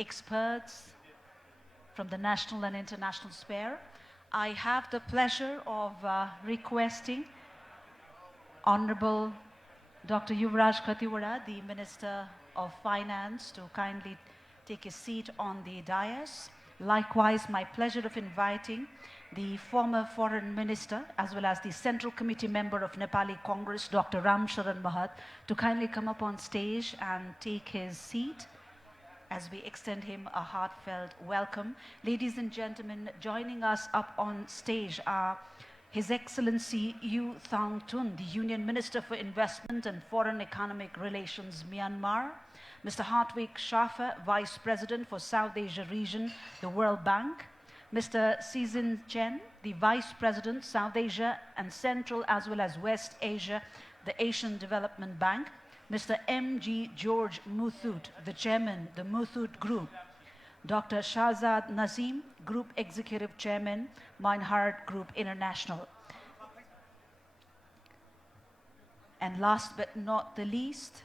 experts from the national and international sphere, I have the pleasure of requesting Honorable Dr. Yuvraj Khatiwada, the Minister of Finance, to kindly take a seat on the dais. Likewise, my pleasure of inviting the former Foreign Minister as well as the Central Committee member of Nepali Congress, Dr. Ram Sharan Mahat, to kindly come up on stage and take his seat as we extend him a heartfelt welcome. Ladies and gentlemen, joining us up on stage are His Excellency U Thang Tun, the Union Minister for Investment and Foreign Economic Relations, Myanmar; Mr. Hartwig Schaffer, Vice President for South Asia Region, the World Bank; Mr. Xizin Chen, the Vice President, South Asia and Central as well as West Asia, the Asian Development Bank; Mr. M.G. George Muthoot, the Chairman, the Muthoot Group; Dr. Shahzad Nazim, Group Executive Chairman, Meinhardt Group International. And last but not the least,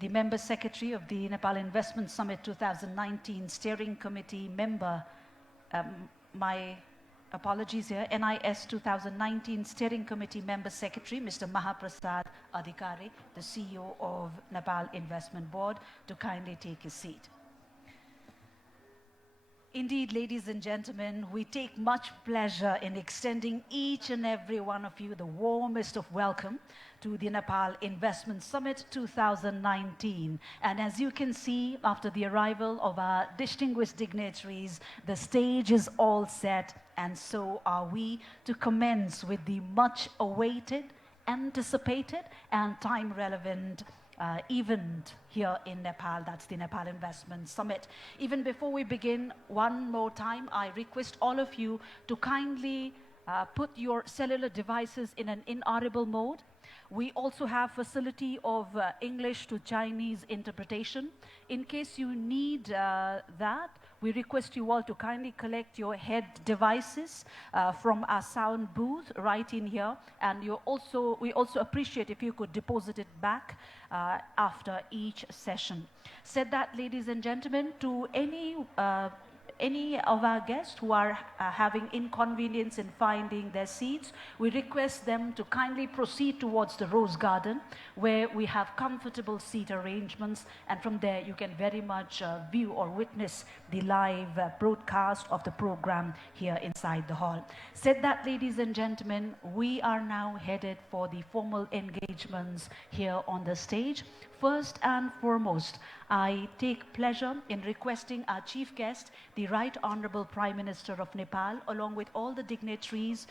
the Member Secretary of the Nepal Investment Summit 2019 Steering Committee member, my apologies here, NIS 2019 Steering Committee Member Secretary, Mr. Mahaprasad Adhikari, the CEO of Nepal Investment Board, to kindly take his seat. Indeed, ladies and gentlemen, we take much pleasure in extending each and every one of you the warmest of welcome to the Nepal Investment Summit 2019. And as you can see, after the arrival of our distinguished dignitaries, the stage is all set, and so are we, to commence with the much awaited, anticipated, and time-relevant event here in Nepal. That's the Nepal Investment Summit. Even before we begin, one more time, I request all of you to kindly put your cellular devices in an inaudible mode. We also have facility of English to Chinese interpretation. In case you need that, we request you all to kindly collect your head devices from our sound booth right in here. And we also appreciate if you could deposit it back after each session. Said that, ladies and gentlemen, to any of our guests who are having inconvenience in finding their seats, we request them to kindly proceed towards the Rose Garden, where we have comfortable seat arrangements, and from there you can very much view or witness the live broadcast of the program here inside the hall. Said that, ladies and gentlemen, we are now headed for the formal engagements here on the stage. First and foremost, I take pleasure in requesting our chief guest, the Right Honorable Prime Minister of Nepal, along with all the dignitaries,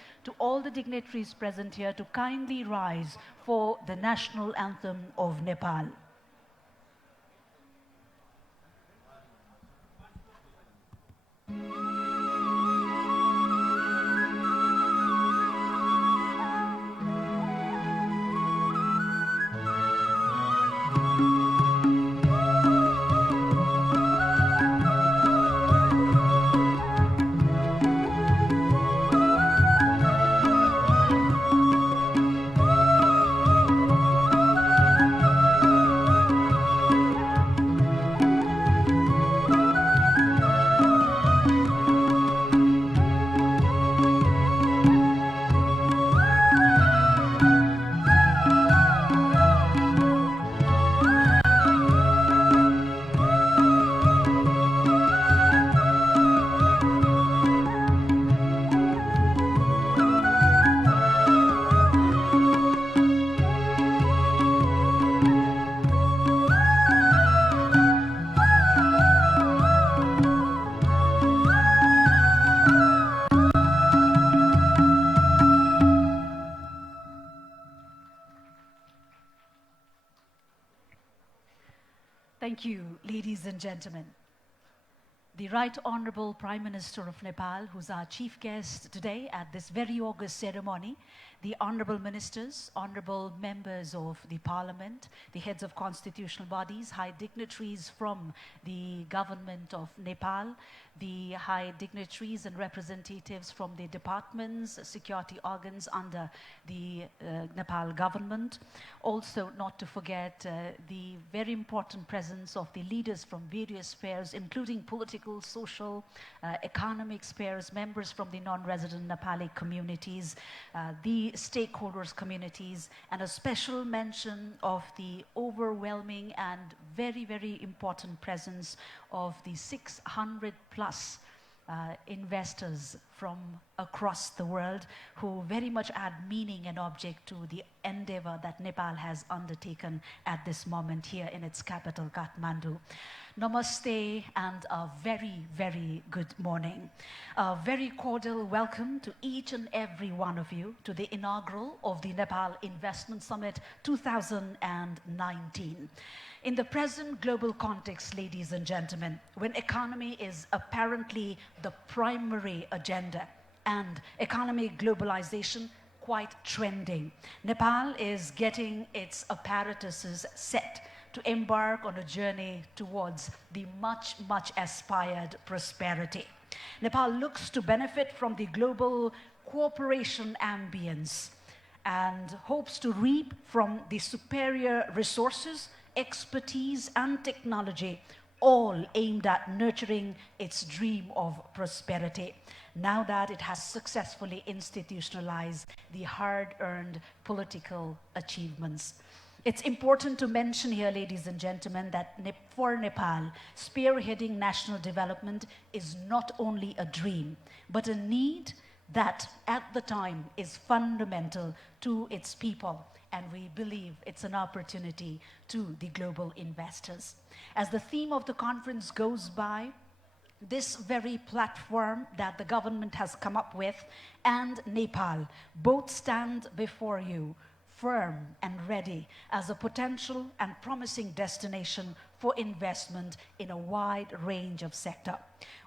present here, to kindly rise for the national anthem of Nepal. Thank you, ladies and gentlemen. The Right Honorable Prime Minister of Nepal, who's our chief guest today at this very august ceremony, the honorable ministers, honorable members of the parliament, the heads of constitutional bodies, high dignitaries from the government of Nepal, the high dignitaries and representatives from the departments, security organs under the Nepal government. Also, not to forget the very important presence of the leaders from various spheres, including political, social, economic spheres, members from the non-resident Nepali communities, the stakeholders communities, and a special mention of the overwhelming and very, very important presence of the 600 plus investors from across the world who very much add meaning and object to the endeavor that Nepal has undertaken at this moment here in its capital, Kathmandu. Namaste and a very, very good morning. A very cordial welcome to each and every one of you to the inaugural of the Nepal Investment Summit 2019. In the present global context, ladies and gentlemen, when economy is apparently the primary agenda and economic globalization quite trending, Nepal is getting its apparatuses set to embark on a journey towards the much, much aspired prosperity. Nepal looks to benefit from the global cooperation ambience and hopes to reap from the superior resources, expertise, and technology, all aimed at nurturing its dream of prosperity, now that it has successfully institutionalized the hard-earned political achievements. It's important to mention here, ladies and gentlemen, that for Nepal, spearheading national development is not only a dream, but a need that at the time is fundamental to its people, and we believe it's an opportunity to the global investors. As the theme of the conference goes by, this very platform that the government has come up with and Nepal both stand before you firm and ready as a potential and promising destination for investment in a wide range of sector.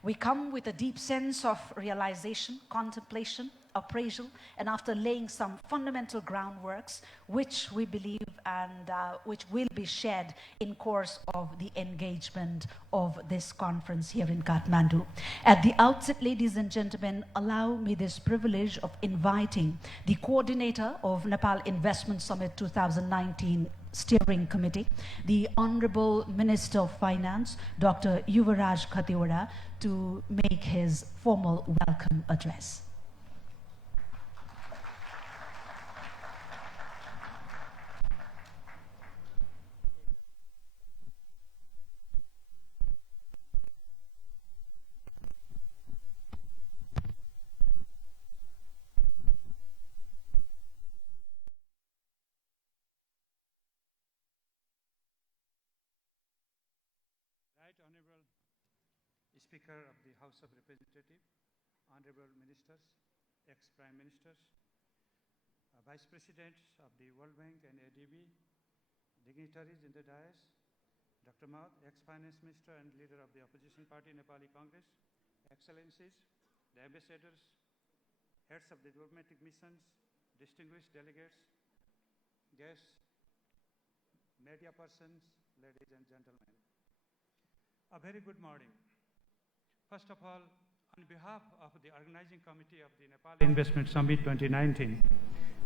We come with a deep sense of realization, contemplation, appraisal, and after laying some fundamental groundworks, which we believe and which will be shared in course of the engagement of this conference here in Kathmandu. At the outset, ladies and gentlemen, allow me this privilege of inviting the coordinator of Nepal Investment Summit 2019 Steering Committee, the Honorable Minister of Finance, Dr. Yuvaraj Khatiwada, to make his formal welcome address. Honorable Speaker of the House of Representatives, Honorable Ministers, ex-Prime Ministers, Vice Presidents of the World Bank and ADB, dignitaries in the dais, Dr. Maud, ex-Finance Minister and leader of the opposition party Nepali Congress, Excellencies, the ambassadors, heads of the diplomatic missions, distinguished delegates, guests, media persons, ladies and gentlemen. A very good morning. First of all, on behalf of the organizing committee of the Nepal Investment Summit 2019,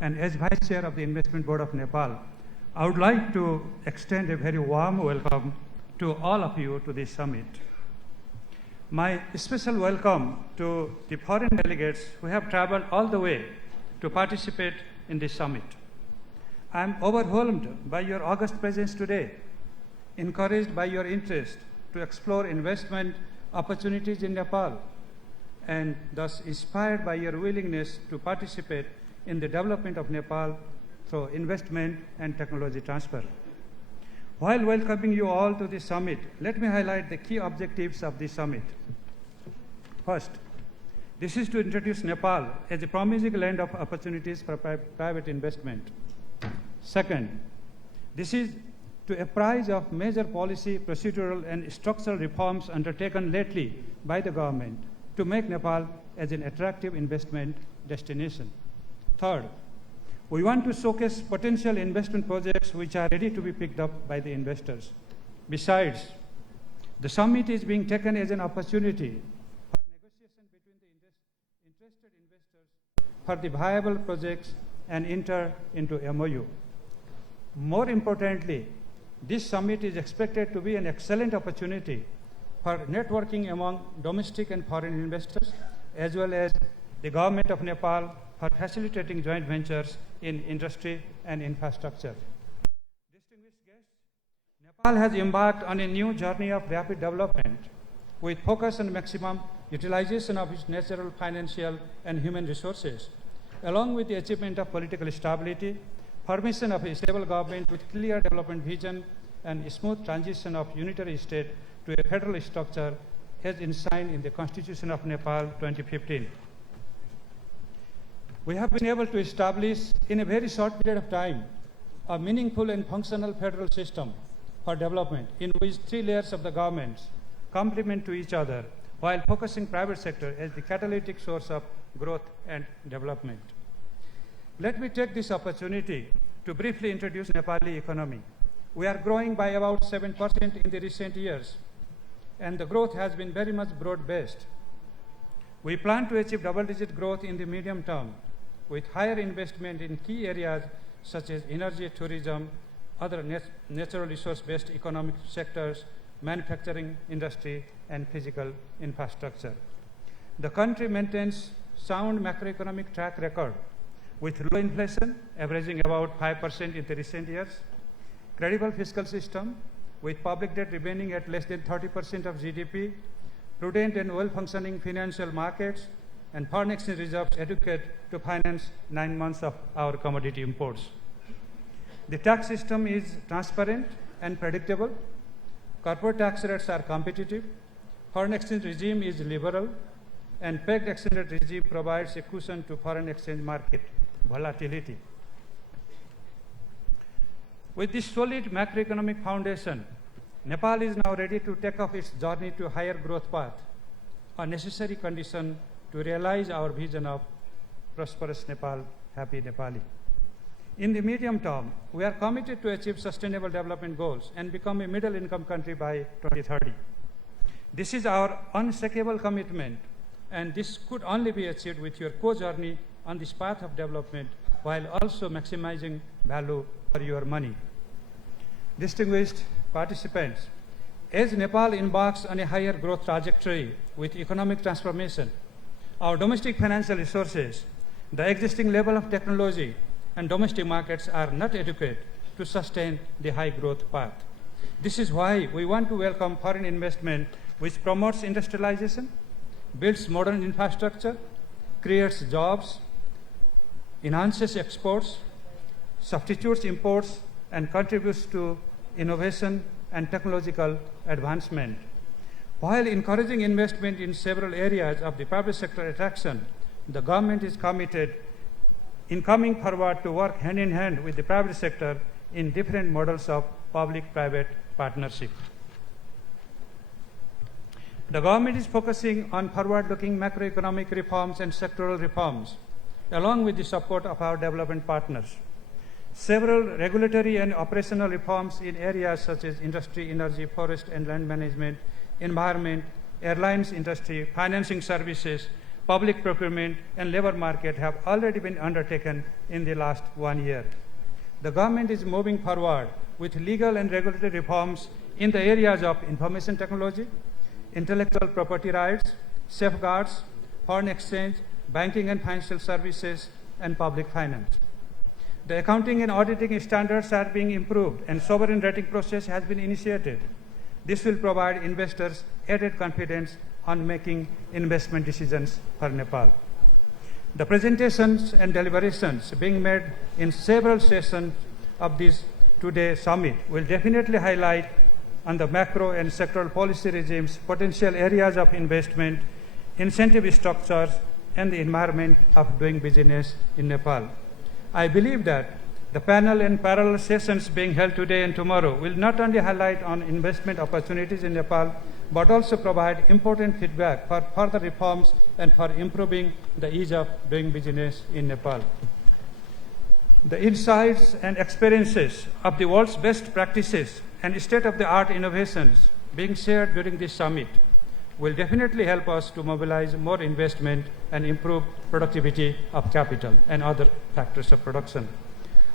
and as Vice Chair of the Investment Board of Nepal, I would like to extend a very warm welcome to all of you to this summit. My special welcome to the foreign delegates who have traveled all the way to participate in this summit. I am overwhelmed by your august presence today, encouraged by your interest to explore investment opportunities in Nepal, and thus inspired by your willingness to participate in the development of Nepal through investment and technology transfer. While welcoming you all to this summit, let me highlight the key objectives of this summit. First, this is to introduce Nepal as a promising land of opportunities for private investment. Second, this is to apprise of major policy, procedural, and structural reforms undertaken lately by the government to make Nepal as an attractive investment destination. Third, we want to showcase potential investment projects which are ready to be picked up by the investors. Besides, the summit is being taken as an opportunity for negotiation between the interested investors for the viable projects and enter into MOU. More importantly, this summit is expected to be an excellent opportunity for networking among domestic and foreign investors, as well as the government of Nepal for facilitating joint ventures in industry and infrastructure. Distinguished guests, Nepal has embarked on a new journey of rapid development with focus on maximum utilization of its natural, financial, and human resources, along with the achievement of political stability, formation of a stable government with clear development vision, and smooth transition of unitary state to a federal structure as enshrined in the Constitution of Nepal 2015. We have been able to establish in a very short period of time a meaningful and functional federal system for development in which three layers of the governments complement to each other while focusing private sector as the catalytic source of growth and development. Let me take this opportunity to briefly introduce Nepali economy. We are growing by about 7% in the recent years, and the growth has been very much broad-based. We plan to achieve double-digit growth in the medium term with higher investment in key areas such as energy, tourism, other natural resource-based economic sectors, manufacturing industry, and physical infrastructure. The country maintains sound macroeconomic track record with low inflation averaging about 5% in the recent years, credible fiscal system with public debt remaining at less than 30% of GDP, prudent and well-functioning financial markets, and foreign exchange reserves adequate to finance 9 months of our commodity imports. The tax system is transparent and predictable. Corporate tax rates are competitive. Foreign exchange regime is liberal, and pegged exchange rate regime provides a cushion to foreign exchange market volatility. With this solid macroeconomic foundation, Nepal is now ready to take off its journey to higher growth path, a necessary condition to realize our vision of prosperous Nepal, happy Nepali. In the medium term, we are committed to achieve sustainable development goals and become a middle-income country by 2030. This is our unshakable commitment, and this could only be achieved with your co-journey on this path of development while also maximizing value for your money. Distinguished participants, as Nepal embarks on a higher growth trajectory with economic transformation, our domestic financial resources, the existing level of technology, and domestic markets are not adequate to sustain the high growth path. This is why we want to welcome foreign investment which promotes industrialization, builds modern infrastructure, creates jobs, enhances exports, substitutes imports, and contributes to innovation and technological advancement. While encouraging investment in several areas of the private sector attraction, the government is committed in coming forward to work hand in hand with the private sector in different models of public-private partnership. The government is focusing on forward-looking macroeconomic reforms and sectoral reforms, along with the support of our development partners. Several regulatory and operational reforms in areas such as industry, energy, forest and land management, environment, airlines industry, financing services, public procurement, and labor market have already been undertaken in the last 1 year. The government is moving forward with legal and regulatory reforms in the areas of information technology, intellectual property rights, safeguards, foreign exchange, banking and financial services, and public finance. The accounting and auditing standards are being improved, and sovereign rating process has been initiated. This will provide investors added confidence on making investment decisions for Nepal. The presentations and deliberations being made in several sessions of this today summit will definitely highlight on the macro and sectoral policy regimes, potential areas of investment, incentive structures, and the environment of doing business in Nepal. I believe that The panel and parallel sessions being held today and tomorrow will not only highlight on investment opportunities in Nepal, but also provide important feedback for further reforms and for improving the ease of doing business in Nepal. The insights and experiences of the world's best practices and state-of-the-art innovations being shared during this summit will definitely help us to mobilize more investment and improve productivity of capital and other factors of production.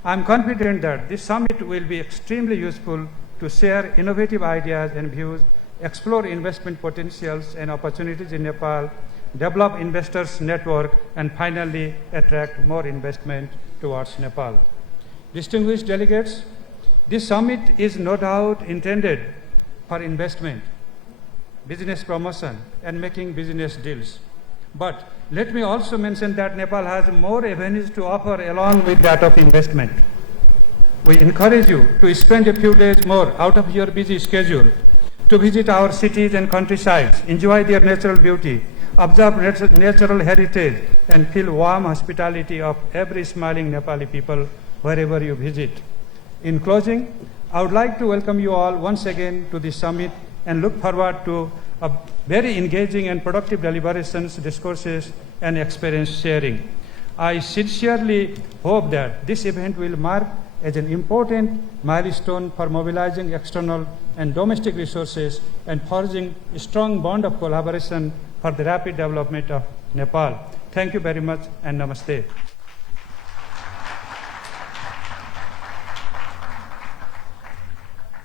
I am confident that this summit will be extremely useful to share innovative ideas and views, explore investment potentials and opportunities in Nepal, develop investors' network, and finally attract more investment towards Nepal. Distinguished delegates, this summit is no doubt intended for investment, business promotion, and making business deals. But let me also mention that Nepal has more avenues to offer along with that of investment. We encourage you to spend a few days more out of your busy schedule to visit our cities and countrysides, enjoy their natural beauty, observe natural heritage, and feel warm hospitality of every smiling Nepali people wherever you visit. In closing, I would like to welcome you all once again to this summit and look forward to a very engaging and productive deliberations, discourses, and experience sharing. I sincerely hope that this event will mark as an important milestone for mobilizing external and domestic resources and forging a strong bond of collaboration for the rapid development of Nepal. Thank you very much and namaste.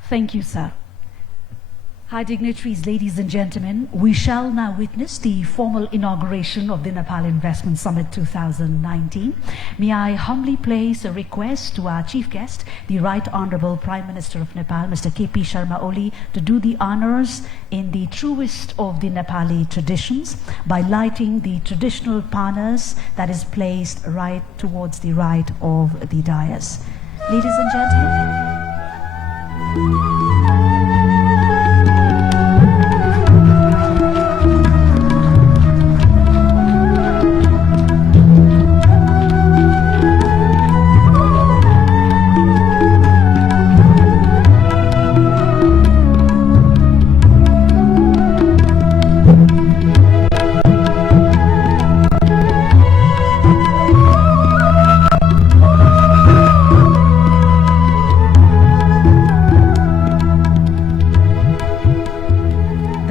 Thank you, sir. High dignitaries, ladies and gentlemen, we shall now witness the formal inauguration of the Nepal Investment Summit 2019. May I humbly place a request to our chief guest, the Right Honorable Prime Minister of Nepal, Mr. K.P. Sharma Oli, to do the honors in the truest of the Nepali traditions by lighting the traditional panas that is placed right towards the right of the dais. Ladies and gentlemen.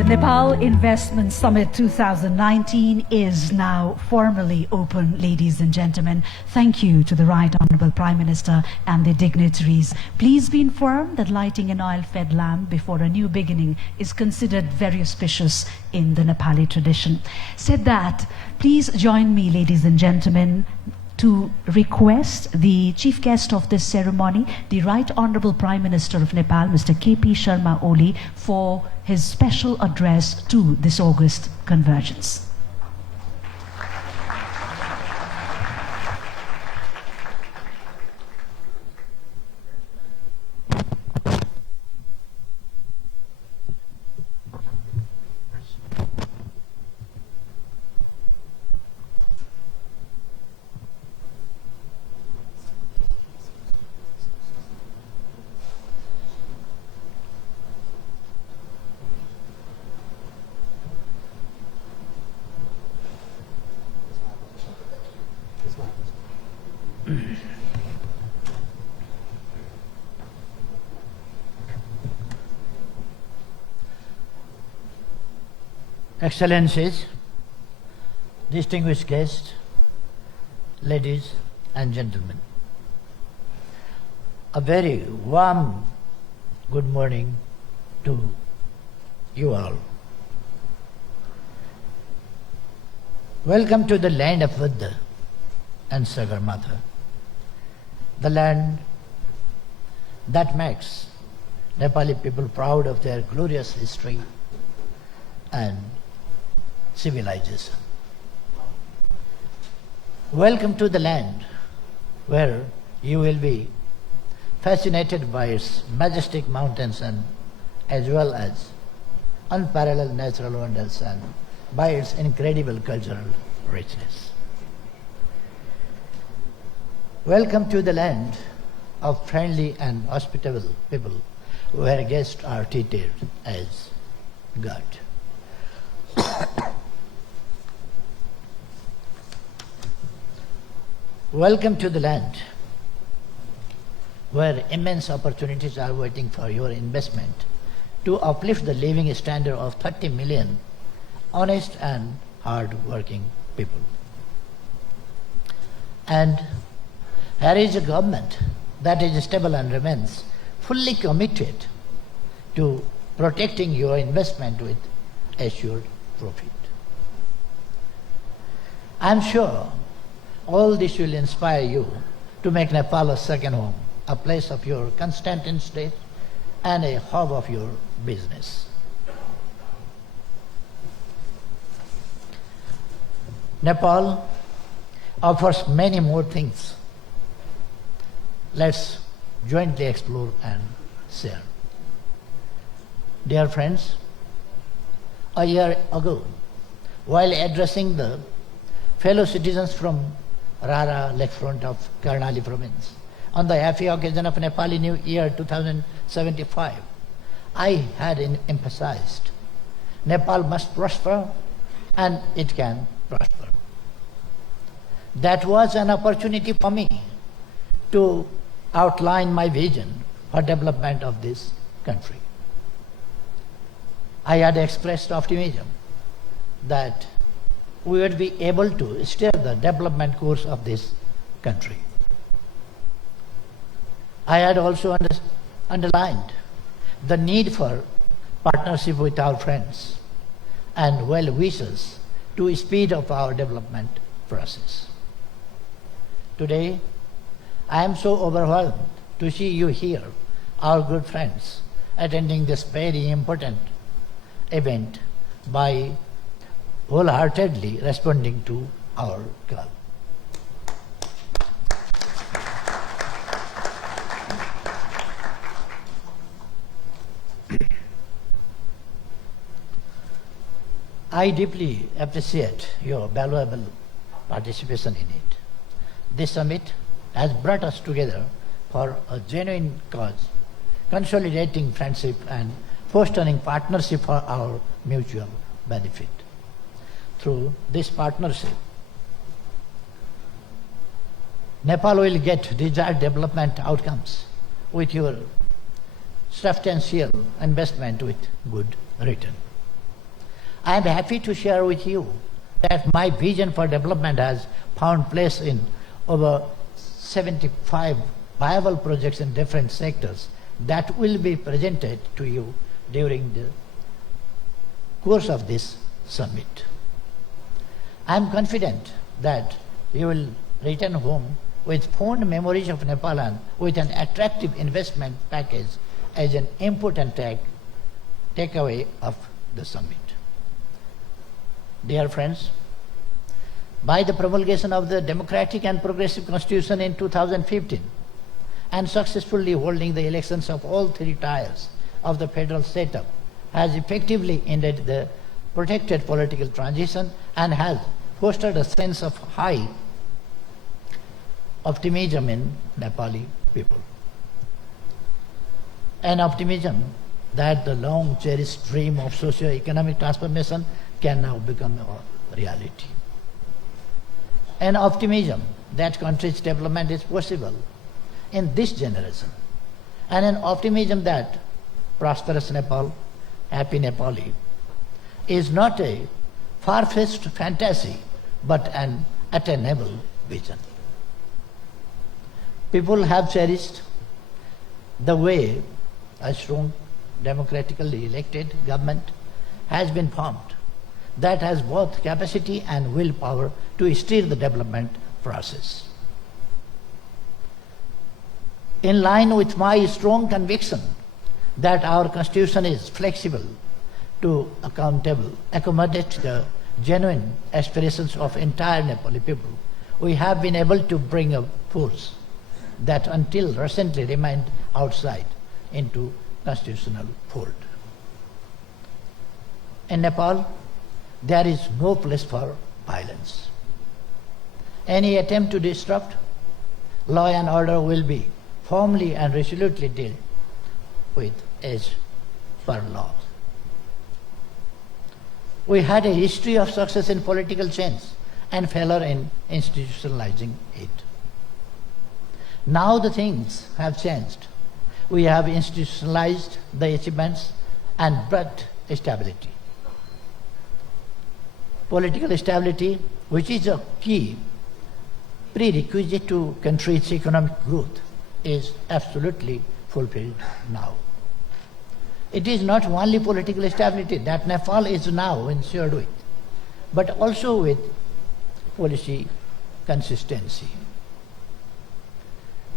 Nepal Investment Summit 2019 is now formally open, ladies and gentlemen. Thank you to the Right Honorable Prime Minister and the dignitaries. Please be informed that lighting an oil-fed lamp before a new beginning is considered very auspicious in the Nepali tradition. Said that, please join me, ladies and gentlemen, to request the chief guest of this ceremony, the Right Honorable Prime Minister of Nepal, Mr. K.P. Sharma Oli, for his special address to this august convergence. Excellencies, distinguished guests, ladies and gentlemen, a very warm good morning to you all. Welcome to the land of Buddha and Sagarmatha, the land that makes Nepali people proud of their glorious history and civilization. Welcome to the land where you will be fascinated by its majestic mountains and as well as unparalleled natural wonders and by its incredible cultural richness. Welcome to the land of friendly and hospitable people where guests are treated as God. Welcome to the land where immense opportunities are waiting for your investment to uplift the living standard of 30 million honest and hard-working people. And here is a government that is stable and remains fully committed to protecting your investment with assured profit. I am sure all this will inspire you to make Nepal a second home, a place of your constant stay, and a hub of your business. Nepal offers many more things. Let's jointly explore and share. Dear friends, a year ago, while addressing the fellow citizens from Rara lakefront of Karnali province on the happy occasion of Nepali New Year 2075, I had emphasized Nepal must prosper and it can prosper. That was an opportunity for me to outline my vision for development of this country. I had expressed optimism that we would be able to steer the development course of this country. I had also underlined the need for partnership with our friends and well-wishers to speed up our development process. Today, I am so overwhelmed to see you here, our good friends, attending this very important event by wholeheartedly responding to our call. I deeply appreciate your valuable participation in it. This summit has brought us together for a genuine cause, consolidating friendship and fostering partnership for our mutual benefit. Through this partnership, Nepal will get desired development outcomes with your substantial investment with good return. I am happy to share with you that my vision for development has found place in over 75 viable projects in different sectors that will be presented to you during the course of this summit. I am confident that you will return home with fond memories of Nepal and with an attractive investment package as an important takeaway of the summit. Dear friends, by the promulgation of the Democratic and Progressive Constitution in 2015 and successfully holding the elections of all three tiers of the federal setup has effectively ended the protected political transition and has fostered a sense of high optimism in Nepali people. An optimism that the long cherished dream of socio-economic transformation can now become a reality. An optimism that country's development is possible in this generation, and an optimism that prosperous Nepal, happy Nepali, is not a far-fetched fantasy, but an attainable vision. People have cherished the way a strong, democratically elected government has been formed that has both capacity and willpower to steer the development process. In line with my strong conviction that our Constitution is flexible to accommodate the genuine aspirations of entire Nepali people, we have been able to bring a force that until recently remained outside into constitutional fold. In Nepal, there is no place for violence. Any attempt to disrupt law and order will be firmly and resolutely dealt with as per law. We had a history of success in political change and failure in institutionalizing it. Now the things have changed. We have institutionalized the achievements and brought stability. Political stability, which is a key prerequisite to country's economic growth, is absolutely fulfilled now. It is not only political stability that Nepal is now ensured with, but also with policy consistency.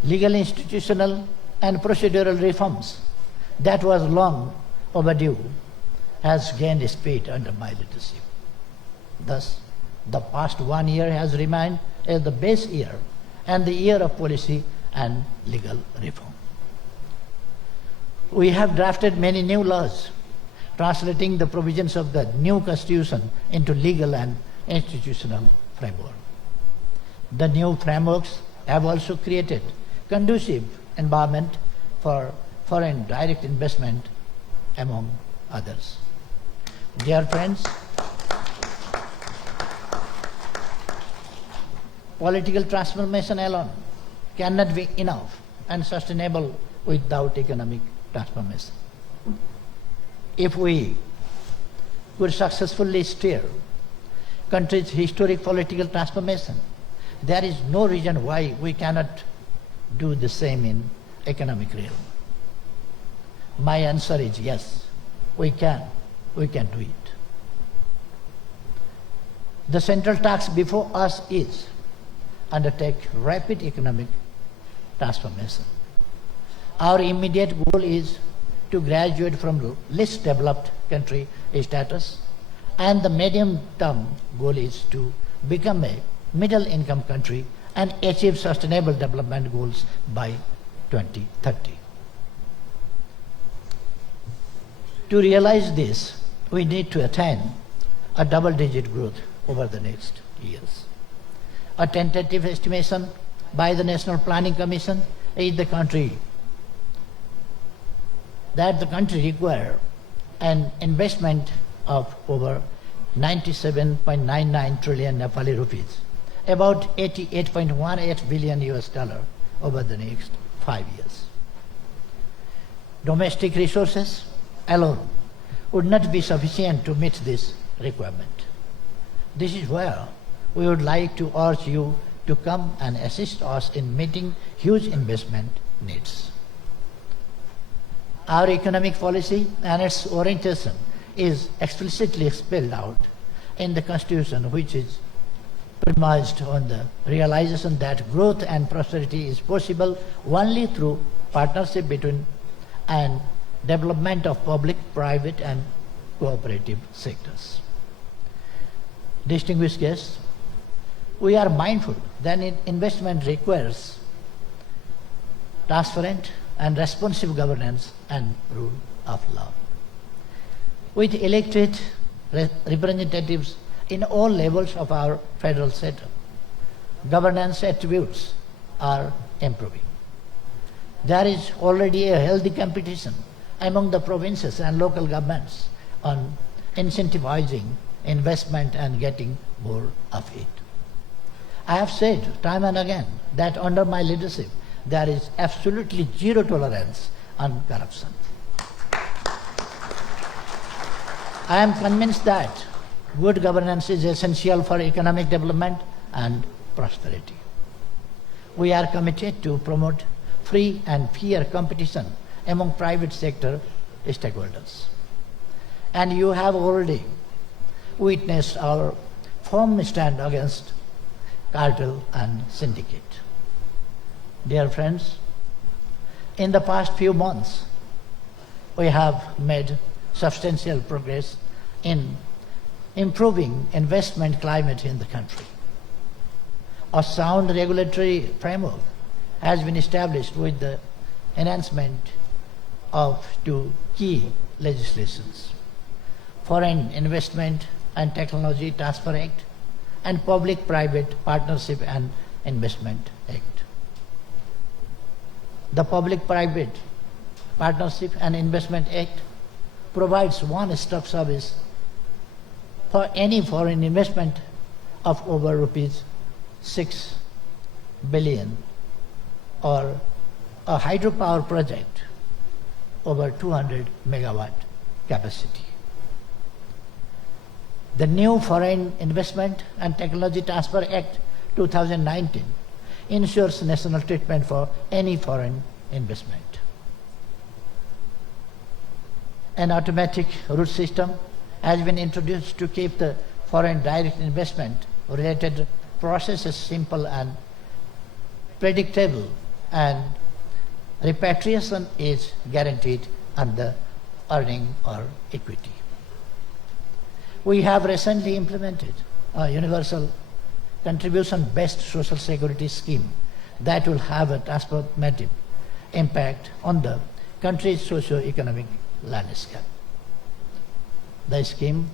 Legal, institutional, and procedural reforms that was long overdue has gained speed under my leadership. Thus, the past 1 year has remained as the base year and the year of policy and legal reform. We have drafted many new laws, translating the provisions of the new constitution into legal and institutional framework. The new frameworks have also created conducive environment for foreign direct investment, among others. Dear friends, political transformation alone cannot be enough and sustainable without economic transformation. If we could successfully steer country's historic political transformation, there is no reason why we cannot do the same in economic realm. My answer is yes, we can do it. The central task before us is undertake rapid economic transformation. Our immediate goal is to graduate from least developed country status, and the medium-term goal is to become a middle-income country and achieve sustainable development goals by 2030. To realize this, we need to attain a double-digit growth over the next years. A tentative estimation by the National Planning Commission is the country require an investment of over 97.99 trillion Nepali rupees, about 88.18 billion US dollar over the next 5 years. Domestic resources alone would not be sufficient to meet this requirement. This is where we would like to urge you to come and assist us in meeting huge investment needs. Our economic policy and its orientation is explicitly spelled out in the Constitution, which is premised on the realization that growth and prosperity is possible only through partnership between and development of public, private, and cooperative sectors. Distinguished guests, we are mindful that investment requires transparent and responsive governance and rule of law. With elected representatives in all levels of our federal setup, governance attributes are improving. There is already a healthy competition among the provinces and local governments on incentivizing investment and getting more of it. I have said time and again that under my leadership, there is absolutely zero tolerance on corruption. I am convinced that good governance is essential for economic development and prosperity. We are committed to promote free and fair competition among private sector stakeholders. And you have already witnessed our firm stand against cartel and syndicate. Dear friends, in the past few months, we have made substantial progress in improving investment climate in the country. A sound regulatory framework has been established with the enhancement of two key legislations: Foreign Investment and Technology Transfer Act and Public-Private Partnership and Investment Act. The Public-Private Partnership and Investment Act provides one-stop service for any foreign investment of over rupees 6 billion or a hydropower project over 200 megawatt capacity. The new Foreign Investment and Technology Transfer Act 2019 ensures national treatment for any foreign investment. An automatic route system has been introduced to keep the foreign direct investment related processes simple and predictable, and repatriation is guaranteed under earning or equity. We have recently implemented a universal contribution-based social security scheme that will have a transformative impact on the country's socio-economic landscape. The scheme,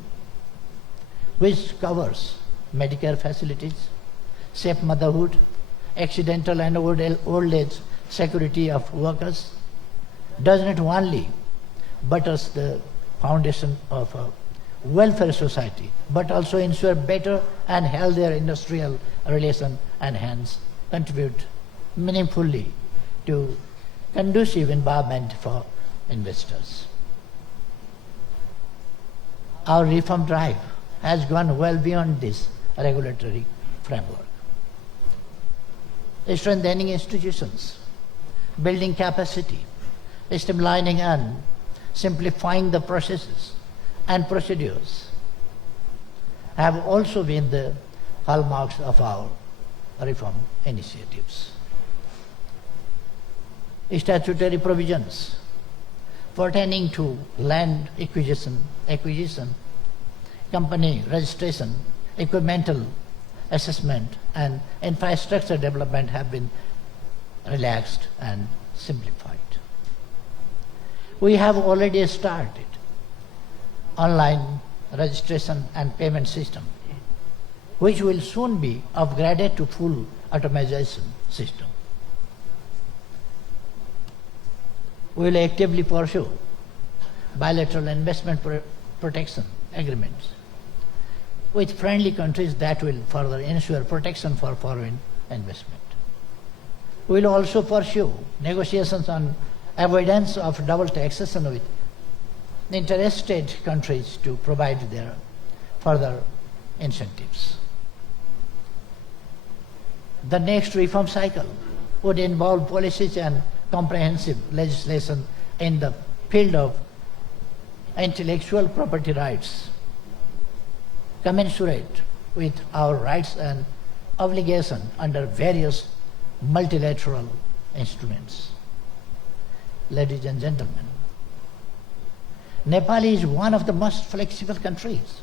which covers Medicare facilities, safe motherhood, accidental and old age security of workers, does not only butters the foundation of a welfare society, but also ensure better and healthier industrial relation and hence contribute meaningfully to conducive environment for investors. Our reform drive has gone well beyond this regulatory framework. Strengthening institutions, building capacity, streamlining and simplifying the processes and procedures have also been the hallmarks of our reform initiatives. Statutory provisions pertaining to land acquisition, company registration, equipmental assessment, and infrastructure development have been relaxed and simplified. We have already started online registration and payment system, which will soon be upgraded to full automation system. We will actively pursue bilateral investment protection agreements with friendly countries that will further ensure protection for foreign investment. We will also pursue negotiations on avoidance of double taxation with interested countries to provide their further incentives. The next reform cycle would involve policies and comprehensive legislation in the field of intellectual property rights, commensurate with our rights and obligations under various multilateral instruments. Ladies and gentlemen, Nepal is one of the most flexible countries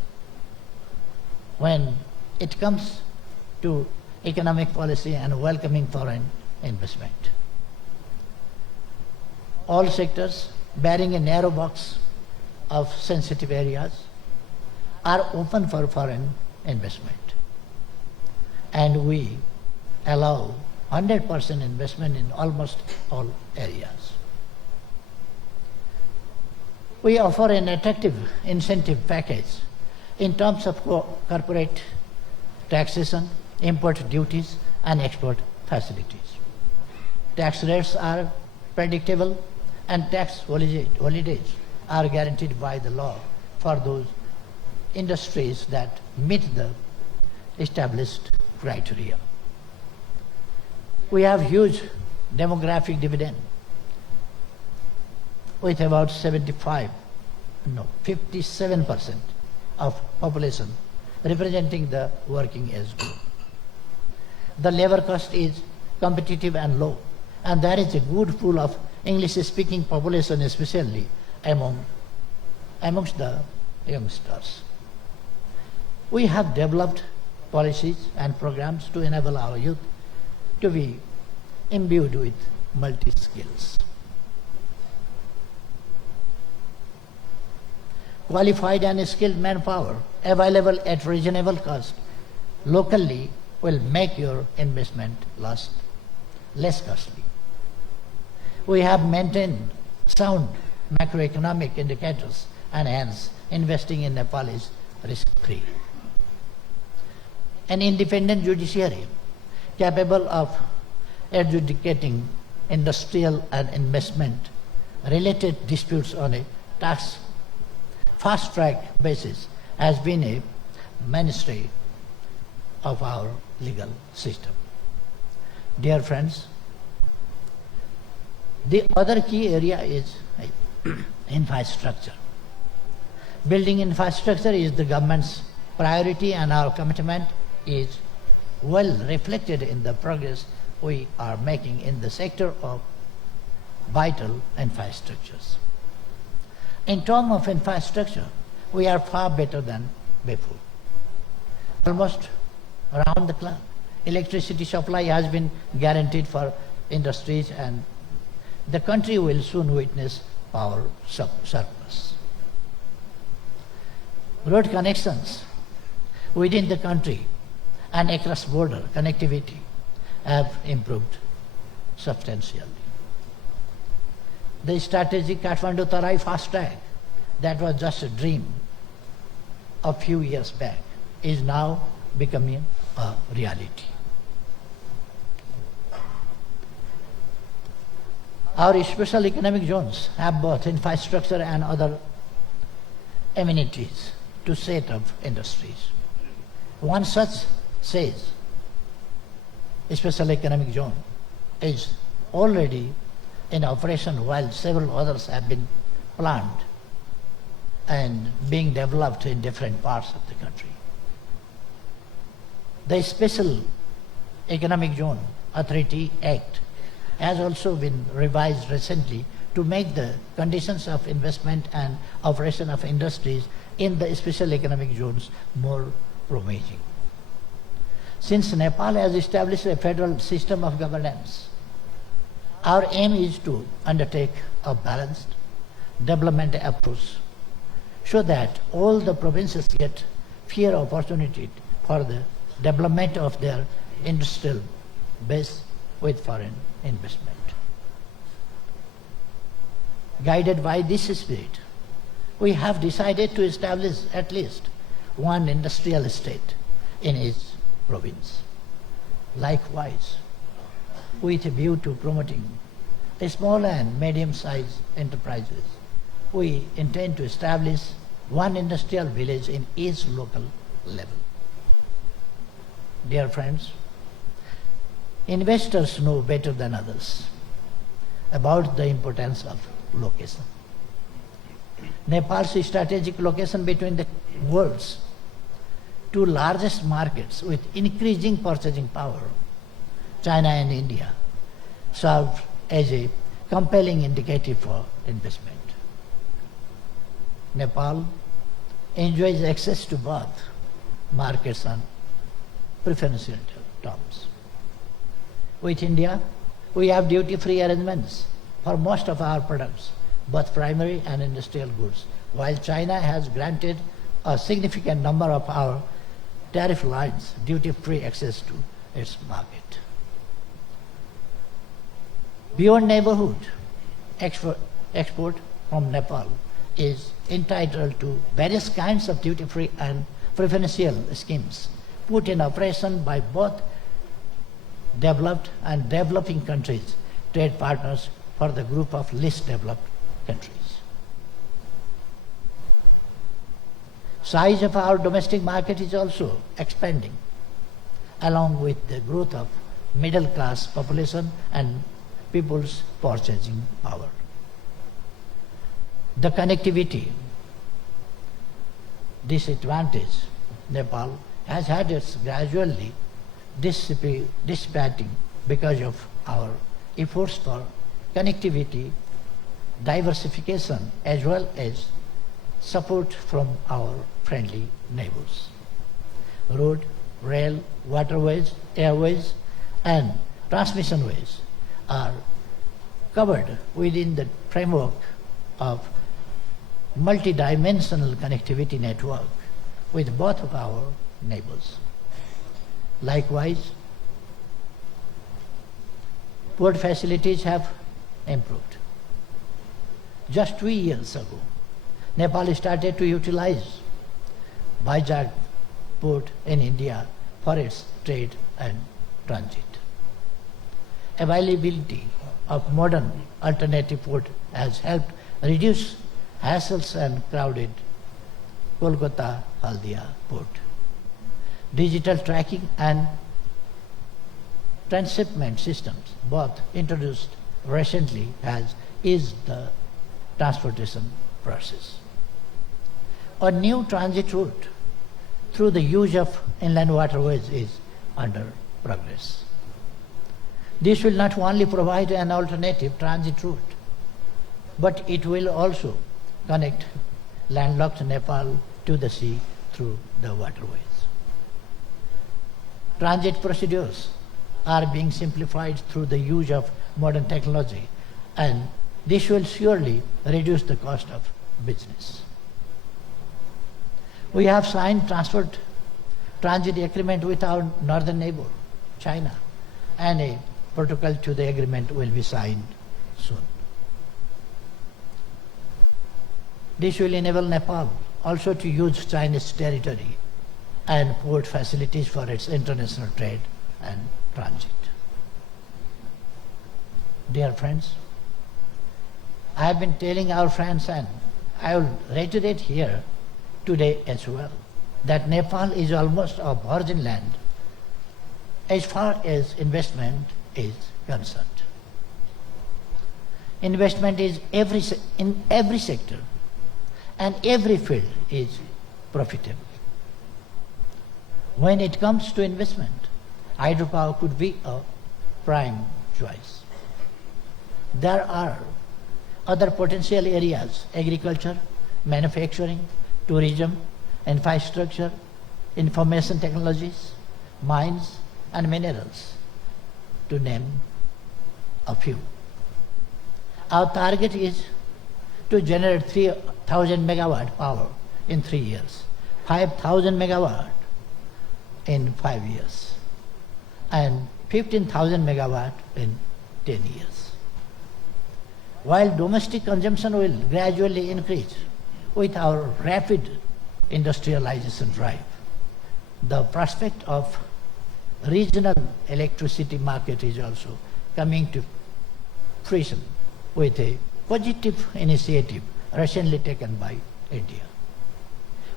when it comes to economic policy and welcoming foreign investment. All sectors bearing a narrow box of sensitive areas are open for foreign investment, and we allow 100% investment in almost all areas. We offer an attractive incentive package in terms of corporate taxation, import duties, and export facilities. Tax rates are predictable, and tax holidays are guaranteed by the law for those industries that meet the established criteria. We have huge demographic dividend with about 57% of population representing the working age group. The labor cost is competitive and low, and there is a good pool of English-speaking population, especially amongst the youngsters. We have developed policies and programs to enable our youth to be imbued with multi-skills. Qualified and skilled manpower available at reasonable cost locally will make your investment less costly. We have maintained sound macroeconomic indicators and hence investing in Nepal is risk-free. An independent judiciary capable of adjudicating industrial and investment related disputes on a fast-track basis has been a mainstay of our legal system. Dear friends, the other key area is infrastructure. Building infrastructure is the government's priority, and our commitment is well reflected in the progress we are making in the sector of vital infrastructures. In terms of infrastructure, we are far better than before. Almost around the clock, electricity supply has been guaranteed for industries, and the country will soon witness power surplus. Road connections within the country and across border connectivity have improved substantially. The strategic Kathmandu-Tarai fast track that was just a dream a few years back is now becoming a reality. Our special economic zones have both infrastructure and other amenities to set up industries. One such says special economic zone is already in operation, while several others have been planned and being developed in different parts of the country. The Special Economic Zone Authority Act has also been revised recently to make the conditions of investment and operation of industries in the special economic zones more promising. Since Nepal has established a federal system of governance, our aim is to undertake a balanced development approach so that all the provinces get fair opportunity for the development of their industrial base with foreign investment. Guided by this spirit, we have decided to establish at least one industrial estate in each province. Likewise, with a view to promoting small and medium-sized enterprises, we intend to establish one industrial village in each local level. Dear friends, investors know better than others about the importance of location. Nepal's strategic location between the world's two largest markets with increasing purchasing power, China and India, served as a compelling indicator for investment. Nepal enjoys access to both markets on preferential terms. With India, we have duty-free arrangements for most of our products, both primary and industrial goods, while China has granted a significant number of our tariff lines duty-free access to its market. Beyond neighborhood, export from Nepal is entitled to various kinds of duty-free and preferential schemes put in operation by both developed and developing countries, trade partners for the group of least developed countries. Size of our domestic market is also expanding, along with the growth of middle-class population and people's purchasing power. The connectivity disadvantage Nepal has had its gradually dissipating because of our efforts for connectivity, diversification, as well as support from our friendly neighbors. Road, rail, waterways, airways, and transmission ways are covered within the framework of multidimensional connectivity network with both of our neighbors. Likewise, port facilities have improved. Just 2 years ago, Nepal started to utilize Vizag port in India for its trade and transit. Availability of modern alternative port has helped reduce hassles and crowded Kolkata-Haldia port. Digital tracking and transshipment systems, both introduced recently, has eased the transportation process. A new transit route through the use of inland waterways is under progress. This will not only provide an alternative transit route, but it will also connect landlocked Nepal to the sea through the waterways. Transit procedures are being simplified through the use of modern technology, and this will surely reduce the cost of business. We have signed transit agreement with our northern neighbor, China, and a protocol to the agreement will be signed soon. This will enable Nepal also to use Chinese territory and port facilities for its international trade and transit. Dear friends, I have been telling our friends, and I will reiterate here today as well, that Nepal is almost a virgin land as far as investment is concerned. Investment is in every sector and every field is profitable. When it comes to investment, hydropower could be a prime choice. There are other potential areas: agriculture, manufacturing, tourism, infrastructure, information technologies, mines and minerals, to name a few. Our target is to generate 3,000 megawatt power in 3 years, 5,000 megawatt in 5 years, and 15,000 megawatt in 10 years. While domestic consumption will gradually increase with our rapid industrialization drive, the prospect of regional electricity market is also coming to fruition with a positive initiative recently taken by India.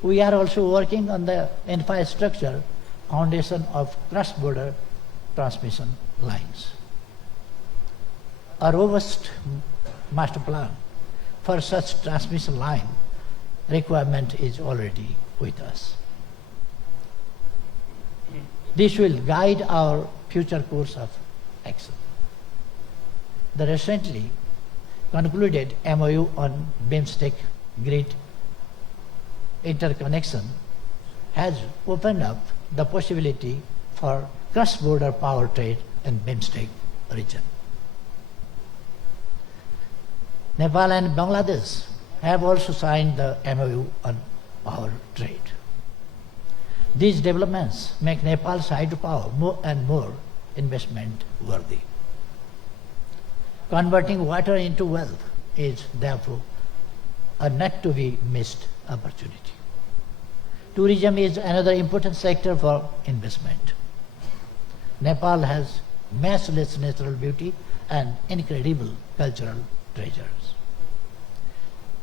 We are also working on the infrastructure foundation of cross-border transmission lines. A robust master plan for such transmission line requirement is already with us. This will guide our future course of action. The recently concluded MOU on BIMSTEC grid interconnection has opened up the possibility for cross-border power trade in BIMSTEC region. Nepal and Bangladesh have also signed the MOU on power trade. These developments make Nepal's hydropower more and more investment worthy. Converting water into wealth is therefore a not to be missed opportunity. Tourism is another important sector for investment. Nepal has matchless natural beauty and incredible cultural treasures.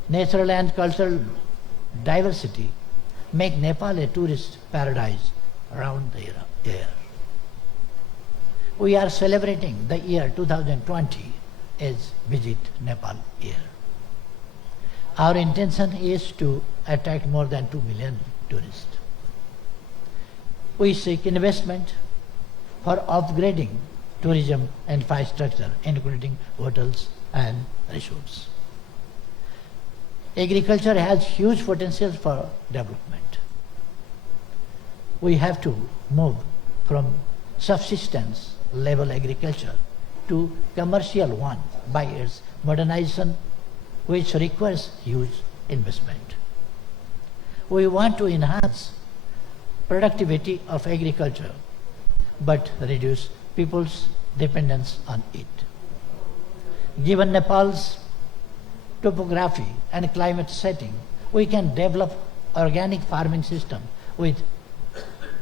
Natural and cultural diversity make Nepal a tourist paradise around the year. We are celebrating the year 2020 as Visit Nepal year. Our intention is to attract more than 2 million tourists. We seek investment for upgrading tourism infrastructure, including hotels and resorts. Agriculture has huge potential for development. We have to move from subsistence level agriculture to commercial one by its modernization, which requires huge investment. We want to enhance productivity of agriculture, but reduce people's dependence on it. Given Nepal's topography and climate setting, we can develop organic farming system with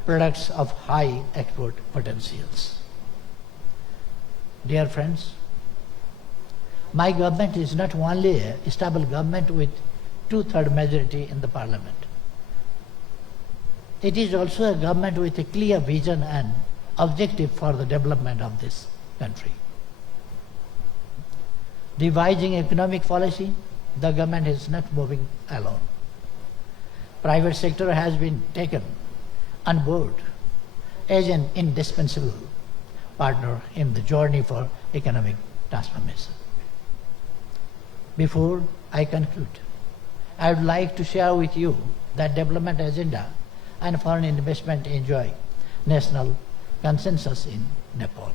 products of high export potentials. Dear friends, my government is not only a stable government with two-thirds majority in the parliament. It is also a government with a clear vision and objective for the development of this country. Devising economic policy, the government is not moving alone. Private sector has been taken on board as an indispensable partner in the journey for economic transformation. Before I conclude, I would like to share with you that development agenda and foreign investment enjoy national consensus in Nepal.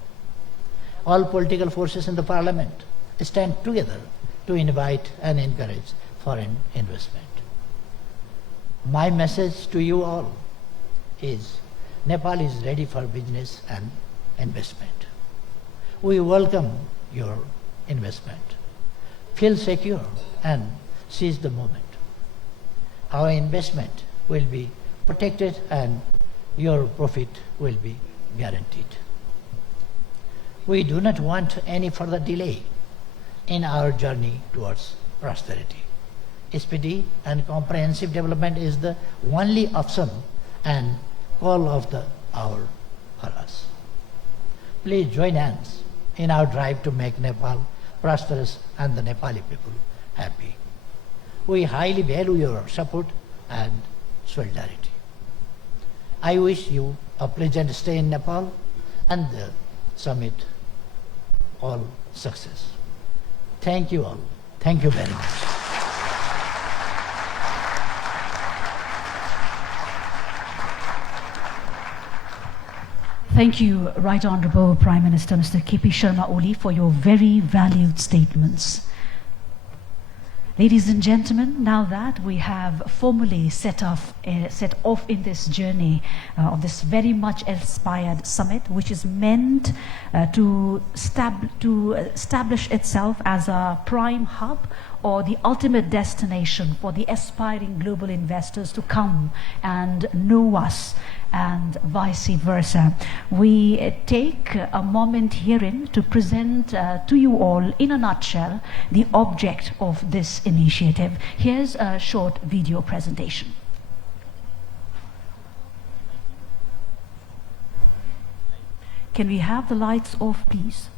All political forces in the parliament stand together to invite and encourage foreign investment. My message to you all is Nepal is ready for business and investment. We welcome your investment. Feel secure and seize the moment. Our investment will be protected and your profit will be guaranteed. We do not want any further delay in our journey towards prosperity. Speedy and comprehensive development is the only option and call of the hour for us. Please join hands in our drive to make Nepal prosperous and the Nepali people happy. We highly value your support and solidarity. I wish you a pleasant stay in Nepal and the summit all success. Thank you all. Thank you very much. Thank you, Right Honourable Prime Minister Mr. K.P. Sharma Oli, for your very valued statements. Ladies and gentlemen, now that we have formally set off in this journey of this very much inspired summit, which is meant to establish itself as a prime hub or the ultimate destination for the aspiring global investors to come and know us, and vice versa. We take a moment herein to present to you all, in a nutshell, the object of this initiative. Here's a short video presentation. Can we have the lights off, please?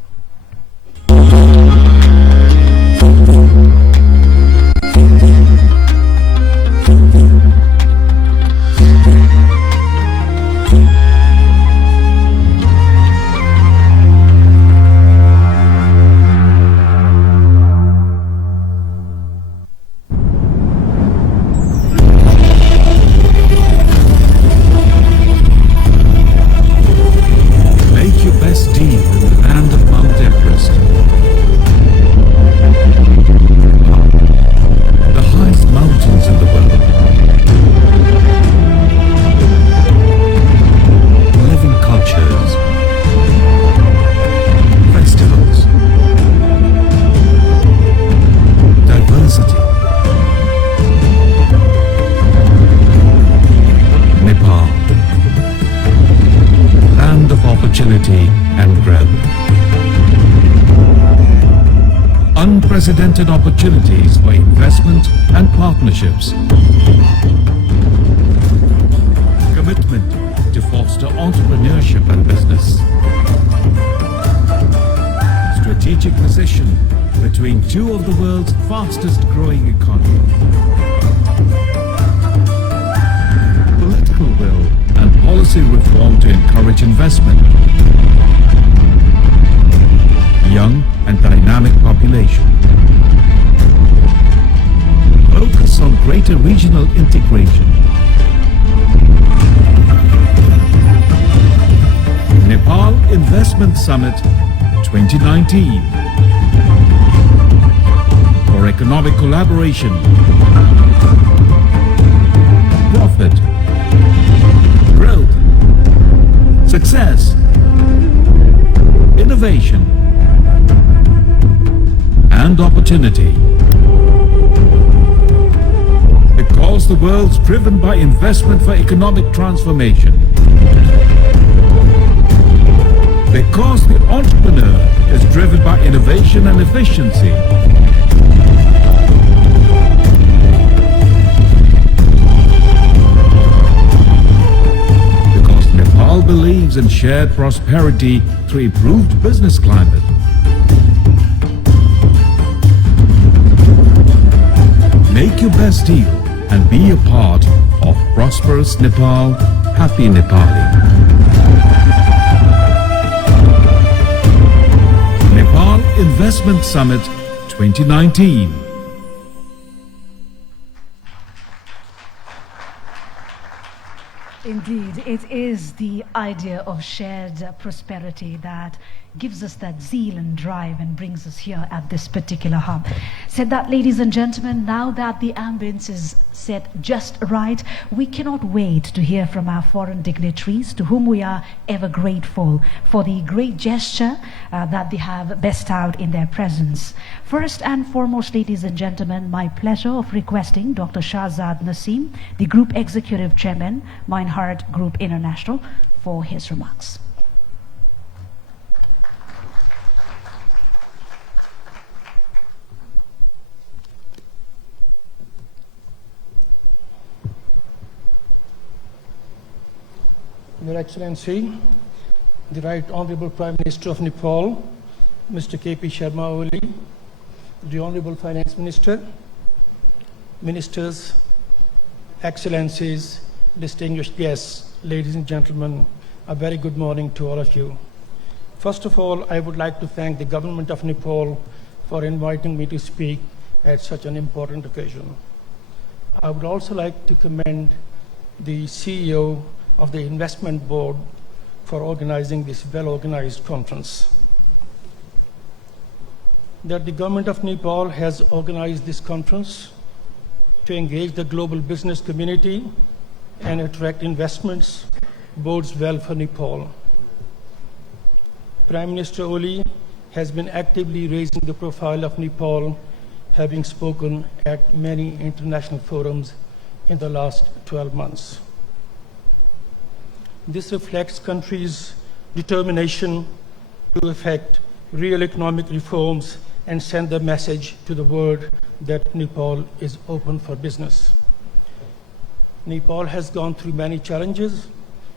And growth. Unprecedented opportunities for investment and partnerships. Commitment to foster entrepreneurship and business. Strategic position between two of the world's fastest growing economies. Political will and policy reform to encourage investment. Young and dynamic population. Focus on greater regional integration. Nepal Investment Summit 2019 for economic collaboration, profit, growth, success, innovation, and opportunity. Because the world's driven by investment for economic transformation. Because the entrepreneur is driven by innovation and efficiency. Because Nepal believes in shared prosperity through improved business climate. Make your best deal and be a part of prosperous Nepal, happy Nepali. Nepal Investment Summit 2019. Indeed, it is the idea of shared prosperity that gives us that zeal and drive and brings us here at this particular hub. Said that, ladies and gentlemen, now that the ambience is set just right, we cannot wait to hear from our foreign dignitaries, to whom we are ever grateful for the great gesture that they have bestowed in their presence. First and foremost, ladies and gentlemen, my pleasure of requesting Dr. Shahzad Naseem, the Group Executive Chairman, Meinhardt Group International, for his remarks. Your Excellency, the Right Honorable Prime Minister of Nepal, Mr. K.P. Sharma Oli, the Honorable Finance Minister, Ministers, Excellencies, distinguished guests, ladies and gentlemen, a very good morning to all of you. First of all, I would like to thank the Government of Nepal for inviting me to speak at such an important occasion. I would also like to commend the CEO of the Investment Board for organizing this well-organized conference. That the Government of Nepal has organized this conference to engage the global business community and attract investments bodes well for Nepal. Prime Minister Oli has been actively raising the profile of Nepal, having spoken at many international forums in the last 12 months. This reflects country's determination to effect real economic reforms and send the message to the world that Nepal is open for business. Nepal has gone through many challenges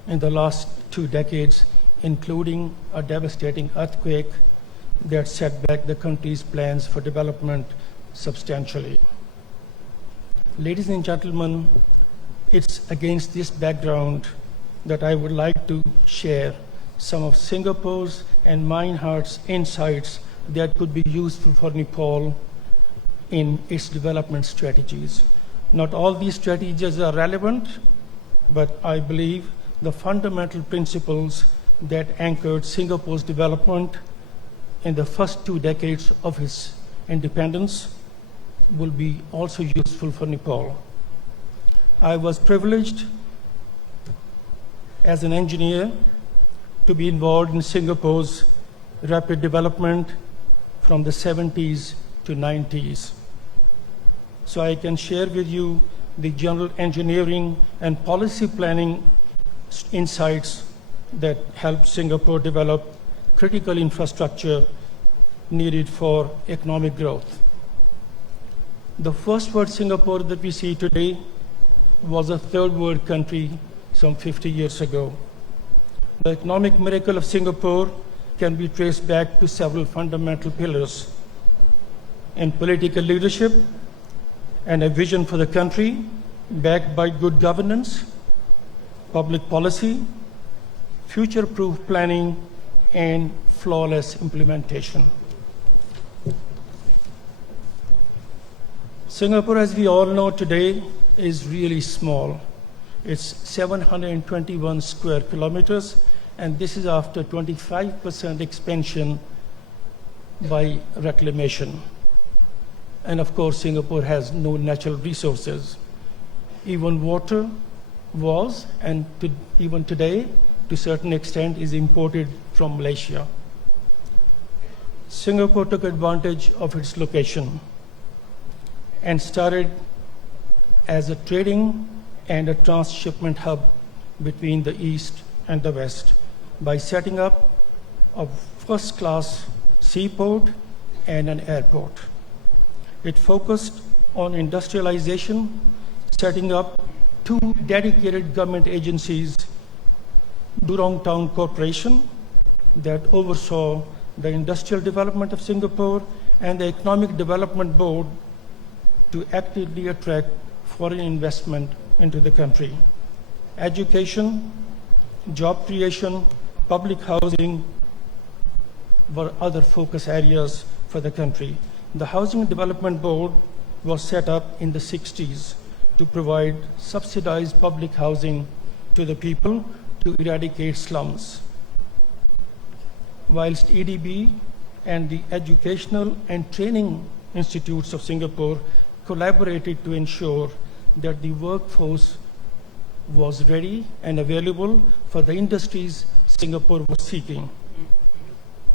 in the last 2 decades, including a devastating earthquake that set back the country's plans for development substantially. Ladies and gentlemen, it's against this background that I would like to share some of Singapore's and Meinhardt's insights that could be useful for Nepal in its development strategies. Not all these strategies are relevant, but I believe the fundamental principles that anchored Singapore's development in the first 2 decades of its independence will be also useful for Nepal. I was privileged as an engineer to be involved in Singapore's rapid development from the 70s to 90s. So I can share with you the general engineering and policy planning insights that helped Singapore develop critical infrastructure needed for economic growth. The first world Singapore that we see today was a third world country some 50 years ago. The economic miracle of Singapore can be traced back to several fundamental pillars in political leadership and a vision for the country backed by good governance, public policy, future-proof planning, and flawless implementation. Singapore, as we all know today, is really small. It's 721 square kilometers, and this is after 25% expansion by reclamation. And of course, Singapore has no natural resources. Even water was, and even today, to a certain extent, is imported from Malaysia. Singapore took advantage of its location and started as a trading and a transshipment hub between the East and the West by setting up a first-class seaport and an airport. It focused on industrialization, setting up 2 dedicated government agencies, Durong Town Corporation, that oversaw the industrial development of Singapore, and the Economic Development Board to actively attract foreign investment into the country. Education, job creation, public housing were other focus areas for the country. The Housing Development Board was set up in the 60s to provide subsidized public housing to the people to eradicate slums. Whilst EDB and the educational and training institutes of Singapore collaborated to ensure that the workforce was ready and available for the industries Singapore was seeking.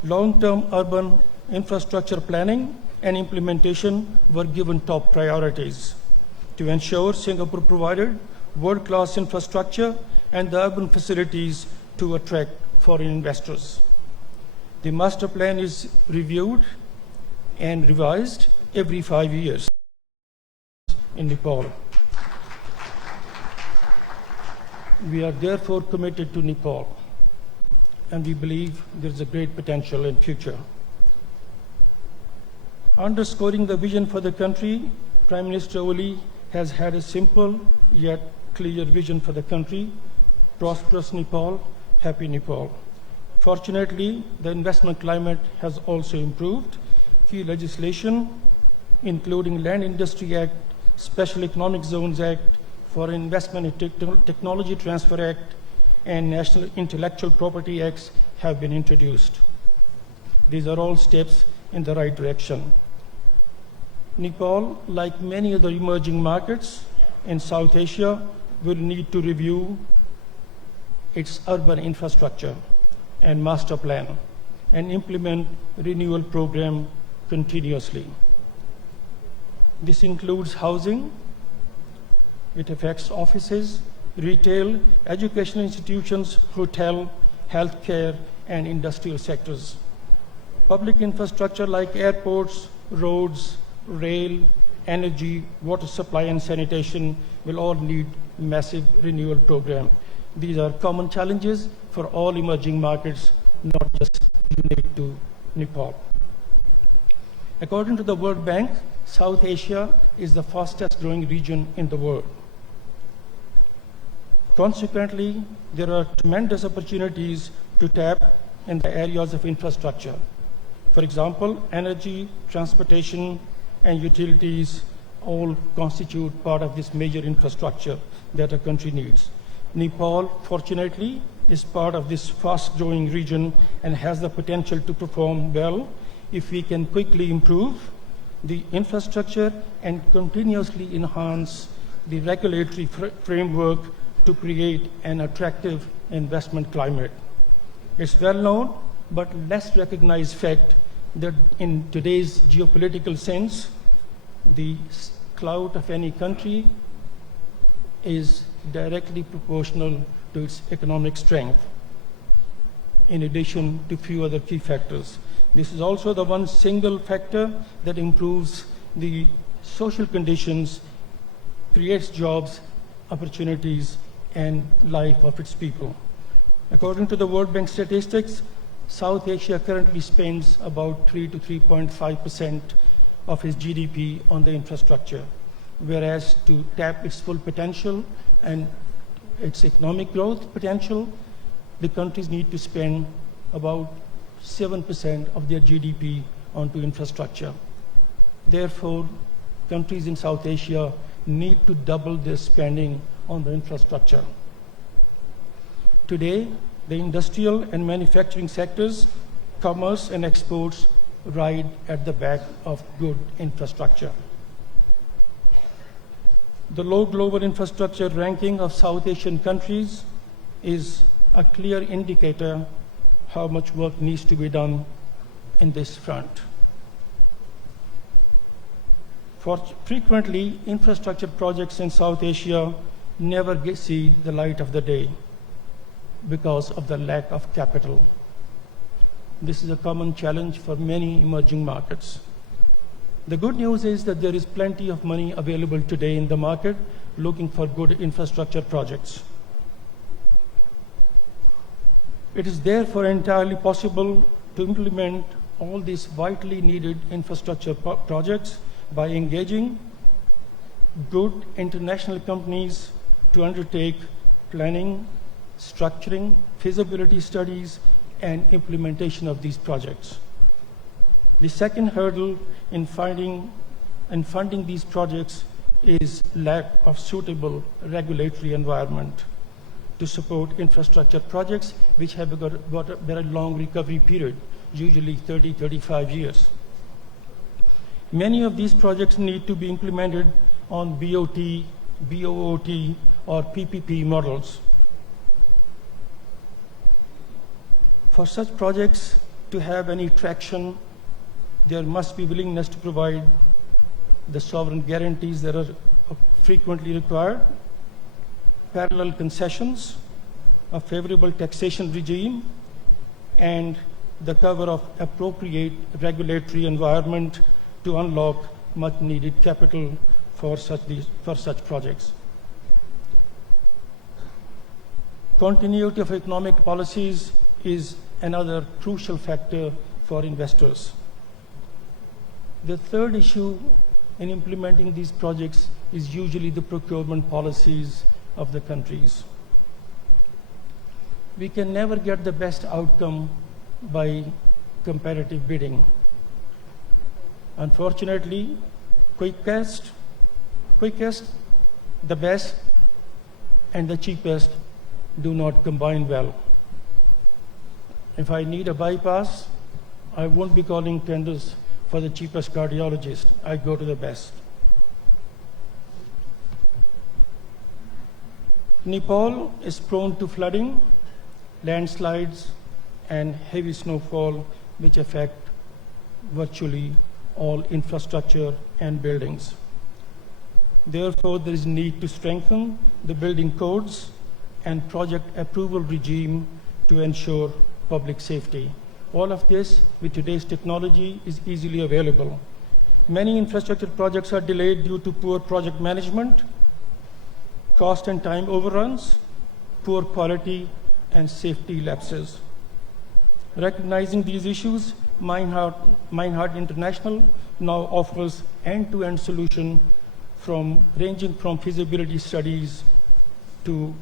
Long-term urban infrastructure planning and implementation were given top priorities to ensure Singapore provided world-class infrastructure and the urban facilities to attract foreign investors. The master plan is reviewed and revised every 5 years in Nepal. We are therefore committed to Nepal, and we believe there is a great potential in future. Underscoring the vision for the country, Prime Minister Oli has had a simple yet clear vision for the country: prosperous Nepal, happy Nepal. Fortunately, the investment climate has also improved. Key legislation, including Land Industry Act, Special Economic Zones Act, Foreign Investment and Technology Transfer Act, and National Intellectual Property Acts have been introduced. These are all steps in the right direction. Nepal, like many other emerging markets in South Asia, will need to review its urban infrastructure and master plan and implement renewal program continuously. This includes housing. It affects offices, retail, educational institutions, hotel, healthcare, and industrial sectors. Public infrastructure like airports, roads, rail, energy, water supply, and sanitation will all need massive renewal program. These are common challenges for all emerging markets, not just unique to Nepal. According to the World Bank, South Asia is the fastest growing region in the world. Consequently, there are tremendous opportunities to tap in the areas of infrastructure. For example, energy, transportation, and utilities all constitute part of this major infrastructure that a country needs. Nepal, fortunately, is part of this fast-growing region and has the potential to perform well if we can quickly improve the infrastructure and continuously enhance the regulatory framework to create an attractive investment climate. It's well known but less recognized fact that in today's geopolitical sense, the clout of any country is directly proportional to its economic strength, in addition to few other key factors. This is also the one single factor that improves the social conditions, creates jobs, opportunities, and life of its people. According to the World Bank statistics, South Asia currently spends about 3 to 3.5% of its GDP on the infrastructure, whereas to tap its full potential and its economic growth potential, the countries need to spend about 7% of their GDP onto infrastructure. Therefore, countries in South Asia need to double their spending on the infrastructure. Today, the industrial and manufacturing sectors, commerce and exports ride at the back of good infrastructure. The low global infrastructure ranking of South Asian countries is a clear indicator how much work needs to be done in this front. Frequently, infrastructure projects in South Asia never see the light of the day because of the lack of capital. This is a common challenge for many emerging markets. The good news is that there is plenty of money available today in the market looking for good infrastructure projects. It is therefore entirely possible to implement all these vitally needed infrastructure projects by engaging good international companies to undertake planning, structuring, feasibility studies, and implementation of these projects. The second hurdle in funding these projects is lack of suitable regulatory environment to support infrastructure projects which have got a very long recovery period, usually 30, 35 years. Many of these projects need to be implemented on BOT, BOOT, or PPP models. For such projects to have any traction, there must be willingness to provide the sovereign guarantees that are frequently required, parallel concessions, a favorable taxation regime, and the cover of appropriate regulatory environment to unlock much needed capital for such projects. Continuity of economic policies is another crucial factor for investors. The third issue in implementing these projects is usually the procurement policies of the countries. We can never get the best outcome by competitive bidding. Unfortunately, quickest, the best, and the cheapest do not combine well. If I need a bypass, I won't be calling tenders for the cheapest cardiologist. I go to the best. Nepal is prone to flooding, landslides, and heavy snowfall, which affect virtually all infrastructure and buildings. Therefore, there is need to strengthen the building codes and project approval regime to ensure public safety. All of this, with today's technology, is easily available. Many infrastructure projects are delayed due to poor project management, cost and time overruns, poor quality, and safety lapses. Recognizing these issues, Meinhardt International now offers end-to-end solution ranging from feasibility studies to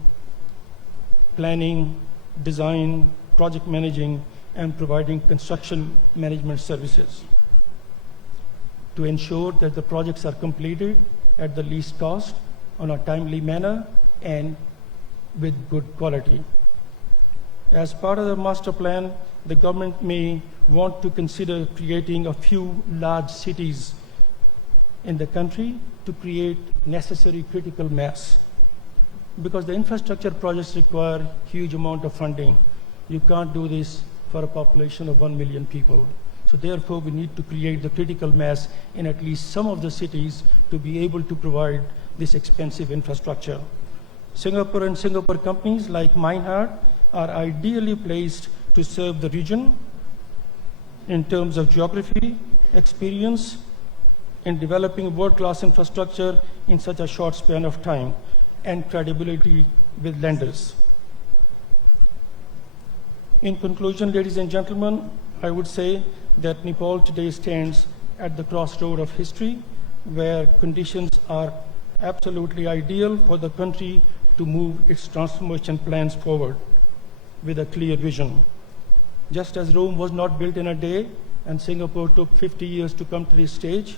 planning, design, project managing, and providing construction management services to ensure that the projects are completed at the least cost, on a timely manner, and with good quality. As part of the master plan, the government may want to consider creating a few large cities in the country to create necessary critical mass. Because the infrastructure projects require huge amount of funding. You can't do this for a population of 1 million people. So therefore, we need to create the critical mass in at least some of the cities to be able to provide this expensive infrastructure. Singapore and Singapore companies like Meinhardt are ideally placed to serve the region in terms of geography, experience in developing world-class infrastructure in such a short span of time, and credibility with lenders. In conclusion, ladies and gentlemen, I would say that Nepal today stands at the crossroad of history, where conditions are absolutely ideal for the country to move its transformation plans forward with a clear vision. Just as Rome was not built in a day and Singapore took 50 years to come to this stage,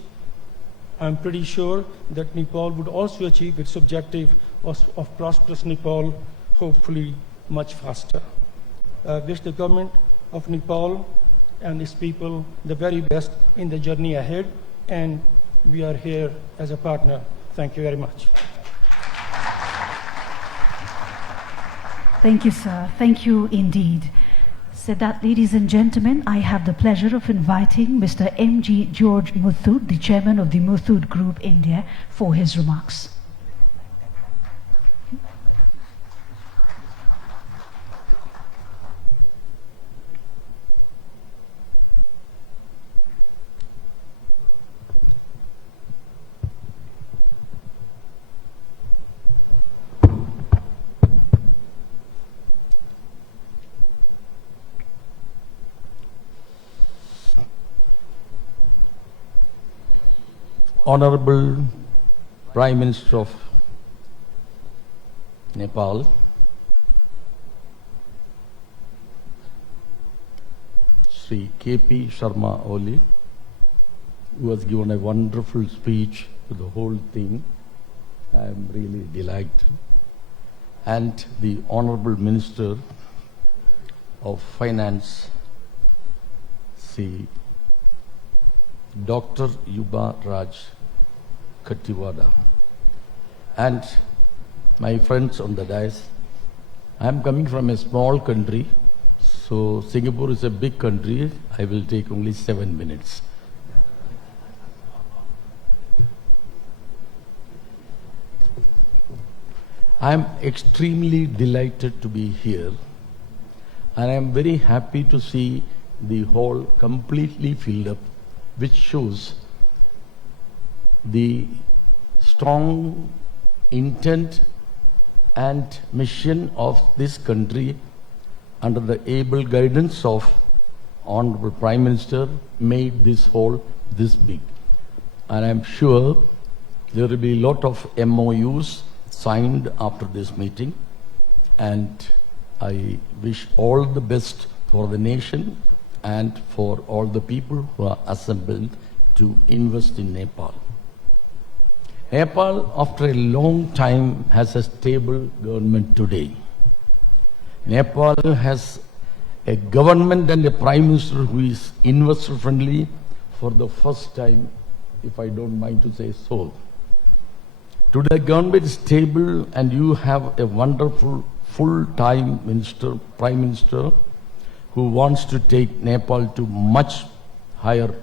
I'm pretty sure that Nepal would also achieve its objective of prosperous Nepal, hopefully much faster. I wish the government of Nepal and its people the very best in the journey ahead, and we are here as a partner. Thank you very much. Thank you, sir. Thank you indeed. So that, ladies and gentlemen, I have the pleasure of inviting Mr. M.G. George Muthoot, the chairman of the Muthoot Group India, for his remarks. Honorable Prime Minister of Nepal, Sri K.P. Sharma Oli, who has given a wonderful speech to the whole thing. I am really delighted. And the Honorable Minister of Finance, Sri Dr. Yuba Raj Khattiwada, and my friends on the dais. I am coming from a small country, so Singapore is a big country. I will take only 7 minutes. I am extremely delighted to be here, and I am very happy to see the hall completely filled up, which shows the strong intent and mission of this country under the able guidance of Honorable Prime Minister made this hall this big. And I'm sure there will be a lot of MOUs signed after this meeting, and I wish all the best for the nation and for all the people who are assembled to invest in Nepal. Nepal, after a long time, has a stable government today. Nepal has a government and a prime minister who is investor friendly for the first time, if I don't mind to say so. Today, the government is stable, and you have a wonderful full-time minister, prime minister, who wants to take Nepal to much higher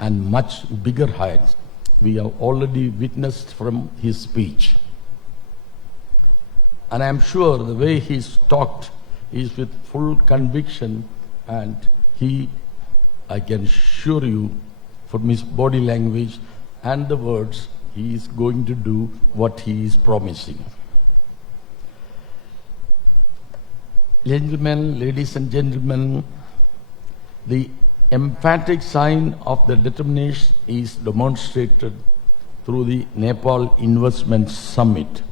and much bigger heights. We have already witnessed from his speech. And I am sure the way he's talked is with full conviction, and I can assure you from his body language and the words, he is going to do what he is promising. Gentlemen, ladies and gentlemen, the emphatic sign of the determination is demonstrated through the Nepal Investment Summit,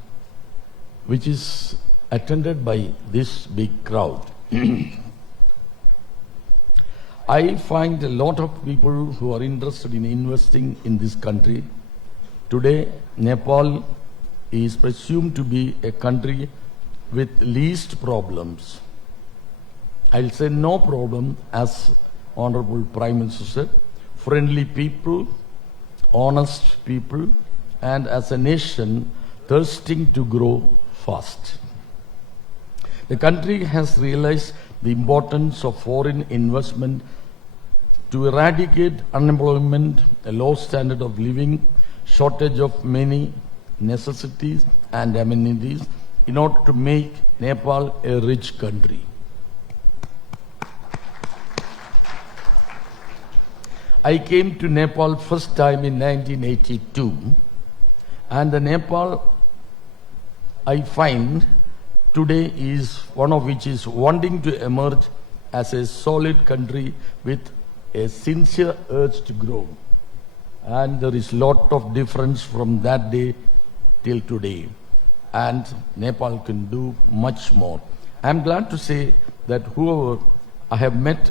which is attended by this big crowd. I find a lot of people who are interested in investing in this country. Today, Nepal is presumed to be a country with least problems. I'll say no problem, as Honorable Prime Minister said. Friendly people, honest people, and as a nation thirsting to grow fast. The country has realized the importance of foreign investment to eradicate unemployment, a low standard of living, shortage of many necessities and amenities, in order to make Nepal a rich country. I came to Nepal first time in 1982, and the Nepal I find today is one of which is wanting to emerge as a solid country with a sincere urge to grow. And there is lot of difference from that day till today. And Nepal can do much more. I am glad to say that whoever I have met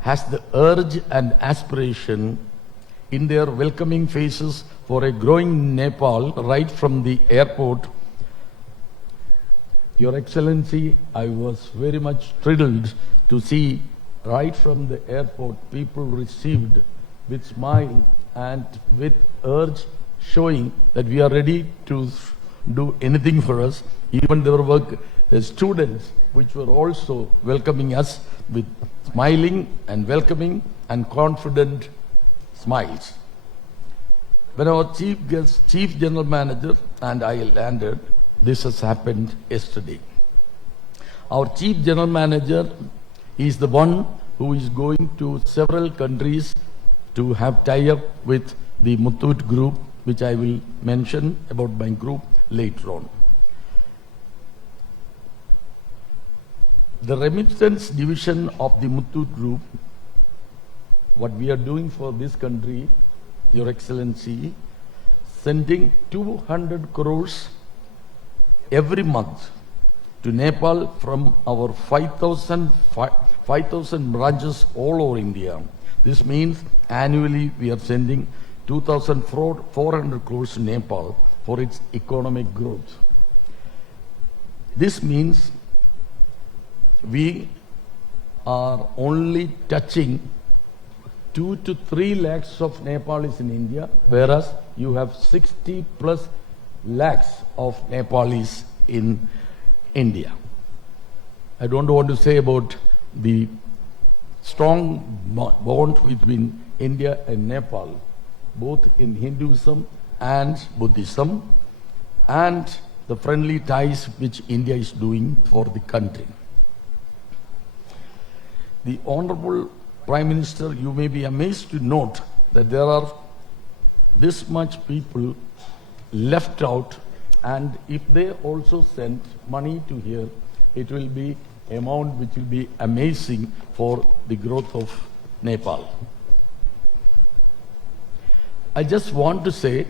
has the urge and aspiration in their welcoming faces for a growing Nepal right from the airport. Your Excellency, I was very much thrilled to see right from the airport people received with smile and with urge, showing that we are ready to do anything for us. Even there were the students which were also welcoming us with smiling and welcoming and confident smiles. When our chief general manager and I landed, this has happened yesterday. Our chief general manager is the one who is going to several countries to have tie-up with the Muthoot Group, which I will mention about my group later on. The remittance division of the Muthoot Group, what we are doing for this country, Your Excellency, sending 200 crores every month to Nepal from our 5,000 branches all over India. This means annually we are sending 2,400 crores to Nepal for its economic growth. This means we are only touching 2 to 3 lakhs of Nepalis in India, whereas you have 60 plus lakhs of Nepalis in India. I don't want to say about the strong bond between India and Nepal, both in Hinduism and Buddhism, and the friendly ties which India is doing for the country. The Honorable Prime Minister, you may be amazed to note that there are this much people left out, and if they also send money to here, it will be amount which will be amazing for the growth of Nepal. I just want to say,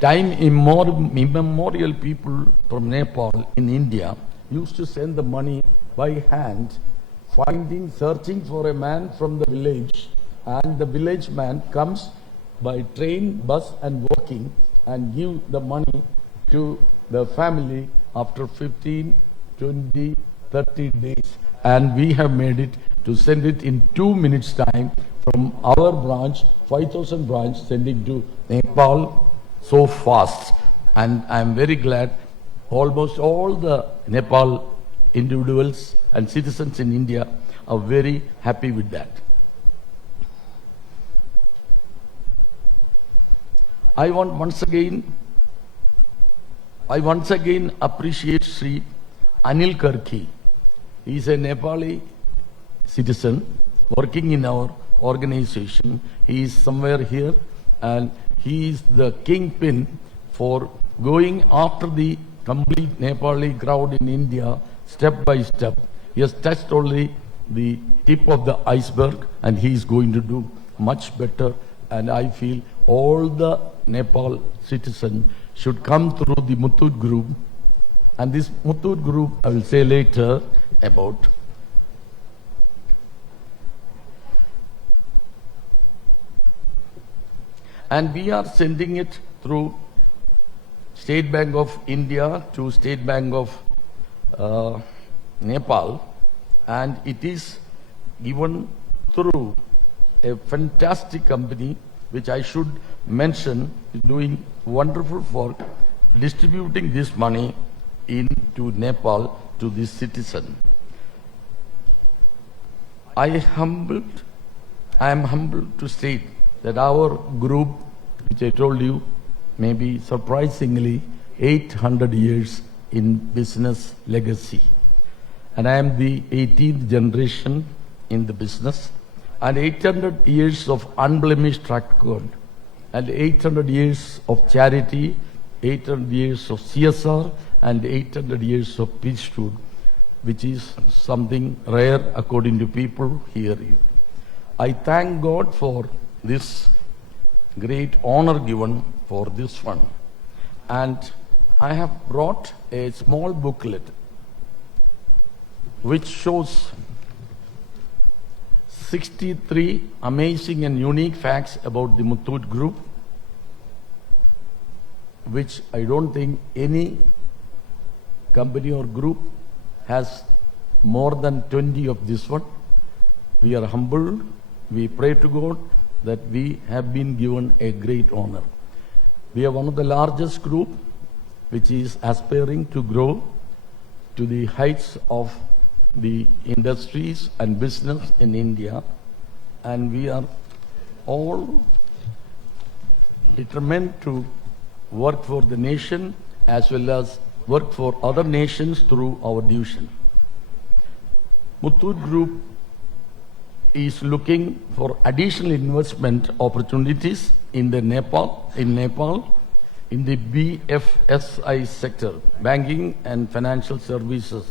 time immemorial people from Nepal in India used to send the money by hand, searching for a man from the village, and the village man comes by train, bus and walking and give the money to the family after 15, 20, 30 days. And we have made it to send it in 2 minutes time from our branch, 5,000 branch, sending to Nepal so fast. And I am very glad almost all the Nepal individuals and citizens in India are very happy with that. I once again appreciate Sri Anil Karki. He is a Nepali citizen working in our organization. He is somewhere here, and he is the kingpin for going after the complete Nepali crowd in India step by step. He has touched only the tip of the iceberg, and he is going to do much better. And I feel all the Nepal citizens should come through the Muthoot Group. And this Muthoot Group, I will say later about. And we are sending it through State Bank of India to State Bank of Nepal, and it is given through a fantastic company which I should mention is doing wonderful work distributing this money into Nepal to this citizen. I am humbled to state that our group, which I told you, may be surprisingly 800 years in business legacy. And I am the 18th generation in the business, and 800 years of unblemished track record, and 800 years of charity, 800 years of CSR, and 800 years of priesthood, which is something rare according to people here. I thank God for this great honor given for this one. And I have brought a small booklet which shows 63 amazing and unique facts about the Muthoot Group, which I don't think any company or group has more than 20 of this one. We are humbled. We pray to God that we have been given a great honor. We are one of the largest group which is aspiring to grow to the heights of the industries and business in India, and we are all determined to work for the nation as well as work for other nations through our division. Muthoot Group is looking for additional investment opportunities in Nepal, in the BFSI sector, banking and financial services,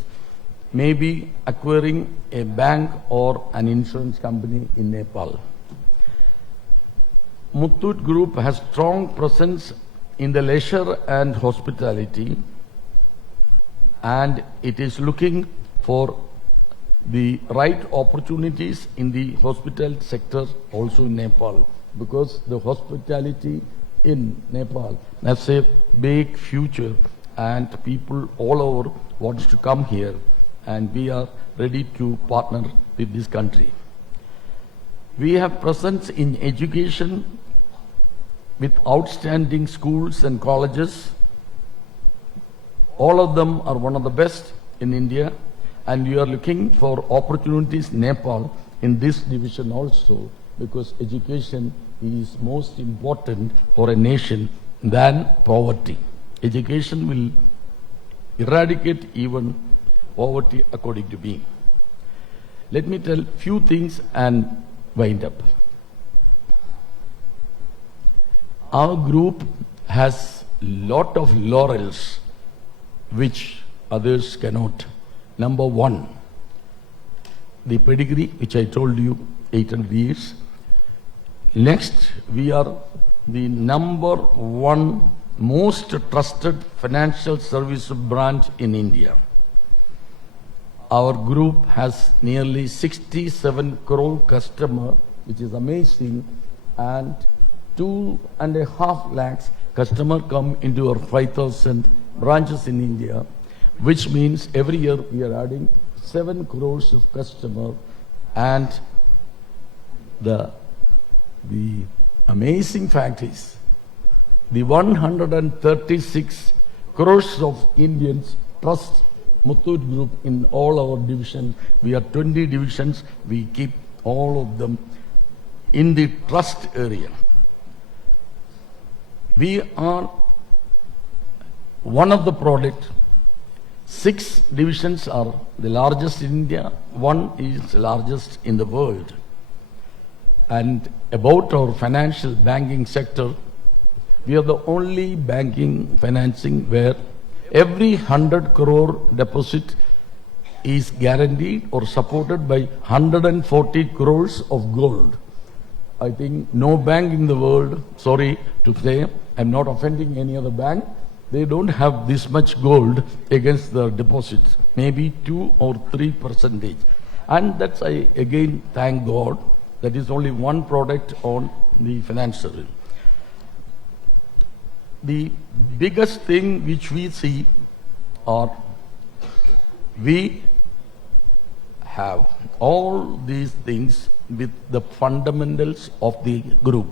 maybe acquiring a bank or an insurance company in Nepal. Muthoot Group has strong presence in the leisure and hospitality, and it is looking for the right opportunities in the hospital sector also in Nepal, because the hospitality in Nepal has a big future and people all over wants to come here, and we are ready to partner with this country. We have presence in education with outstanding schools and colleges. All of them are one of the best in India, and we are looking for opportunities in Nepal in this division also, because education is most important for a nation than poverty. Education will eradicate even poverty, according to me. Let me tell few things and wind up. Our group has lot of laurels which others cannot. Number one, the pedigree, which I told you, 800 years. Next, we are the number one most trusted financial service brand in India. Our group has nearly 67 crore customer, which is amazing, and 2.5 lakhs customer come into our 5,000 branches in India, which means every year we are adding 7 crores of customer. And the amazing fact is the 136 crores of Indians trust Muthoot Group in all our divisions. We have 20 divisions. We keep all of them in the trust area. We are one of the product. 6 divisions are the largest in India. 1 is largest in the world. And about our financial banking sector, we are the only banking financing where every 100 crore deposit is guaranteed or supported by 140 crores of gold. I think no bank in the world, sorry to say, I'm not offending any other bank, they don't have this much gold against their deposits, maybe 2 or 3%. And that's, I again thank God, that is only one product on the financial. The biggest thing which we see are we have all these things with the fundamentals of the group.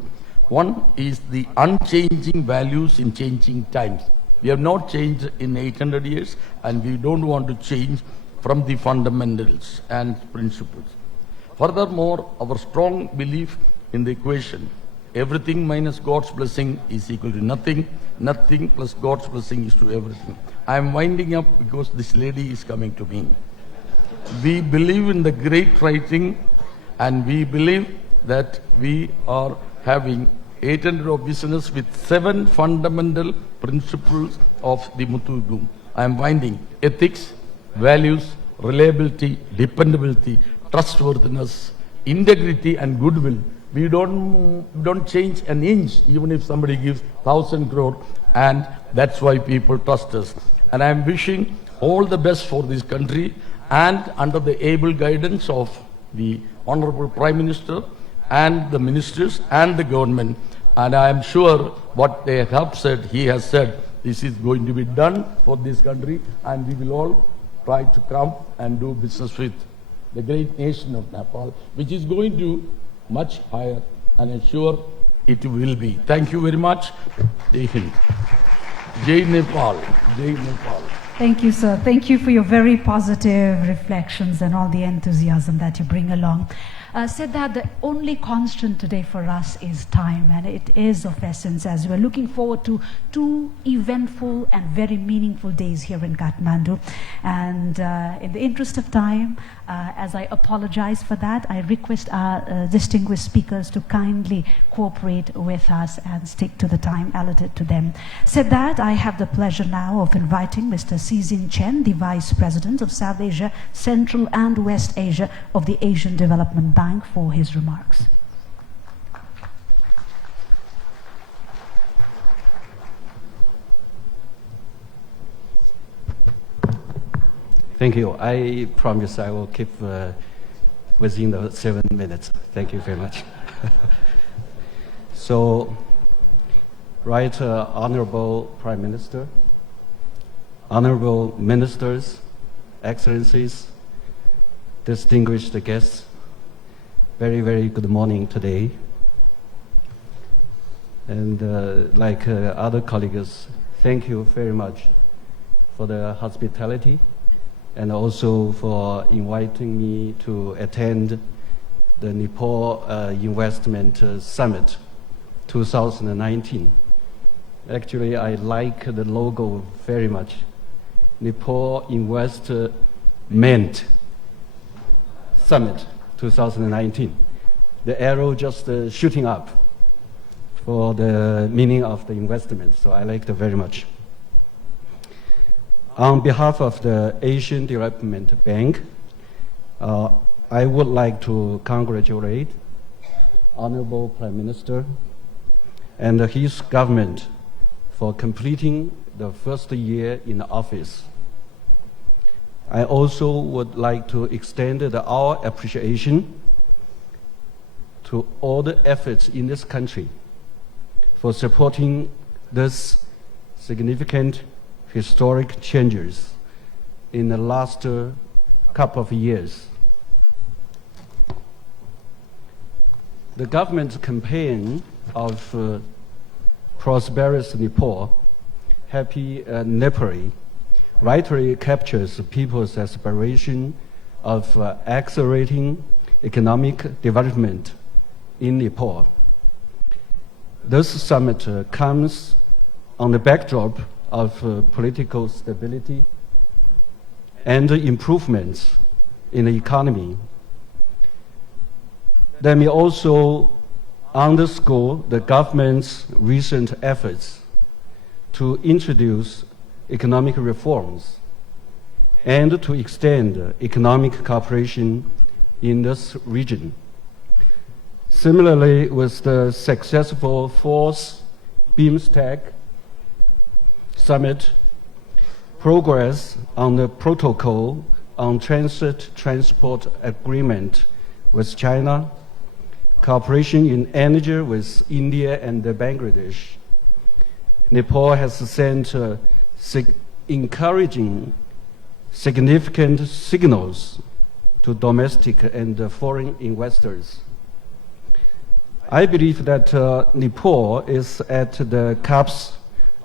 One is the unchanging values in changing times. We have not changed in 800 years, and we don't want to change from the fundamentals and principles. Furthermore, our strong belief in the equation, everything minus God's blessing is equal to nothing, nothing plus God's blessing is to everything. I am winding up because this lady is coming to me. We believe in the great writing, and we believe that we are having 800 of business with 7 fundamental principles of the Muthoot Group. I am winding: ethics, values, reliability, dependability, trustworthiness, integrity, and goodwill. We don't change an inch, even if somebody gives 1,000 crore, and that's why people trust us. And I am wishing all the best for this country, and under the able guidance of the Honorable Prime Minister and the ministers and the government. And I am sure what they have said, he has said, this is going to be done for this country, and we will all try to come and do business with the great nation of Nepal, which is going to much higher, and I'm sure it will be. Thank you very much. Jai Hind. Jai Nepal. Jai Nepal. Thank you, sir. Thank you for your very positive reflections and all the enthusiasm that you bring along. Said that the only constant today for us is time, and it is of essence as we're looking forward to 2 eventful and very meaningful days here in Kathmandu. And in the interest of time, as I apologize for that, I request our distinguished speakers to kindly cooperate with us and stick to the time allotted to them. Said that, I have the pleasure now of inviting Mr. Sizin Chen, the Vice President of South Asia, Central and West Asia of the Asian Development Bank, for his remarks. Thank you. I promise I will keep within the 7 minutes. Thank you very much. So, right, Honorable Prime Minister, Honorable Ministers, Excellencies, distinguished guests, very, very good morning today. And like other colleagues, thank you very much for the hospitality and also for inviting me to attend the Nepal Investment Summit 2019. Actually, I like the logo very much. Nepal Investment Summit 2019. The arrow just shooting up for the meaning of the investment, so I liked it very much. On behalf of the Asian Development Bank, I would like to congratulate Honorable Prime Minister and his government for completing the first year in office. I also would like to extend our appreciation to all the efforts in this country for supporting this significant historic changes in the last couple of years. The government's campaign of Prosperous Nepal, Happy Nepal, rightly captures people's aspiration of accelerating economic development in Nepal. This summit comes on the backdrop of political stability and improvements in the economy. Let me also underscore the government's recent efforts to introduce economic reforms and to extend economic cooperation in this region. Similarly, with the successful fourth BIMSTEC summit, progress on the protocol on transit transport agreement with China, cooperation in energy with India and Bangladesh, Nepal has sent encouraging significant signals to domestic and foreign investors. I believe that Nepal is at the cusp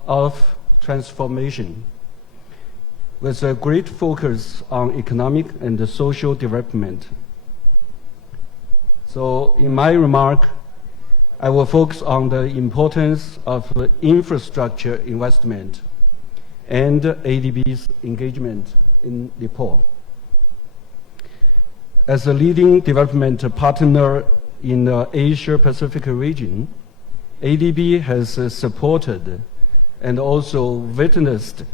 of transformation with a great focus on economic and social development. So in my remark, I will focus on the importance of infrastructure investment and ADB's engagement in Nepal. As a leading development partner in the Asia-Pacific region, ADB has supported and also witnessed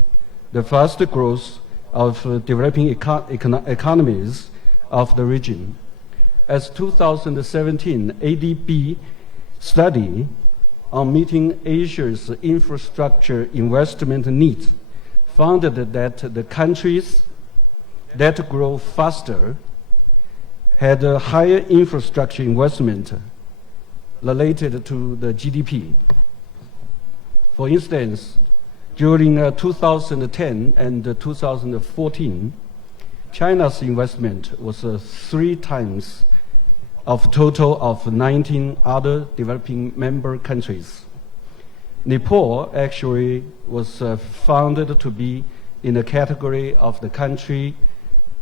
the fast growth of developing economies of the region. As 2017 ADB study on meeting Asia's infrastructure investment needs found that the countries that grow faster had a higher infrastructure investment related to the GDP. For instance, during 2010 and 2014, China's investment was 3 times of total of 19 other developing member countries. Nepal actually was found to be in the category of the country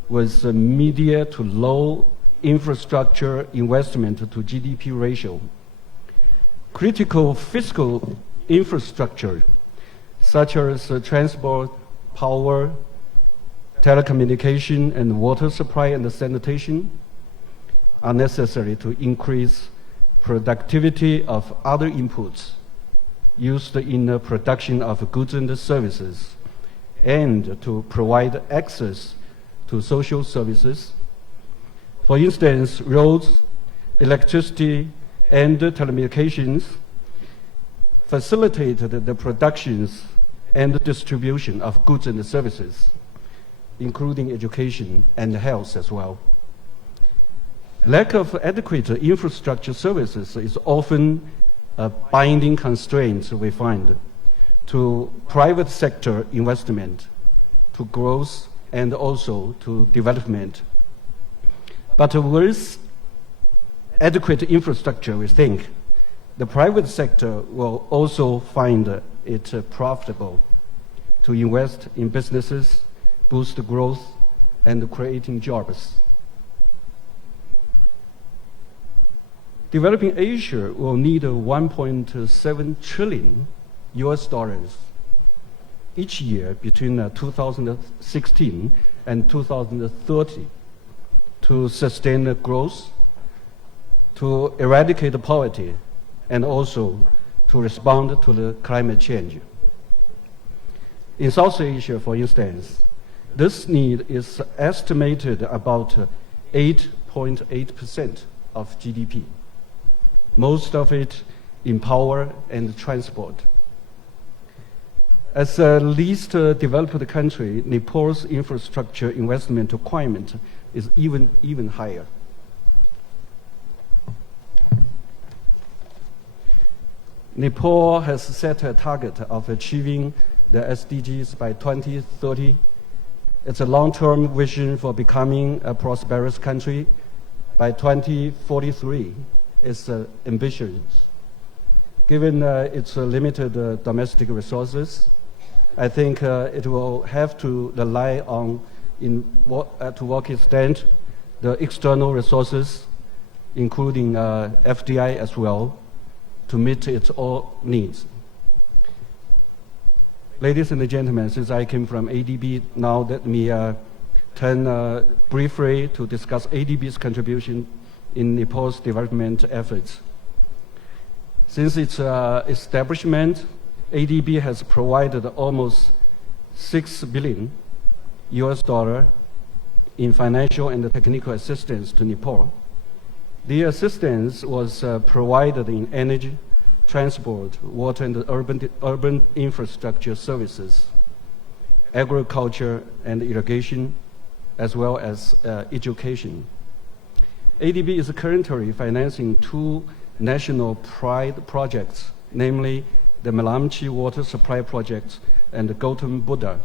with a medium to low infrastructure investment to GDP ratio. Critical fiscal infrastructure, such as transport, power, telecommunication, and water supply and sanitation, are necessary to increase productivity of other inputs used in the production of goods and services, and to provide access to social services. For instance, roads, electricity, and telecommunications facilitated the productions and distribution of goods and services, including education and health as well. Lack of adequate infrastructure services is often a binding constraint we find to private sector investment, to growth, and also to development. But with adequate infrastructure, we think the private sector will also find it profitable to invest in businesses, boost growth, and creating jobs. Developing Asia will need $1.7 trillion each year between 2016 and 2030 to sustain growth, to eradicate poverty, and also to respond to the climate change. In South Asia, for instance, this need is estimated about 8.8% of GDP, most of it in power and transport. As the least developed country, Nepal's infrastructure investment requirement is even higher. Nepal has set a target of achieving the SDGs by 2030. It's a long-term vision for becoming a prosperous country by 2043. It's ambitious. Given its limited domestic resources, I think it will have to rely on, to what extent, the external resources, including FDI as well, to meet its all needs. Ladies and gentlemen, since I came from ADB, now let me turn briefly to discuss ADB's contribution in Nepal's development efforts. Since its establishment, ADB has provided almost $6 billion in financial and technical assistance to Nepal. The assistance was provided in energy, transport, water and urban infrastructure services, agriculture and irrigation, as well as education. ADB is currently financing two national pride projects, namely the Melamchi Water Supply Project and the Gautam Buddha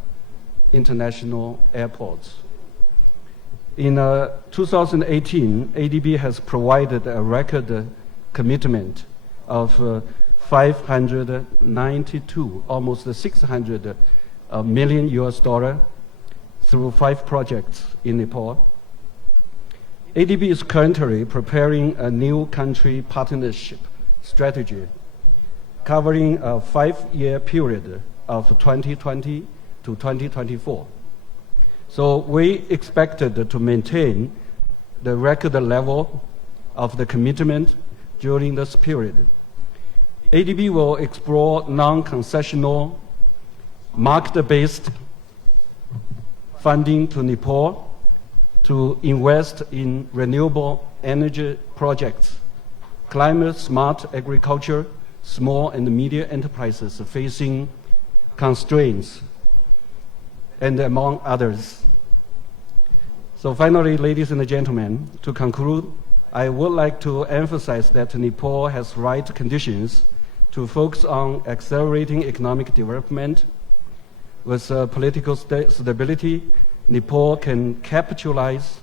International Airports. In 2018, ADB has provided a record commitment of 592, almost 600 million through 5 projects in Nepal. ADB is currently preparing a new country partnership strategy covering a 5-year period of 2020 to 2024. So we expected to maintain the record level of the commitment during this period. ADB will explore non-concessional, market-based funding to Nepal to invest in renewable energy projects, climate-smart agriculture, small and medium enterprises facing constraints, and among others. So finally, ladies and gentlemen, to conclude, I would like to emphasize that Nepal has right conditions to focus on accelerating economic development. With political stability, Nepal can capitalize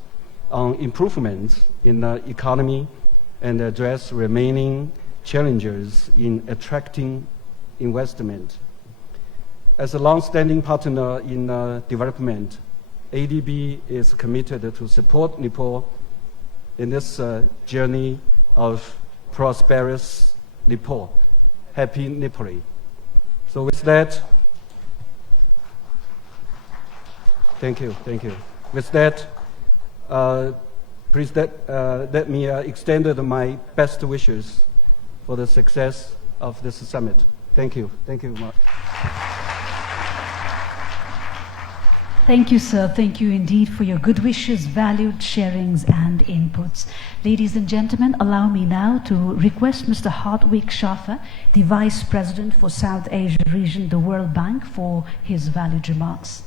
on improvements in the economy and address remaining challenges in attracting investment. As a long-standing partner in development, ADB is committed to support Nepal in this journey of prosperous Nepal, happy Nepali. So with that, thank you. With that, please let me extend my best wishes for the success of this summit. Thank you. Thank you, Mark. Thank you, sir. Thank you indeed for your good wishes, valued sharings and inputs. Ladies and gentlemen, allow me now to request Mr. Hartwig Schaffer, the Vice President for South Asia Region, the World Bank, for his valued remarks.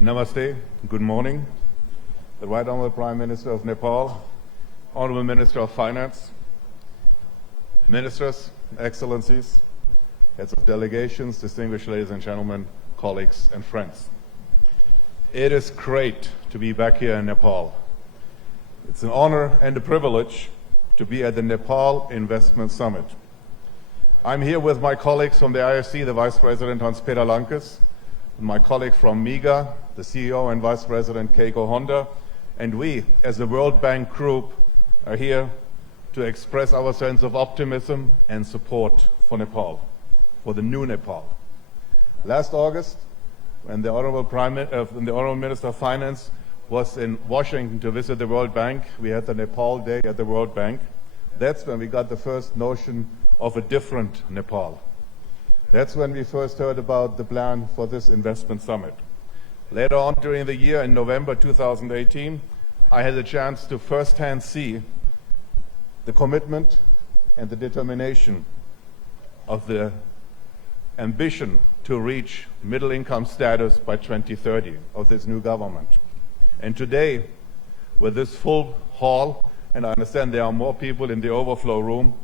Namaste, good morning. The Right Honourable Prime Minister of Nepal, Honourable Minister of Finance, Ministers, Excellencies, Heads of Delegations, distinguished ladies and gentlemen, colleagues and friends. It is great to be back here in Nepal. It's an honour and a privilege to be at the Nepal Investment Summit. I'm here with my colleagues from the IFC, the Vice President Hans-Peter Lankes, my colleague from MIGA, the CEO and Vice President Keiko Honda, and we, as the World Bank Group, are here to express our sense of optimism and support for Nepal, for the new Nepal. Last August, when the Honourable Minister of Finance was in Washington to visit the World Bank, we had the Nepal Day at the World Bank. That's when we got the first notion of a different Nepal. That's when we first heard about the plan for this investment summit. Later on during the year, in November 2018, I had a chance to firsthand see the commitment and the determination of the ambition to reach middle-income status by 2030 of this new government. And today, with this full hall, and I understand there are more people in the overflow room,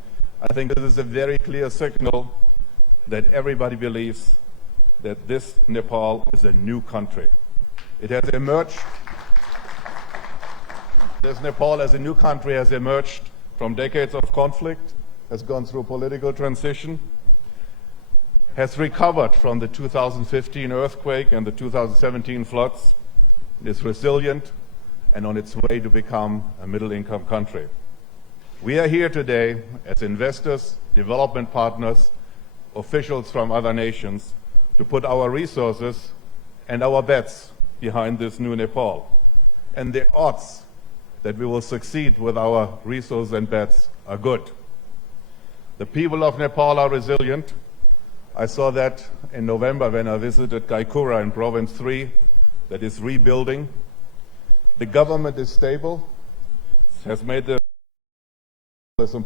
I think this is a very clear signal that everybody believes that this Nepal is a new country. It has emerged, this Nepal as a new country has emerged from decades of conflict, has gone through political transition, has recovered from the 2015 earthquake and the 2017 floods, is resilient and on its way to become a middle-income country. We are here today as investors, development partners, officials from other nations to put our resources and our bets behind this new Nepal. And the odds that we will succeed with our resources and bets are good. The people of Nepal are resilient. I saw that in November when I visited Kaikoura in Province 3, that is rebuilding. The government is stable, has made the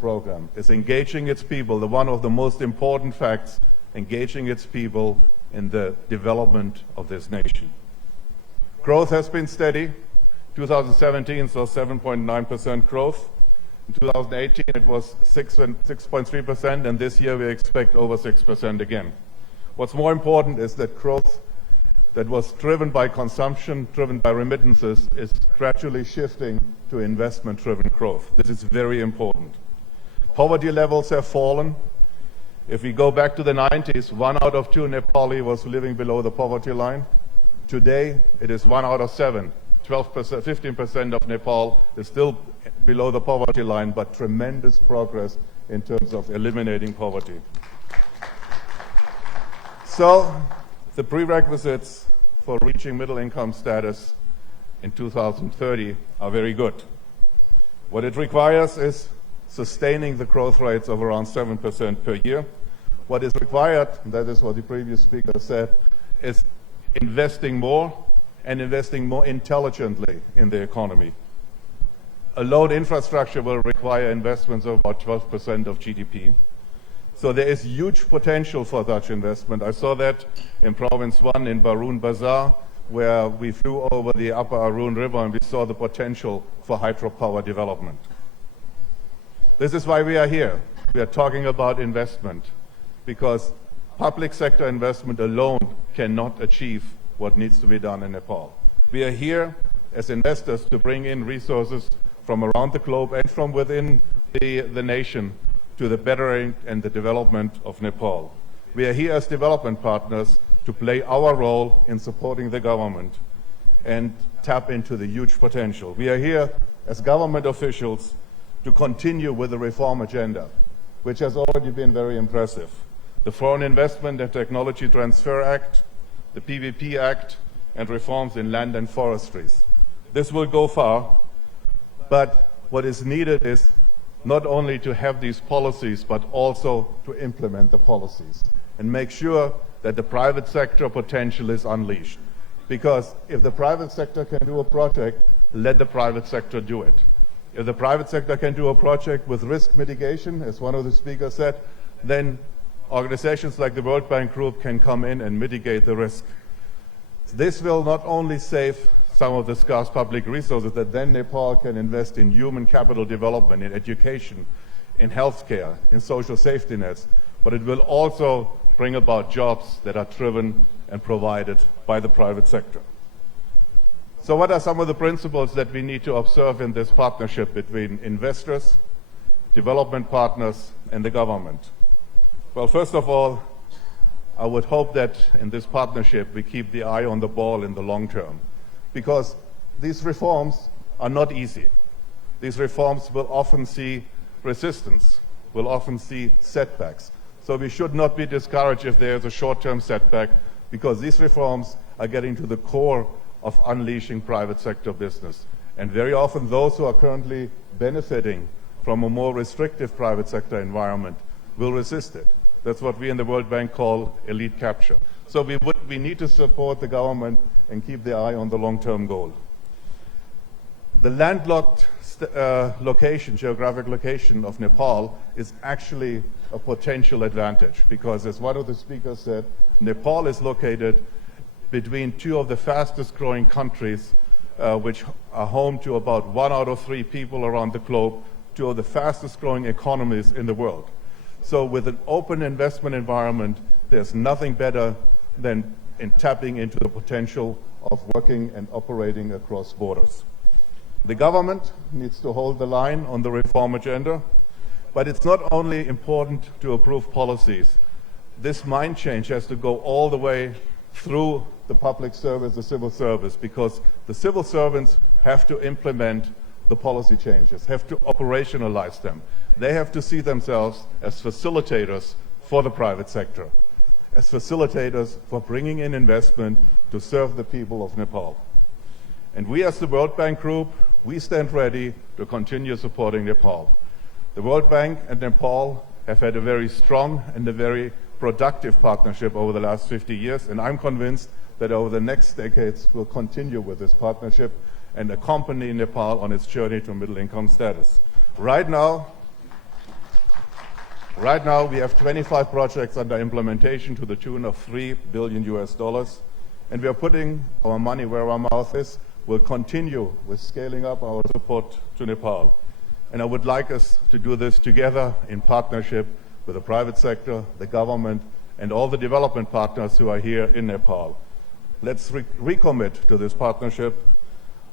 program, is engaging its people, one of the most important facts, engaging its people in the development of this nation. Growth has been steady. 2017 saw 7.9% growth. In 2018 it was 6.3%, and this year we expect over 6% again. What's more important is that growth that was driven by consumption, driven by remittances, is gradually shifting to investment-driven growth. This is very important. Poverty levels have fallen. If we go back to the 90s, 1 out of 2 Nepali was living below the poverty line. Today, it is 1 out of 7. 12%, 15% of Nepal is still below the poverty line, but tremendous progress in terms of eliminating poverty. So, the prerequisites for reaching middle-income status in 2030 are very good. What it requires is sustaining the growth rates of around 7% per year. What is required, that is what the previous speaker said, is investing more and investing more intelligently in the economy. Alone infrastructure will require investments of about 12% of GDP. So there is huge potential for such investment. I saw that in Province 1 in Barun Bazar, where we flew over the upper Arun River and we saw the potential for hydropower development. This is why we are here. We are talking about investment, because public sector investment alone cannot achieve what needs to be done in Nepal. We are here as investors to bring in resources from around the globe and from within the nation to the bettering and the development of Nepal. We are here as development partners to play our role in supporting the government and tap into the huge potential. We are here as government officials to continue with the reform agenda, which has already been very impressive. The Foreign Investment and Technology Transfer Act, the PVP Act, and reforms in land and forestries. This will go far, but what is needed is not only to have these policies, but also to implement the policies and make sure that the private sector potential is unleashed. Because if the private sector can do a project, let the private sector do it. If the private sector can do a project with risk mitigation, as one of the speakers said, then organizations like the World Bank Group can come in and mitigate the risk. This will not only save some of the scarce public resources that then Nepal can invest in human capital development, in education, in healthcare, in social safety nets, but it will also bring about jobs that are driven and provided by the private sector. So what are some of the principles that we need to observe in this partnership between investors, development partners, and the government? Well, first of all, I would hope that in this partnership we keep the eye on the ball in the long term, because these reforms are not easy. These reforms will often see resistance, will often see setbacks. So we should not be discouraged if there is a short-term setback, because these reforms are getting to the core of unleashing private sector business. And very often those who are currently benefiting from a more restrictive private sector environment will resist it. That's what we in the World Bank call elite capture. So we need to support the government and keep the eye on the long-term goal. The landlocked geographic location of Nepal is actually a potential advantage because, as one of the speakers said, Nepal is located between two of the fastest growing countries which are home to about 1 out of 3 people around the globe, two of the fastest growing economies in the world. So with an open investment environment, there's nothing better than in tapping into the potential of working and operating across borders. The government needs to hold the line on the reform agenda, but it's not only important to approve policies. This mind change has to go all the way through the public service, the civil service, because the civil servants have to implement the policy changes, have to operationalize them. They have to see themselves as facilitators for the private sector, as facilitators for bringing in investment to serve the people of Nepal. And we as the World Bank Group, we stand ready to continue supporting Nepal. The World Bank and Nepal have had a very strong and a very productive partnership over the last 50 years, and I'm convinced that over the next decades we'll continue with this partnership and accompany Nepal on its journey to middle income status. Right now we have 25 projects under implementation to the tune of $3 billion, and we are putting our money where our mouth is. We'll continue with scaling up our support to Nepal. And I would like us to do this together in partnership with the private sector, the government, and all the development partners who are here in Nepal. Let's recommit to this partnership.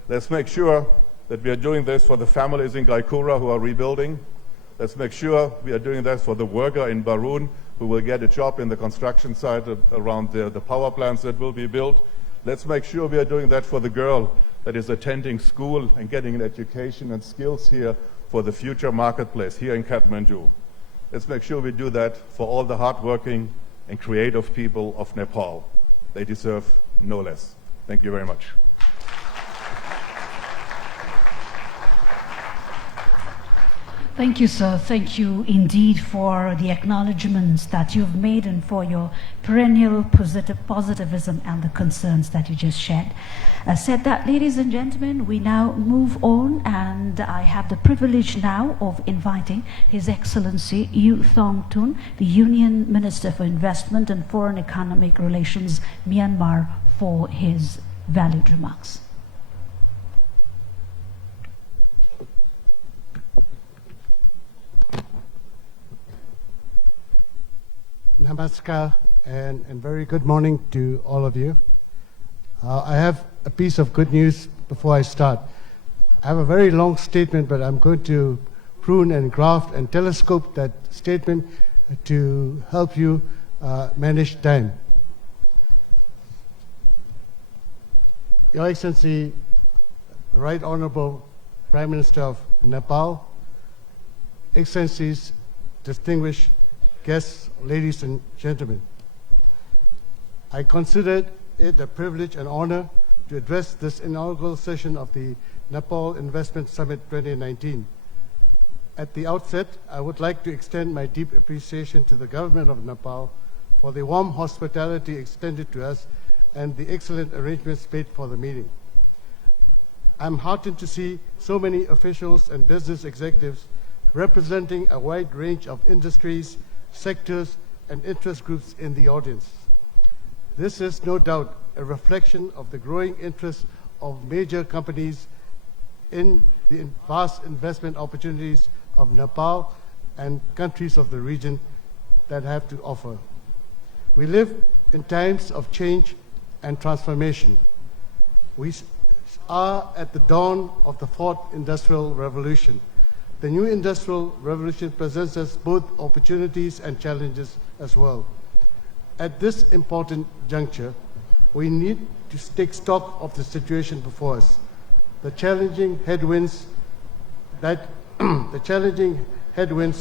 Let's make sure that we are doing this for the families in Gaikura who are rebuilding. Let's make sure we are doing that for the worker in Barun who will get a job in the construction site around the power plants that will be built. Let's make sure we are doing that for the girl that is attending school and getting an education and skills here for the future marketplace here in Kathmandu. Let's make sure we do that for all the hardworking and creative people of Nepal. They deserve no less. Thank you very much. Thank you, sir. Thank you indeed for the acknowledgements that you've made and for your perennial positivism and the concerns that you just shared. Said that, ladies and gentlemen, we now move on, and I have the privilege now of inviting His Excellency U Thong Tun, the Union Minister for Investment and Foreign Economic Relations, Myanmar, for his valued remarks. Namaskar and very good morning to all of you. I have a piece of good news before I start. I have a very long statement, but I'm going to prune and graft and telescope that statement to help you manage time. Your Excellency, the Right Honorable Prime Minister of Nepal, Excellencies, distinguished guests, ladies and gentlemen, I consider it a privilege and honor to address this inaugural session of the Nepal Investment Summit 2019. At the outset, I would like to extend my deep appreciation to the government of Nepal for the warm hospitality extended to us and the excellent arrangements made for the meeting. I'm heartened to see so many officials and business executives representing a wide range of industries, sectors, and interest groups in the audience. This is no doubt a reflection of the growing interest of major companies in the vast investment opportunities of Nepal and countries of the region that have to offer. We live in times of change and transformation. We are at the dawn of the fourth industrial revolution. The new industrial revolution presents us both opportunities and challenges as well. At this important juncture, we need to take stock of the situation before us, the challenging headwinds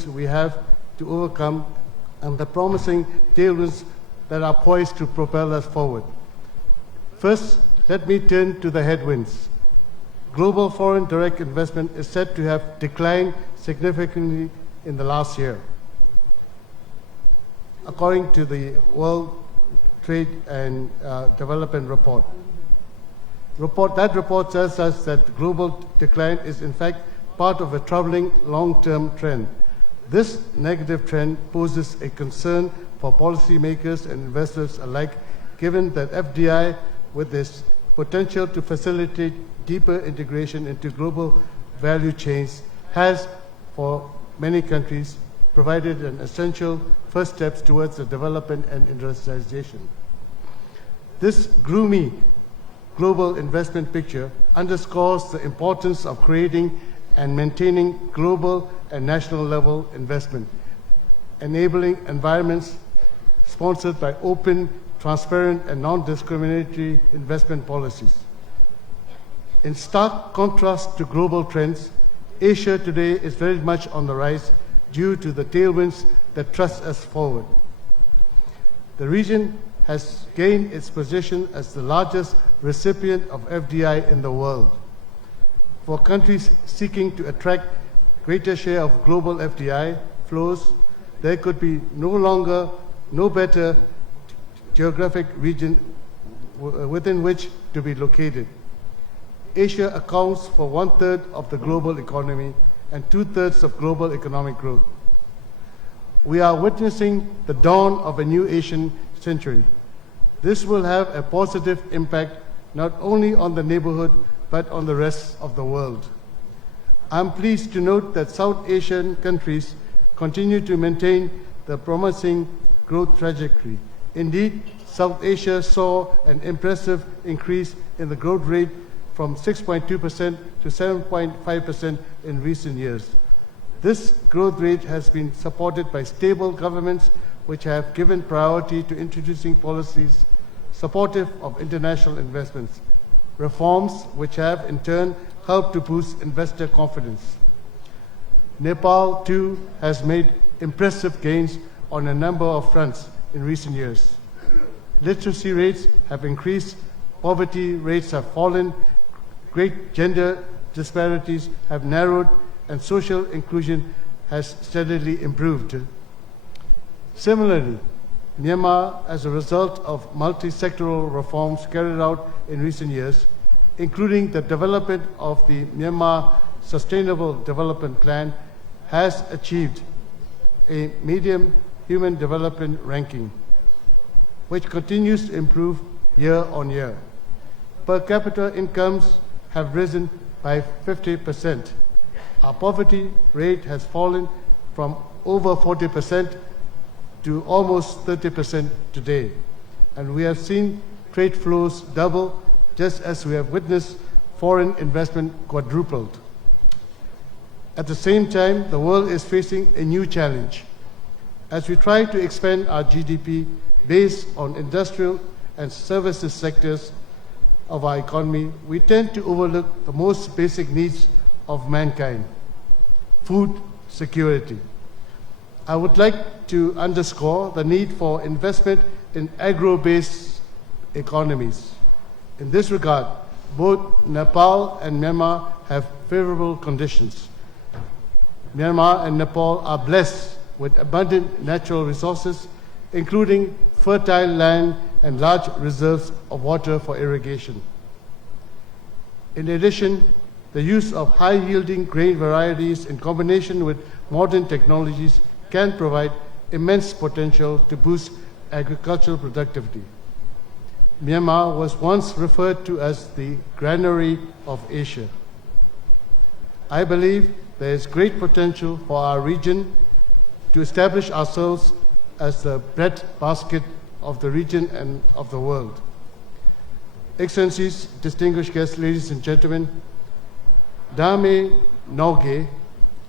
we have to overcome, and the promising tailwinds that are poised to propel us forward. First, let me turn to the headwinds. Global foreign direct investment is said to have declined significantly in the last year, according to the World Trade and Development Report. That report tells us that the global decline is in fact part of a troubling long-term trend. This negative trend poses a concern for policymakers and investors alike, given that FDI, with its potential to facilitate deeper integration into global value chains, has, for many countries, provided an essential first steps towards the development and industrialization. This gloomy global investment picture underscores the importance of creating and maintaining global and national level investment, enabling environments sponsored by open, transparent, and non-discriminatory investment policies. In stark contrast to global trends, Asia today is very much on the rise due to the tailwinds that thrust us forward. The region has gained its position as the largest recipient of FDI in the world. For countries seeking to attract greater share of global FDI flows, there could be no better geographic region within which to be located. Asia accounts for 1/3 of the global economy and 2/3 of global economic growth. We are witnessing the dawn of a new Asian century. This will have a positive impact not only on the neighborhood, but on the rest of the world. I'm pleased to note that South Asian countries continue to maintain the promising growth trajectory. Indeed, South Asia saw an impressive increase in the growth rate from 6.2% to 7.5% in recent years. This growth rate has been supported by stable governments which have given priority to introducing policies supportive of international investments, reforms which have in turn helped to boost investor confidence. Nepal too has made impressive gains on a number of fronts in recent years. Literacy rates have increased, poverty rates have fallen, great gender disparities have narrowed, and social inclusion has steadily improved. Similarly, Myanmar, as a result of multi-sectoral reforms carried out in recent years, including the development of the Myanmar Sustainable Development Plan, has achieved a medium human development ranking, which continues to improve year on year. Per capita incomes have risen by 50%. Our poverty rate has fallen from over 40% to almost 30% today. And we have seen trade flows double, just as we have witnessed foreign investment quadrupled. At the same time, the world is facing a new challenge. As we try to expand our GDP based on industrial and services sectors of our economy, we tend to overlook the most basic needs of mankind: food security. I would like to underscore the need for investment in agro-based economies. In this regard, both Nepal and Myanmar have favorable conditions. Myanmar and Nepal are blessed with abundant natural resources, including fertile land and large reserves of water for irrigation. In addition, the use of high-yielding grain varieties in combination with modern technologies can provide immense potential to boost agricultural productivity. Myanmar was once referred to as the granary of Asia. I believe there is great potential for our region to establish ourselves as the breadbasket of the region and of the world. Excellencies, distinguished guests, ladies and gentlemen, Dame Nogue,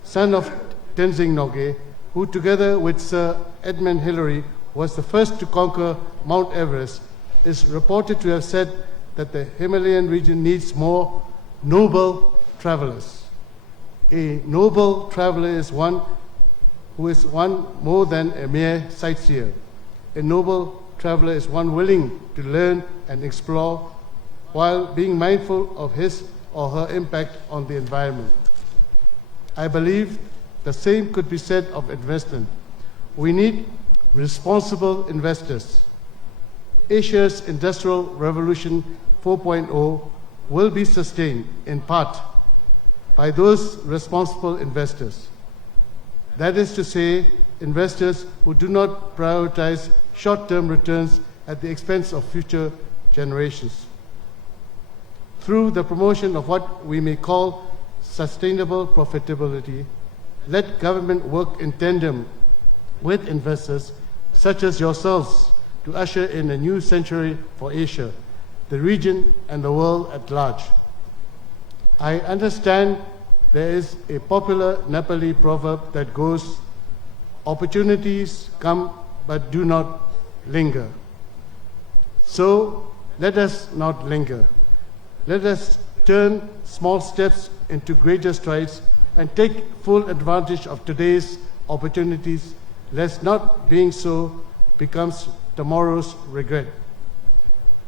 son of Tenzing Nogue, who together with Sir Edmund Hillary was the first to conquer Mount Everest, is reported to have said that the Himalayan region needs more noble travelers. A noble traveler is one who is one more than a mere sightseer. A noble traveler is one willing to learn and explore while being mindful of his or her impact on the environment. I believe the same could be said of investment. We need responsible investors. Asia's Industrial Revolution 4.0 will be sustained in part by those responsible investors. That is to say, investors who do not prioritize short-term returns at the expense of future generations. Through the promotion of what we may call sustainable profitability, let government work in tandem with investors such as yourselves to usher in a new century for Asia, the region, and the world at large. I understand there is a popular Nepali proverb that goes, "Opportunities come but do not linger." So let us not linger. Let us turn small steps into greater strides and take full advantage of today's opportunities, lest not being so becomes tomorrow's regret.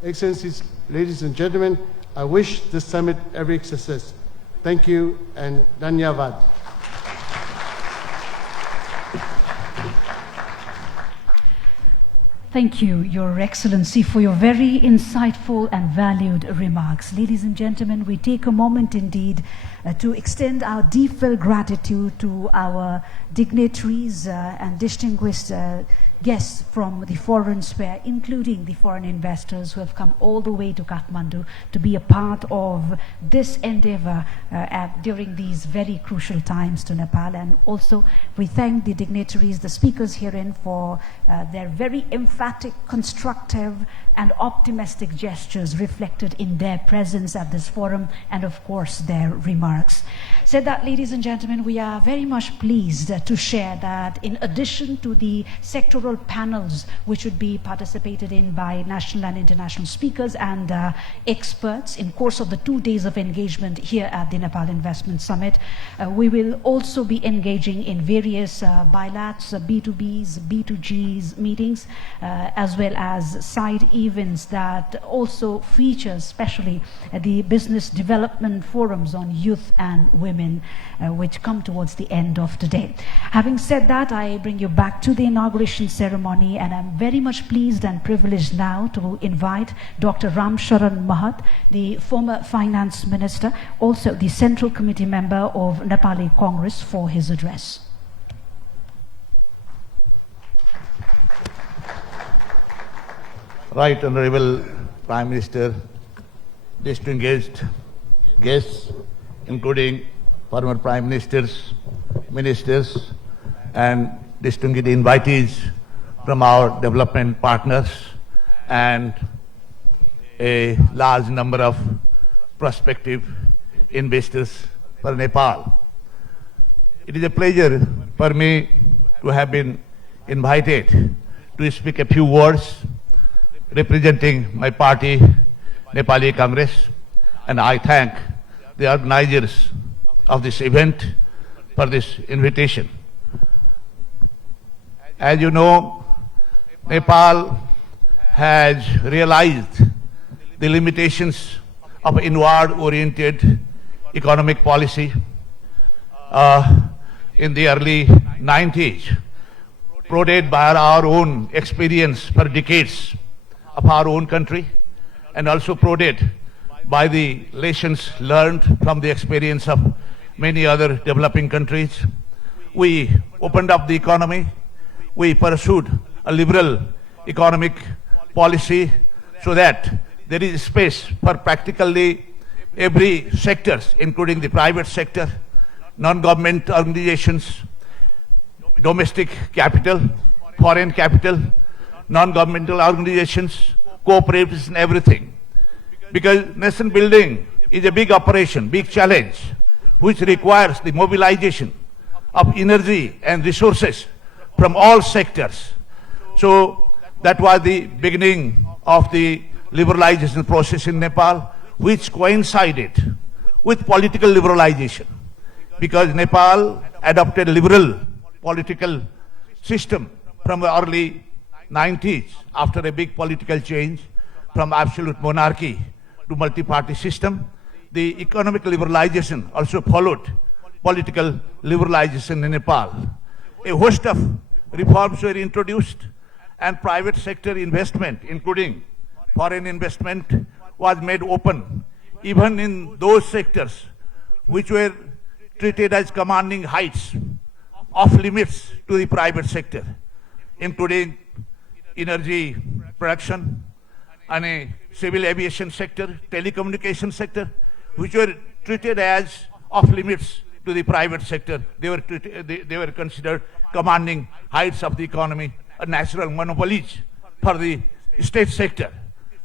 Excellencies, ladies and gentlemen, I wish this summit every success. Thank you and Dhanyavad. Thank you, Your Excellency, for your very insightful and valued remarks. Ladies and gentlemen, we take a moment indeed to extend our deep-felt gratitude to our dignitaries and distinguished guests from the foreign sphere, including the foreign investors who have come all the way to Kathmandu to be a part of this endeavor during these very crucial times to Nepal. And also we thank the dignitaries, the speakers herein, for their very emphatic, constructive and optimistic gestures reflected in their presence at this forum and of course their remarks. Said that, ladies and gentlemen, we are very much pleased to share that in addition to the sectoral panels which would be participated in by national and international speakers and experts in course of the 2 days of engagement here at the Nepal Investment Summit, we will also be engaging in various bilats, B2Bs, B2Gs meetings, as well as side events that also feature especially the business development forums on youth and women, which come towards the end of today. Having said that, I bring you back to the inauguration ceremony, and I'm very much pleased and privileged now to invite Dr. Ram Sharan Mahat, the former finance minister, also the Central Committee member of Nepali Congress, for his address. Right Honorable Prime Minister, distinguished guests, including former Prime Ministers, Ministers, and distinguished invitees from our development partners, and a large number of prospective investors for Nepal. It is a pleasure for me to have been invited to speak a few words representing my party, Nepali Congress, and I thank the organizers of this event for this invitation. As you know, Nepal has realized the limitations of inward-oriented economic policy in the early 90s, prodded by our own experience for decades of our own country, and also prodded by the lessons learned from the experience of many other developing countries. We opened up the economy. We pursued a liberal economic policy so that there is space for practically every sector, including the private sector, non-government organizations, domestic capital, foreign capital, non-governmental organizations, cooperatives and everything. Because nation building is a big operation, big challenge, which requires the mobilization of energy and resources from all sectors. So that was the beginning of the liberalization process in Nepal, which coincided with political liberalization, because Nepal adopted a liberal political system from the early 90s after a big political change from absolute monarchy to multi-party system. The economic liberalization also followed political liberalization in Nepal. A host of reforms were introduced, and private sector investment, including foreign investment, was made open, even in those sectors which were treated as commanding heights, off limits to the private sector, including energy production and a civil aviation sector, telecommunication sector, which were treated as off limits to the private sector. They were considered commanding heights of the economy, a natural monopolies for the state sector.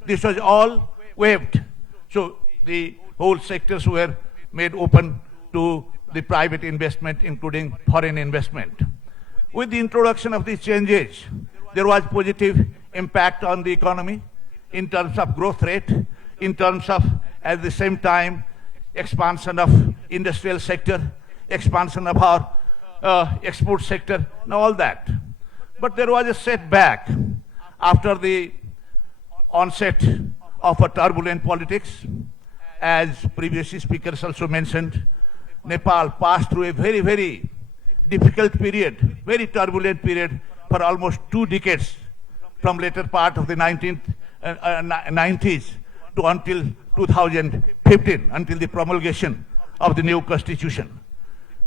This was all waived. So the whole sectors were made open to the private investment, including foreign investment. With the introduction of these changes, there was positive impact on the economy in terms of growth rate, in terms of, at the same time, expansion of industrial sector, expansion of our export sector, and all that. But there was a setback after the onset of a turbulent politics. As previous speakers also mentioned, Nepal passed through a very, very difficult period, very turbulent period for almost 2 decades, from later part of the 90s to until 2015, until the promulgation of the new constitution.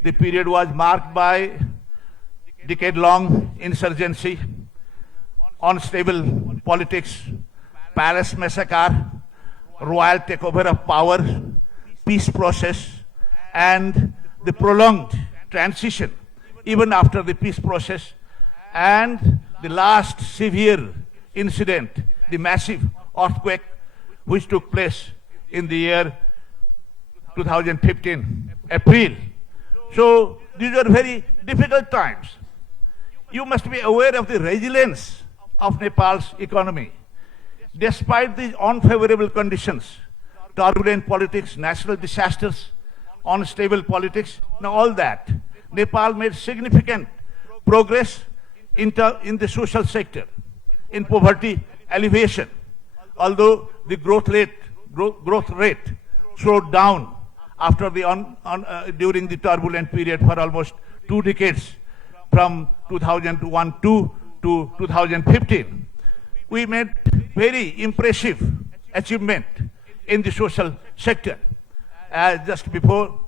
The period was marked by decade-long insurgency, unstable politics, palace massacre, royal takeover of power, peace process, and the prolonged transition even after the peace process, and the last severe incident, the massive earthquake which took place in the year 2015, April. So these are very difficult times. You must be aware of the resilience of Nepal's economy. Despite these unfavorable conditions, turbulent politics, natural disasters, unstable politics, and all that, Nepal made significant progress in the social sector, in poverty alleviation. Although the growth rate slowed down after during the turbulent period for almost 2 decades, from 2001 to 2015. We made very impressive achievement in the social sector. As just before,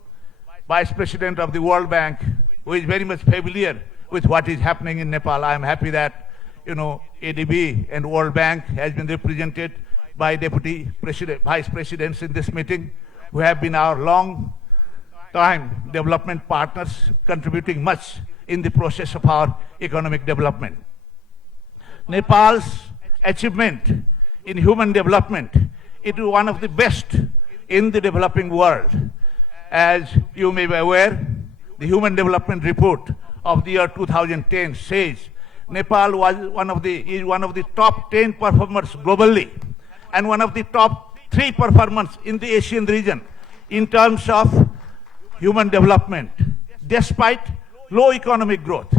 Vice President of the World Bank, who is very much familiar with what is happening in Nepal, I am happy that, ADB and World Bank has been represented by Deputy President, Vice Presidents in this meeting, who have been our long time development partners, contributing much in the process of our economic development. Nepal's achievement in human development, it is one of the best in the developing world. As you may be aware, the Human Development Report of the year 2010 says Nepal is one of the top 10 performers globally and one of the top 3 performers in the Asian region in terms of human development. Despite low economic growth,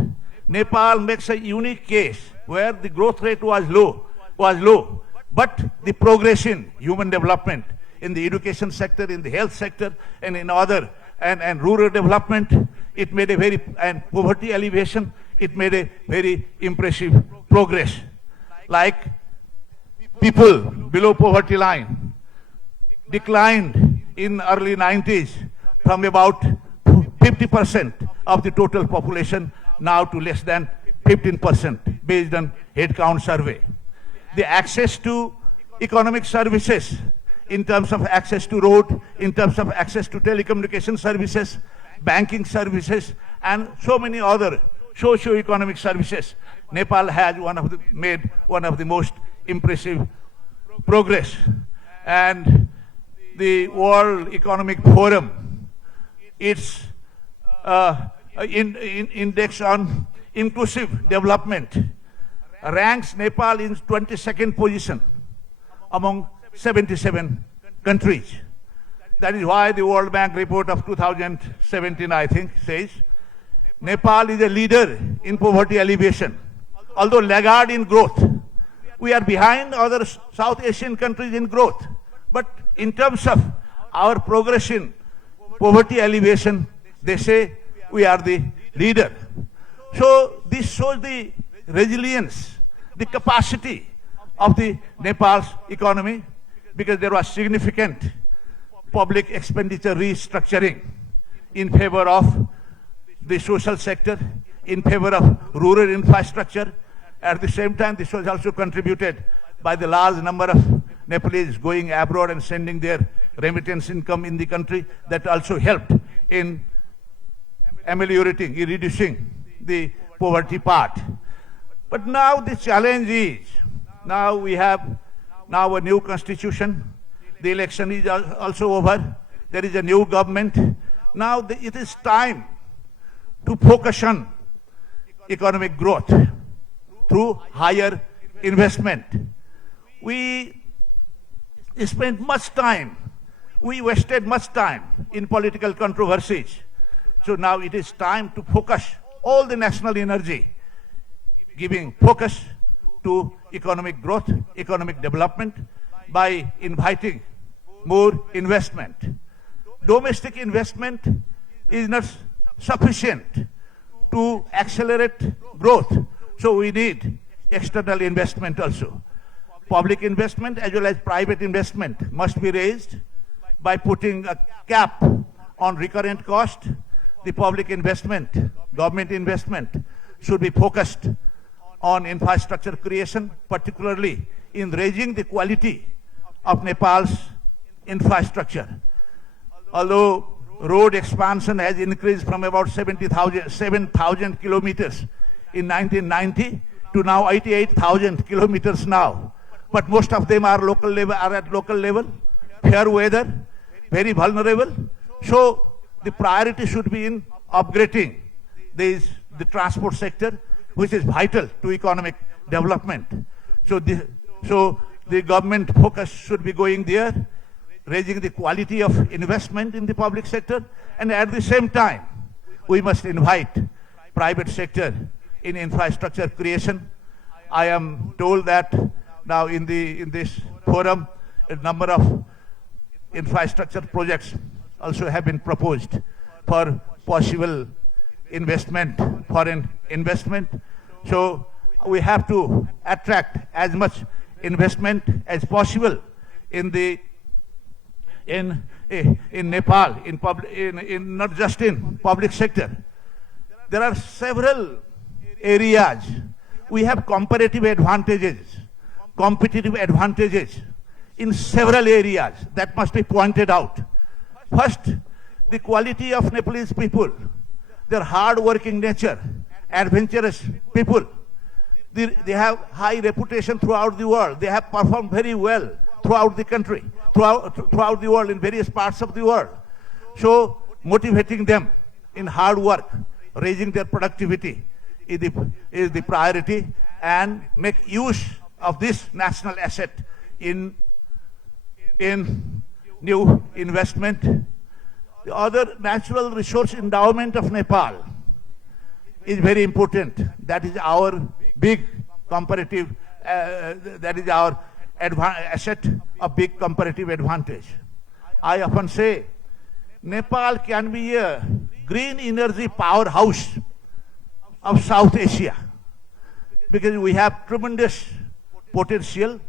Nepal makes a unique case where the growth rate was low, but the progress in human development in the education sector, in the health sector, and in other and rural development, it made a very, and poverty alleviation, it made a very impressive progress. Like people below poverty line declined in early 90s from about 50% of the total population now to less than 15% based on headcount survey. The access to economic services in terms of access to road, in terms of access to telecommunication services, banking services, and so many other socio-economic services, Nepal has made one of the most impressive progress. And the World Economic Forum, its index on inclusive development ranks Nepal in 22nd position among 77 countries. That is why the World Bank report of 2017, I think, says Nepal is a leader in poverty alleviation. Although laggard in growth, we are behind other South Asian countries in growth. But in terms of our progress in poverty alleviation, they say we are the leader. So this shows the resilience, the capacity of the Nepal's economy, because there was significant public expenditure restructuring in favor of the social sector, in favor of rural infrastructure. At the same time, this was also contributed by the large number of Nepalese going abroad and sending their remittance income in the country. That also helped in ameliorating, reducing the poverty part. But now the challenge is, now we have a new constitution, the election is also over, there is a new government. Now it is time to focus on economic growth through higher investment. We spent much time, we wasted much time in political controversies. So now it is time to focus all the national energy, giving focus to economic growth, economic development, by inviting more investment. Domestic investment is not sufficient to accelerate growth. So we need external investment also. Public investment as well as private investment must be raised by putting a cap on recurrent cost. The public investment, government investment, should be focused on infrastructure creation, particularly in raising the quality of Nepal's infrastructure. Although road expansion has increased from about 7,000 kilometers in 1990 to now 88,000 kilometers now. But most of them are at local level, fair weather, very vulnerable. So the priority should be in upgrading the transport sector, which is vital to economic development. So the government focus should be going there, raising the quality of investment in the public sector, and at the same time, we must invite private sector in infrastructure creation. I am told that now in this forum, a number of infrastructure projects also have been proposed for possible investment, foreign investment. So we have to attract as much investment as possible in Nepal, in not just in public sector. There are several areas we have competitive advantages in several areas that must be pointed out. First, the quality of Nepalese people, their hard-working nature, adventurous people. They have high reputation throughout the world. They have performed very well throughout the country. throughout the world, in various parts of the world. So motivating them in hard work, raising their productivity is the priority, and make use of this national asset in new investment. The other natural resource endowment of Nepal is very important. That is our big comparative, that is our asset of big comparative advantage. I often say Nepal can be a green energy powerhouse of South Asia, because we have tremendous potential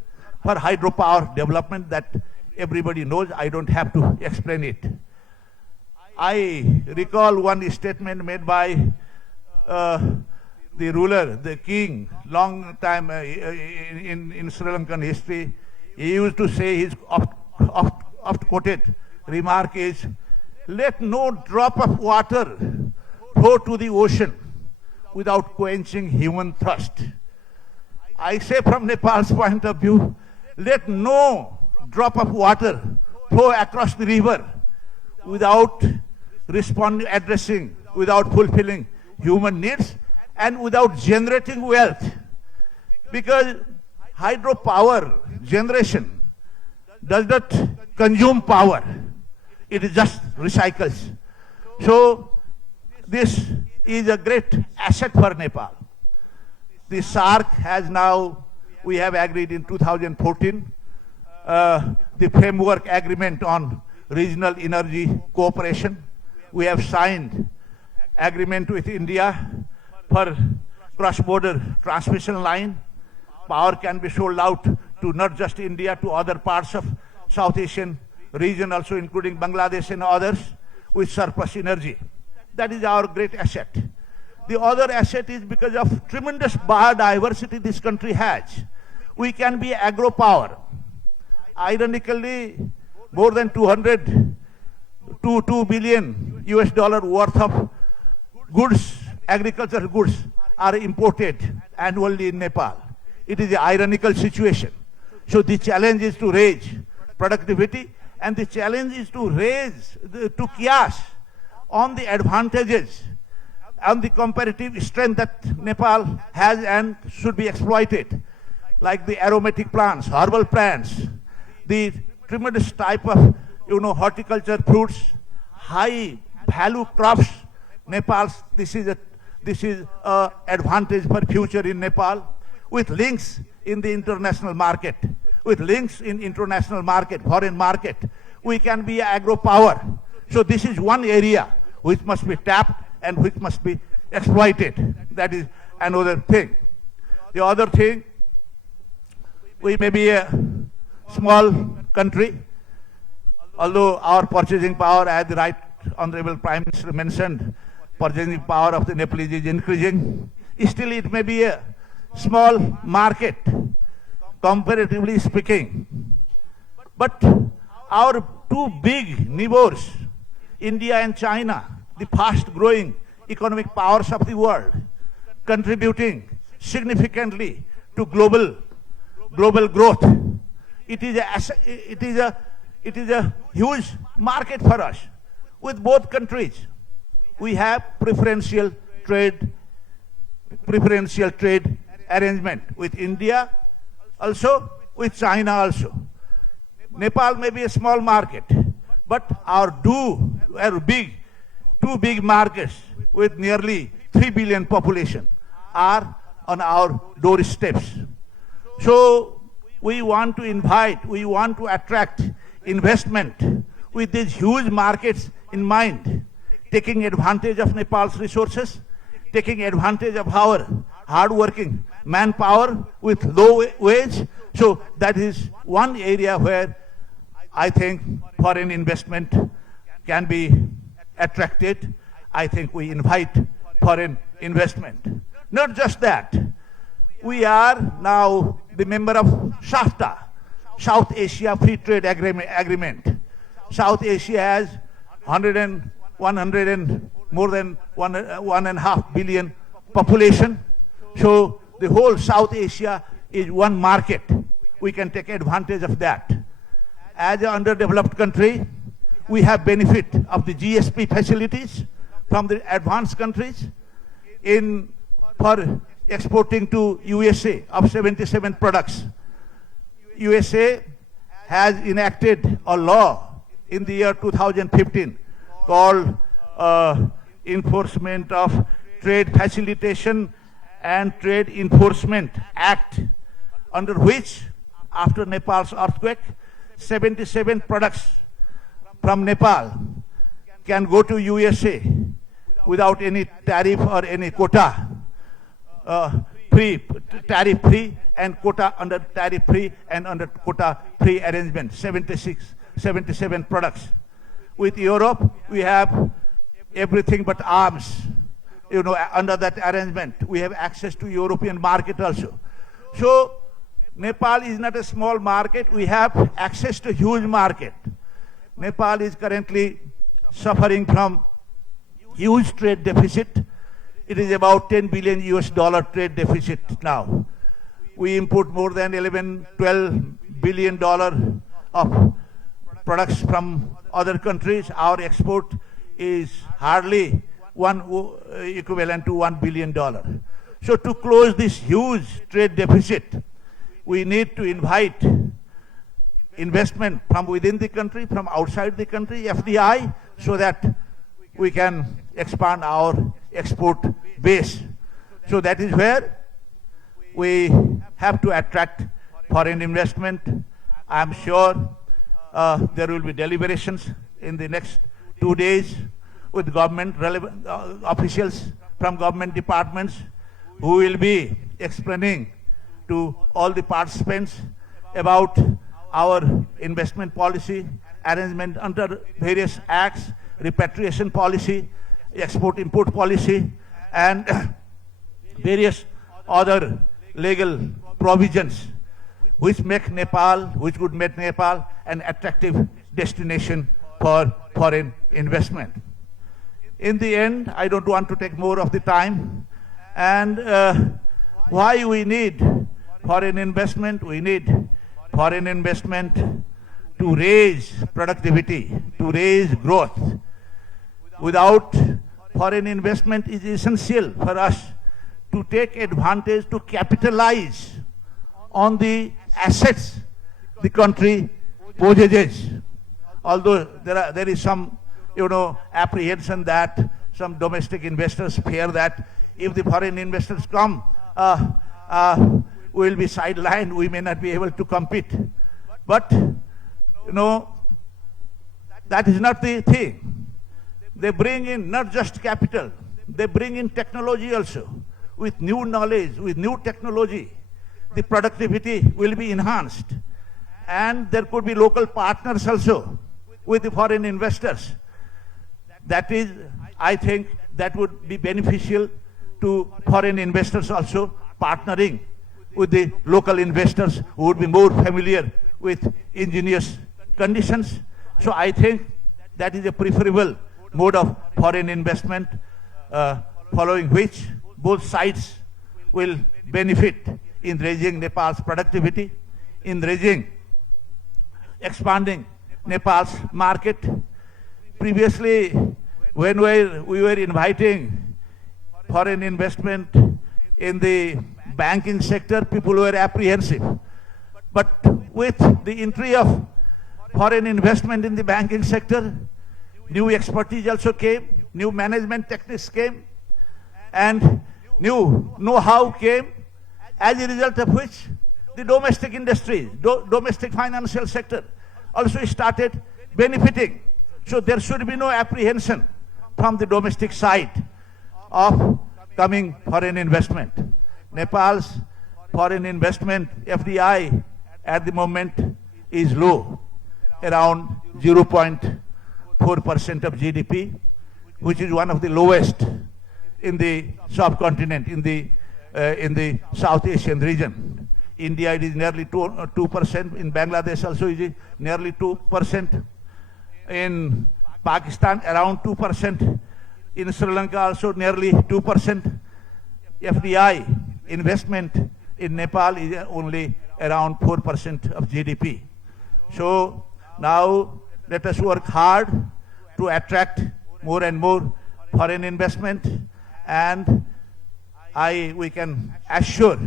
for hydropower development that everybody knows. I don't have to explain it. I recall one statement made by the ruler, the king, long time in Sri Lankan history. He used to say, his oft quoted remark is, let no drop of water flow to the ocean without quenching human thirst. I say from Nepal's point of view, let no drop of water flow across the river without addressing, without fulfilling human needs, and without generating wealth. Because hydropower generation does not consume power. It just recycles. So this is a great asset for Nepal. The SAARC has now, we have agreed in 2014, the framework agreement on regional energy cooperation. We have signed agreement with India for cross-border transmission line. Power can be sold out to not just India, to other parts of South Asian region, also including Bangladesh and others, with surplus energy. That is our great asset. The other asset is because of tremendous biodiversity this country has. We can be agro-power. Ironically, more than 2 billion US dollar worth of goods, agricultural goods, are imported annually in Nepal. It is an ironical situation. So the challenge is to raise productivity, and the challenge is to raise, to kias on the advantages and the comparative strength that Nepal has and should be exploited, like the aromatic plants, herbal plants, the tremendous type of horticulture, fruits, high value crops. Nepal's this is a advantage for future in Nepal, with links in the international market, with links in international market, foreign market. We can be agro power. So this is one area which must be tapped and which must be exploited. That is another thing. The other thing, we may be a small country, although our purchasing power, as the Right Honorable Prime Minister mentioned, purchasing power of the Nepalese is increasing. Still, it may be a small market, comparatively speaking. But our two big neighbors, India and China, the fast-growing economic powers of the world, contributing significantly to global growth. It is a huge market for us. With both countries, we have preferential trade arrangement with India, also with China also. Nepal may be a small market, but our two big markets with nearly 3 billion population are on our doorsteps. So we want to attract investment with these huge markets in mind, taking advantage of Nepal's resources, taking advantage of our hard-working manpower with low wage. So that is one area where I think foreign investment can be attracted. I think we invite foreign investment. Not just that, we are now the member of SAFTA, South Asia Free Trade Agreement. South Asia has more than 1.5 billion population. So the whole South Asia is one market. We can take advantage of that. as an underdeveloped country, we have benefit of the GSP facilities from the advanced countries for exporting to USA of 77 products. USA has enacted a law in the year 2015 called Enforcement of Trade Facilitation and Trade Enforcement Act, under which, after Nepal's earthquake, 77 products from Nepal can go to USA without any tariff or any quota, tariff-free and quota under tariff-free and under quota-free arrangement, 77 products. With Europe, we have everything but arms. Under that arrangement, we have access to European market also. So, Nepal is not a small market. We have access to huge market. Nepal is currently suffering from huge trade deficit. It is about $10 billion trade deficit now. We import more than $12 billion of products from other countries. Our export is hardly equivalent to $1 billion. So to close this huge trade deficit, we need to invite investment from within the country, from outside the country, FDI, so that we can expand our export base. So that is where we have to attract foreign investment. I am sure there will be deliberations in the next 2 days with government relevant officials from government departments who will be explaining to all the participants about our investment policy, arrangement under various acts, repatriation policy, export-import policy, and various other legal provisions which would make Nepal an attractive destination for foreign investment. In the end, I don't want to take more of the time. And why we need foreign investment? We need foreign investment to raise productivity, to raise growth. Without foreign investment, it is essential for us to take advantage, to capitalize on the assets the country possesses. Although there is some apprehension that some domestic investors fear that if the foreign investors come, we will be sidelined, we may not be able to compete. But, that is not the thing. They bring in not just capital, they bring in technology also. With new knowledge, with new technology, the productivity will be enhanced. And there could be local partners also with the foreign investors. That is, I think, that would be beneficial to foreign investors also, partnering with the local investors who would be more familiar with ingenious conditions. So I think that is a preferable mode of foreign investment, following which both sides will benefit in raising Nepal's productivity, in expanding Nepal's market. Previously, when we were inviting foreign investment in the banking sector, people were apprehensive. But with the entry of foreign investment in the banking sector, new expertise also came, new management techniques came, and new know-how came, as a result of which the domestic industry, domestic financial sector also started benefiting. So there should be no apprehension from the domestic side of coming foreign investment. Nepal's foreign investment, FDI, at the moment is low, around 0.4% of GDP, which is one of the lowest in the subcontinent, in the South Asian region. India, it is nearly 2%. In Bangladesh also it is nearly 2%. In Pakistan, around 2%. In Sri Lanka also nearly 2%. FDI investment in Nepal is only around 4% of GDP. So Now let us work hard to attract more and more foreign investment, and we can assure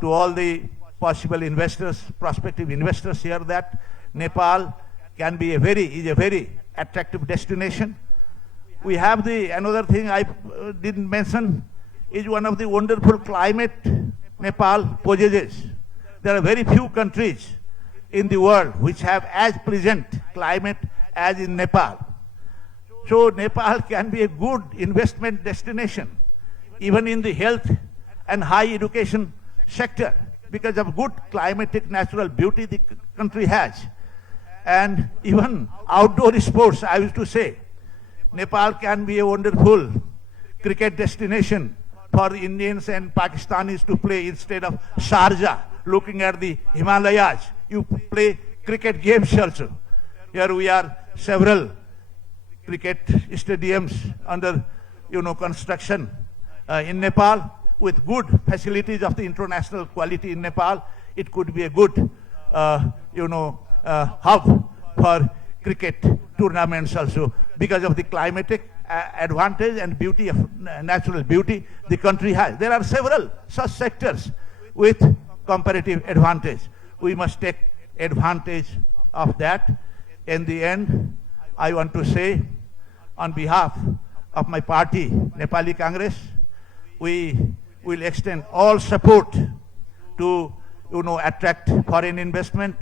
to all the possible investors, prospective investors here, that Nepal can be is a very attractive destination. We have another thing I didn't mention is one of the wonderful climate Nepal possesses. There are very few countries in the world which have as pleasant climate as in Nepal. So Nepal can be a good investment destination, even in the health and high education sector, because of good climatic natural beauty the country has. And even outdoor sports, I used to say, Nepal can be a wonderful cricket destination for Indians and Pakistanis to play. Instead of Sharjah, looking at the Himalayas, you play cricket games also. Here we are several cricket stadiums under construction in Nepal, with good facilities of the international quality in Nepal. It could be a good hub for cricket tournaments also, because of the climatic advantage and beauty of natural beauty the country has. There are several such sectors with comparative advantage. We must take advantage of that. In the end, I want to say, on behalf of my party, Nepali Congress, we will extend all support to attract foreign investment.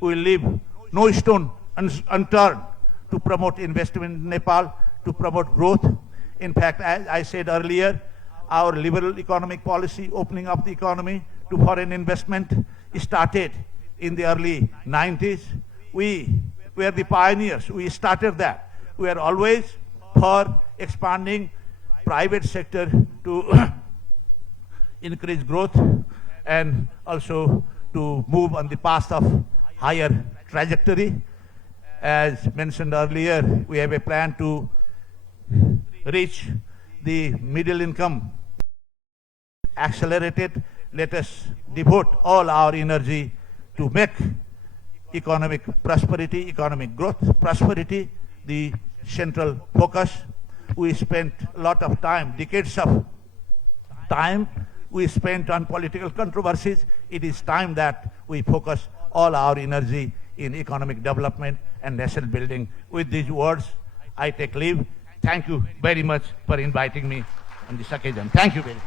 We will leave no stone unturned to promote investment in Nepal, to promote growth. In fact, as I said earlier, our liberal economic policy, opening up the economy to foreign investment, started in the early 90s. We were the pioneers. We started that. We are always for expanding private sector to increase growth and also to move on the path of higher trajectory. As mentioned earlier, we have a plan to reach the middle income accelerated. Let us devote all our energy to make economic prosperity, economic growth, prosperity, the central focus. We spent a lot of time, decades of time we spent on political controversies. It is time that we focus all our energy in economic development and nation building. With these words, I take leave. Thank you very much for inviting me on this occasion. Thank you very much.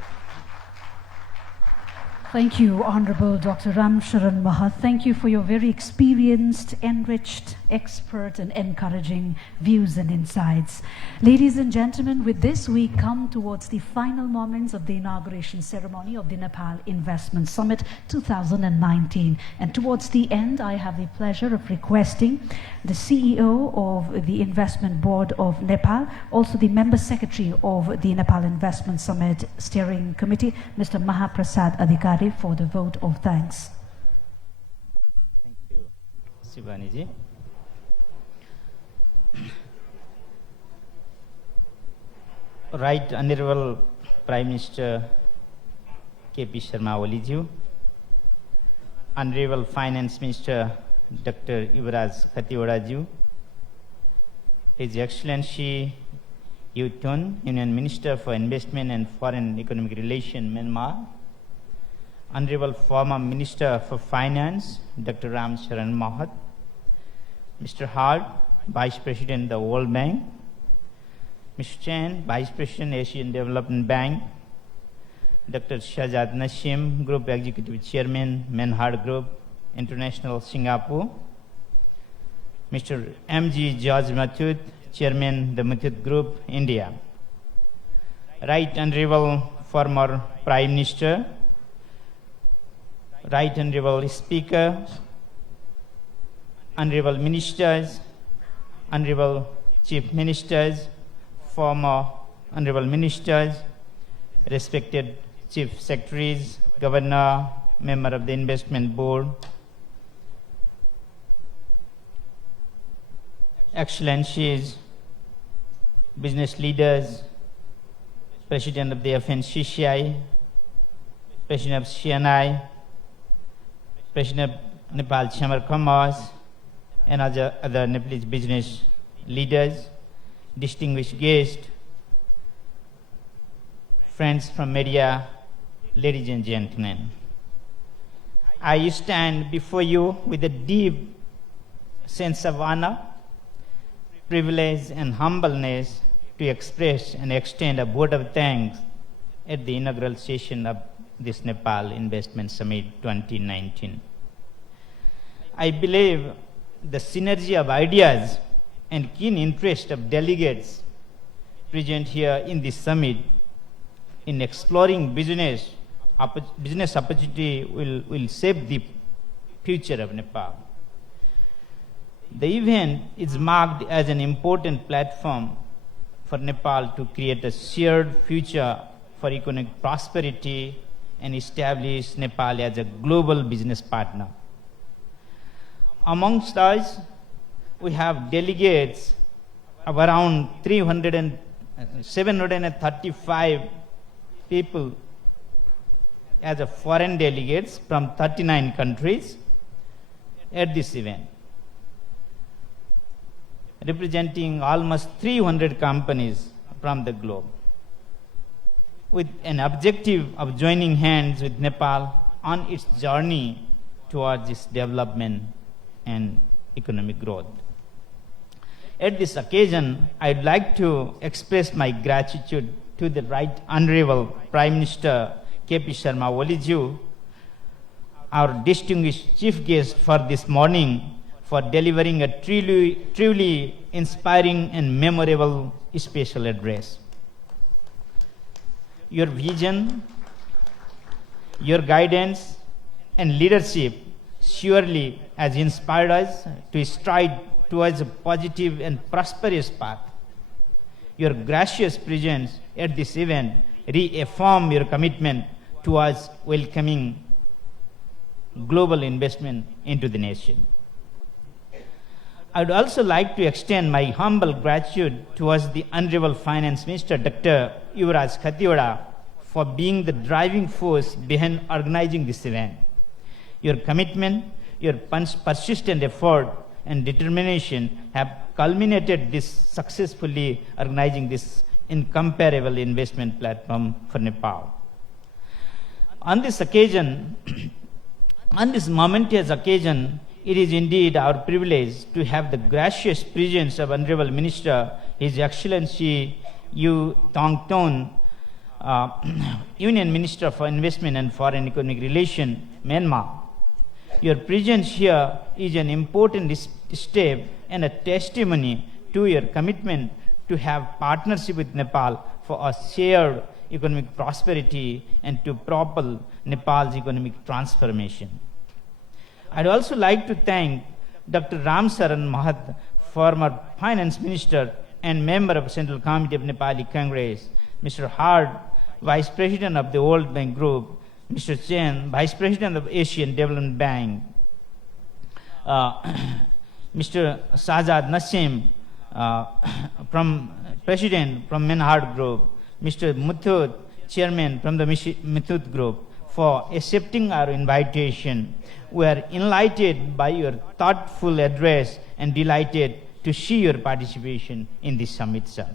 Thank you, Honorable Dr. Ram Sharan Mahat. Thank you for your very experienced, enriched, expert and encouraging views and insights. Ladies and gentlemen, with this we come towards the final moments of the inauguration ceremony of the Nepal Investment Summit 2019. And towards the end, I have the pleasure of requesting the CEO of the Investment Board of Nepal, also the Member Secretary of the Nepal Investment Summit Steering Committee, Mr. Mahaprasad Adhikari, for the vote of thanks. Thank you, Shivani ji. Right Honorable Prime Minister K.P. Sharma Oli ji, Honorable Finance Minister Dr. Yuvraj Khatiwada ji, His Excellency U Thun, Union Minister for Investment and Foreign Economic Relations, Myanmar, Honorable former Minister for Finance, Dr. Ram Sharan Mahat, Mr. Hart, Vice President, the World Bank, Mr. Chen, Vice President, Asian Development Bank, Dr. Shahzad Nasim, Group Executive Chairman, Manhart Group, International, Singapore, Mr. M.G. George Mathut, Chairman, the Mathut Group, India, Right Honorable former Prime Minister, Right Honorable Speaker, Honorable Ministers, Honorable Chief Ministers, former Honorable Ministers, respected Chief Secretaries, Governor, Member of the Investment Board, Excellencies, business leaders, President of the FNCCI, President of CNI, President of Nepal Chamber of Commerce, and other Nepalese business leaders, distinguished guests, friends from media, ladies and gentlemen. I stand before you with a deep sense of honor, privilege, and humbleness to express and extend a vote of thanks at the inaugural session of this Nepal Investment Summit 2019. I believe the synergy of ideas and keen interest of delegates present here in this summit in exploring business opportunity will shape the future of Nepal. The event is marked as an important platform for Nepal to create a shared future for economic prosperity and establish Nepal as a global business partner. Amongst us, we have delegates of around 735 people as a foreign delegates from 39 countries at this event, representing almost 300 companies from the globe, with an objective of joining hands with Nepal on its journey towards its development and economic growth. At this occasion, I'd like to express my gratitude to the Right Honorable Prime Minister K.P. Sharma Oliju, our distinguished chief guest for this morning, for delivering a truly inspiring and memorable special address. Your vision, your guidance, and leadership surely has inspired us to stride towards a positive and prosperous path. Your gracious presence at this event reaffirms your commitment towards welcoming global investment into the nation. I would also like to extend my humble gratitude towards the Honorable Finance Minister, Dr. Yuvraj Khatioda, for being the driving force behind organizing this event. Your commitment, your persistent effort, and determination have culminated this successfully organizing this incomparable investment platform for Nepal. On this occasion, on this momentous occasion, it is indeed our privilege to have the gracious presence of Honorable Minister, His Excellency Yu Tongton, Union Minister for Investment and Foreign Economic Relations, Myanmar. Your presence here is an important step and a testimony to your commitment to have partnership with Nepal for a shared economic prosperity and to propel Nepal's economic transformation. I'd also like to thank Dr. Ram Saran Mahat, former Finance Minister and member of Central Committee of Nepali Congress, Mr. Hard, Vice President of the World Bank Group, Mr. Chen, Vice President of Asian Development Bank, Mr. Sajad Nassim, President from Menhard Group, Mr. Muthut, Chairman from the Muthut Group, for accepting our invitation. We are enlightened by your thoughtful address and delighted to see your participation in this summit, sir.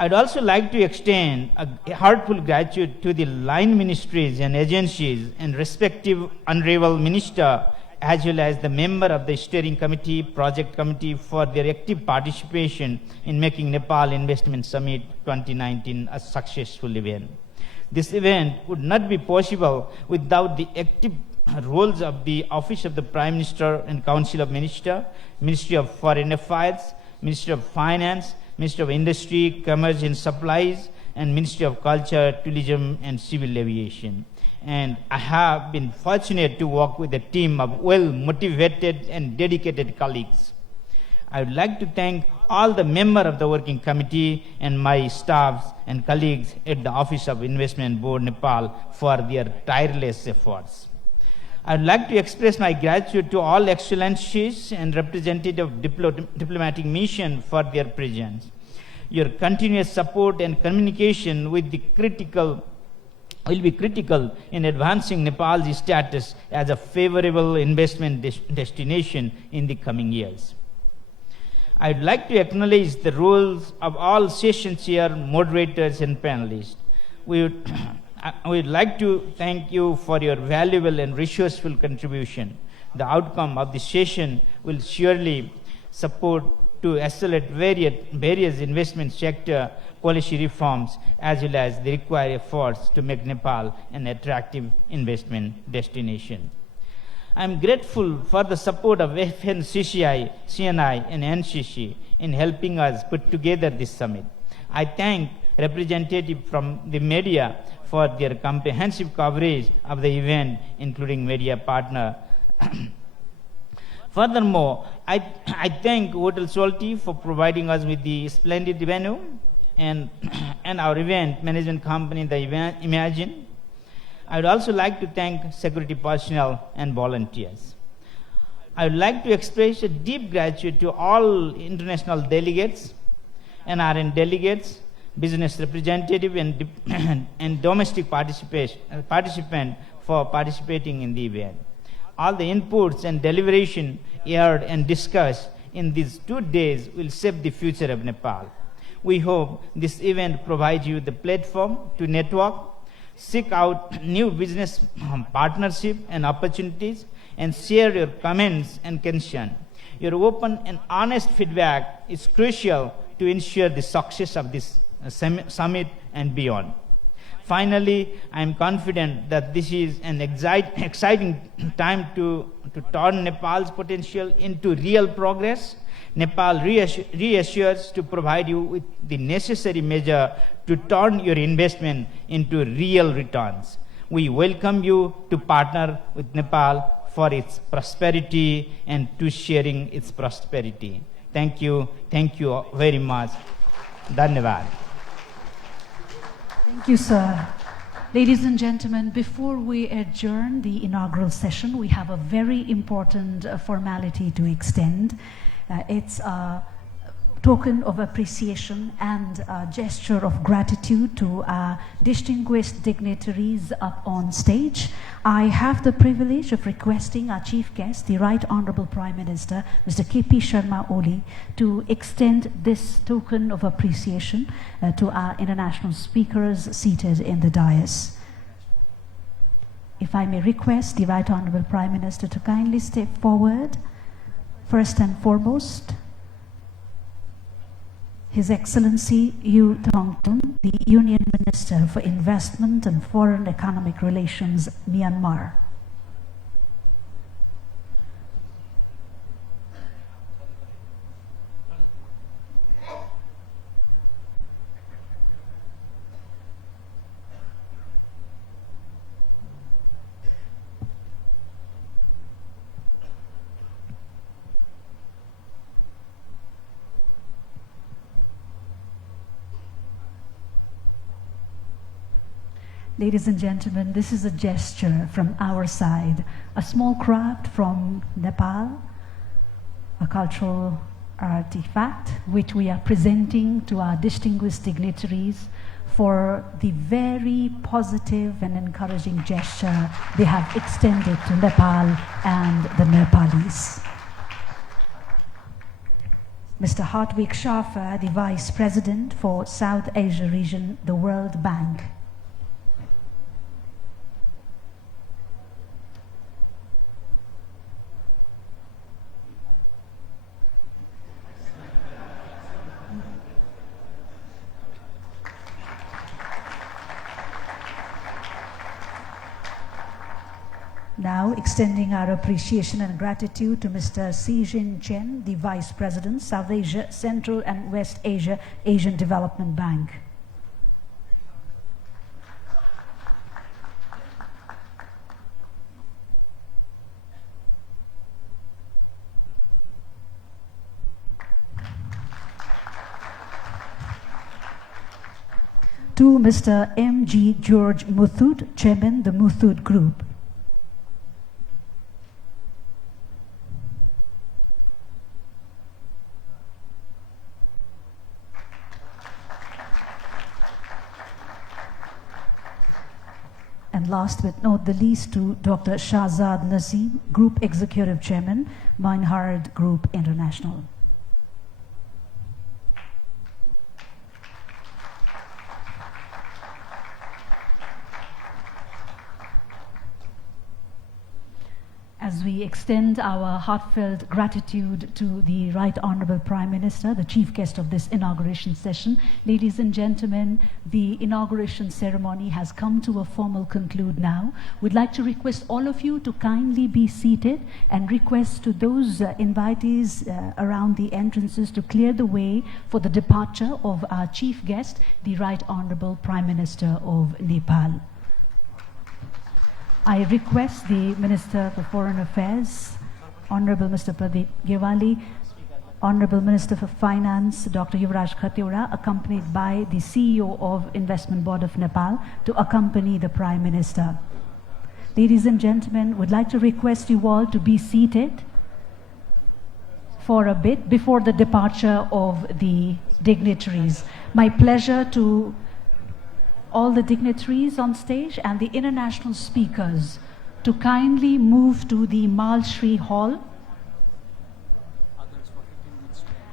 I'd also like to extend a heartfelt gratitude to the line ministries and agencies and respective honorable minister, as well as the member of the steering committee, project committee, for their active participation in making Nepal Investment Summit 2019 a successful event. This event would not be possible without the active roles of the Office of the Prime Minister and Council of Ministers, Ministry of Foreign Affairs, Ministry of Finance, Ministry of Industry, Commerce and Supplies, and Ministry of Culture, Tourism and Civil Aviation. And I have been fortunate to work with a team of well-motivated and dedicated colleagues. I would like to thank all the members of the working committee and my staffs and colleagues at the Office of Investment Board Nepal for their tireless efforts. I would like to express my gratitude to all excellencies and representatives of diplomatic mission for their presence. Your continuous support and communication with the critical will be critical in advancing Nepal's status as a favorable investment destination in the coming years. I would like to acknowledge the roles of all session chair, moderators, and panelists. We would like to thank you for your valuable and resourceful contribution. The outcome of the session will surely support to accelerate various investment sector policy reforms as well as the required efforts to make Nepal an attractive investment destination. I am grateful for the support of FNCCI, CNI, and NCC in helping us put together this summit. I thank representatives from the media for their comprehensive coverage of the event, including media partner. Furthermore, I thank Hotel Solti for providing us with the splendid venue and our event management company, the Imagine. I would also like to thank security personnel and volunteers. I would like to express a deep gratitude to all international delegates, NRN delegates, business representatives, and domestic participants for participating in the event. All the inputs and deliberation aired and discussed in these 2 days will shape the future of Nepal. We hope this event provides you the platform to network, seek out new business partnership and opportunities, and share your comments and concerns. Your open and honest feedback is crucial to ensure the success of this summit and beyond. Finally, I am confident that this is an exciting time to turn Nepal's potential into real progress. Nepal reassures to provide you with the necessary measure to turn your investment into real returns. We welcome you to partner with Nepal for its prosperity and to sharing its prosperity. Thank you very much. Dhanyavad. Thank you, sir. Ladies and gentlemen, before we adjourn the inaugural session, we have a very important formality to extend. It's a token of appreciation and a gesture of gratitude to our distinguished dignitaries up on stage. I have the privilege of requesting our chief guest, the Right Honorable Prime Minister, Mr. K.P. Sharma Oli, to extend this token of appreciation to our international speakers seated in the dais. If I may request the Right Honorable Prime Minister to kindly step forward. First and foremost, His Excellency U Thongthun, the Union Minister for Investment and Foreign Economic Relations, Myanmar. Ladies and gentlemen, this is a gesture from our side, a small craft from Nepal, a cultural artifact which we are presenting to our distinguished dignitaries for the very positive and encouraging gesture they have extended to Nepal and the Nepalese. Mr. Hartwig Schaffer, the Vice President for South Asia Region, the World Bank. Now, extending our appreciation and gratitude to Mr. Si Jin Chen, the Vice President, South Asia, Central and West Asia, Asian Development Bank. To Mr. M.G. George Muthoot, Chairman, the Muthoot Group. And last but not the least, to Dr. Shahzad Naseem, Group Executive Chairman, Meinhard Group International. As we extend our heartfelt gratitude to the Right Honorable Prime Minister, the chief guest of this inauguration session, ladies and gentlemen, the inauguration ceremony has come to a formal conclude now. We'd like to request all of you to kindly be seated and request to those invitees around the entrances to clear the way for the departure of our chief guest, the Right Honorable Prime Minister of Nepal. I request the Minister for Foreign Affairs, Honorable Mr. Pradeep Gewali, Honorable Minister for Finance, Dr. Yuvraj Khatiwada, accompanied by the CEO of Investment Board of Nepal, to accompany the Prime Minister. Ladies and gentlemen, would like to request you all to be seated for a bit before the departure of the dignitaries. My pleasure to all the dignitaries on stage and the international speakers to kindly move to the Malshri Hall.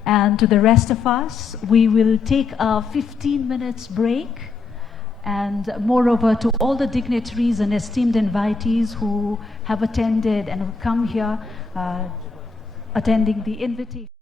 And to the rest of us, we will take a 15 minutes break. And moreover, to all the dignitaries and esteemed invitees who have attended and have come here attending the invitation.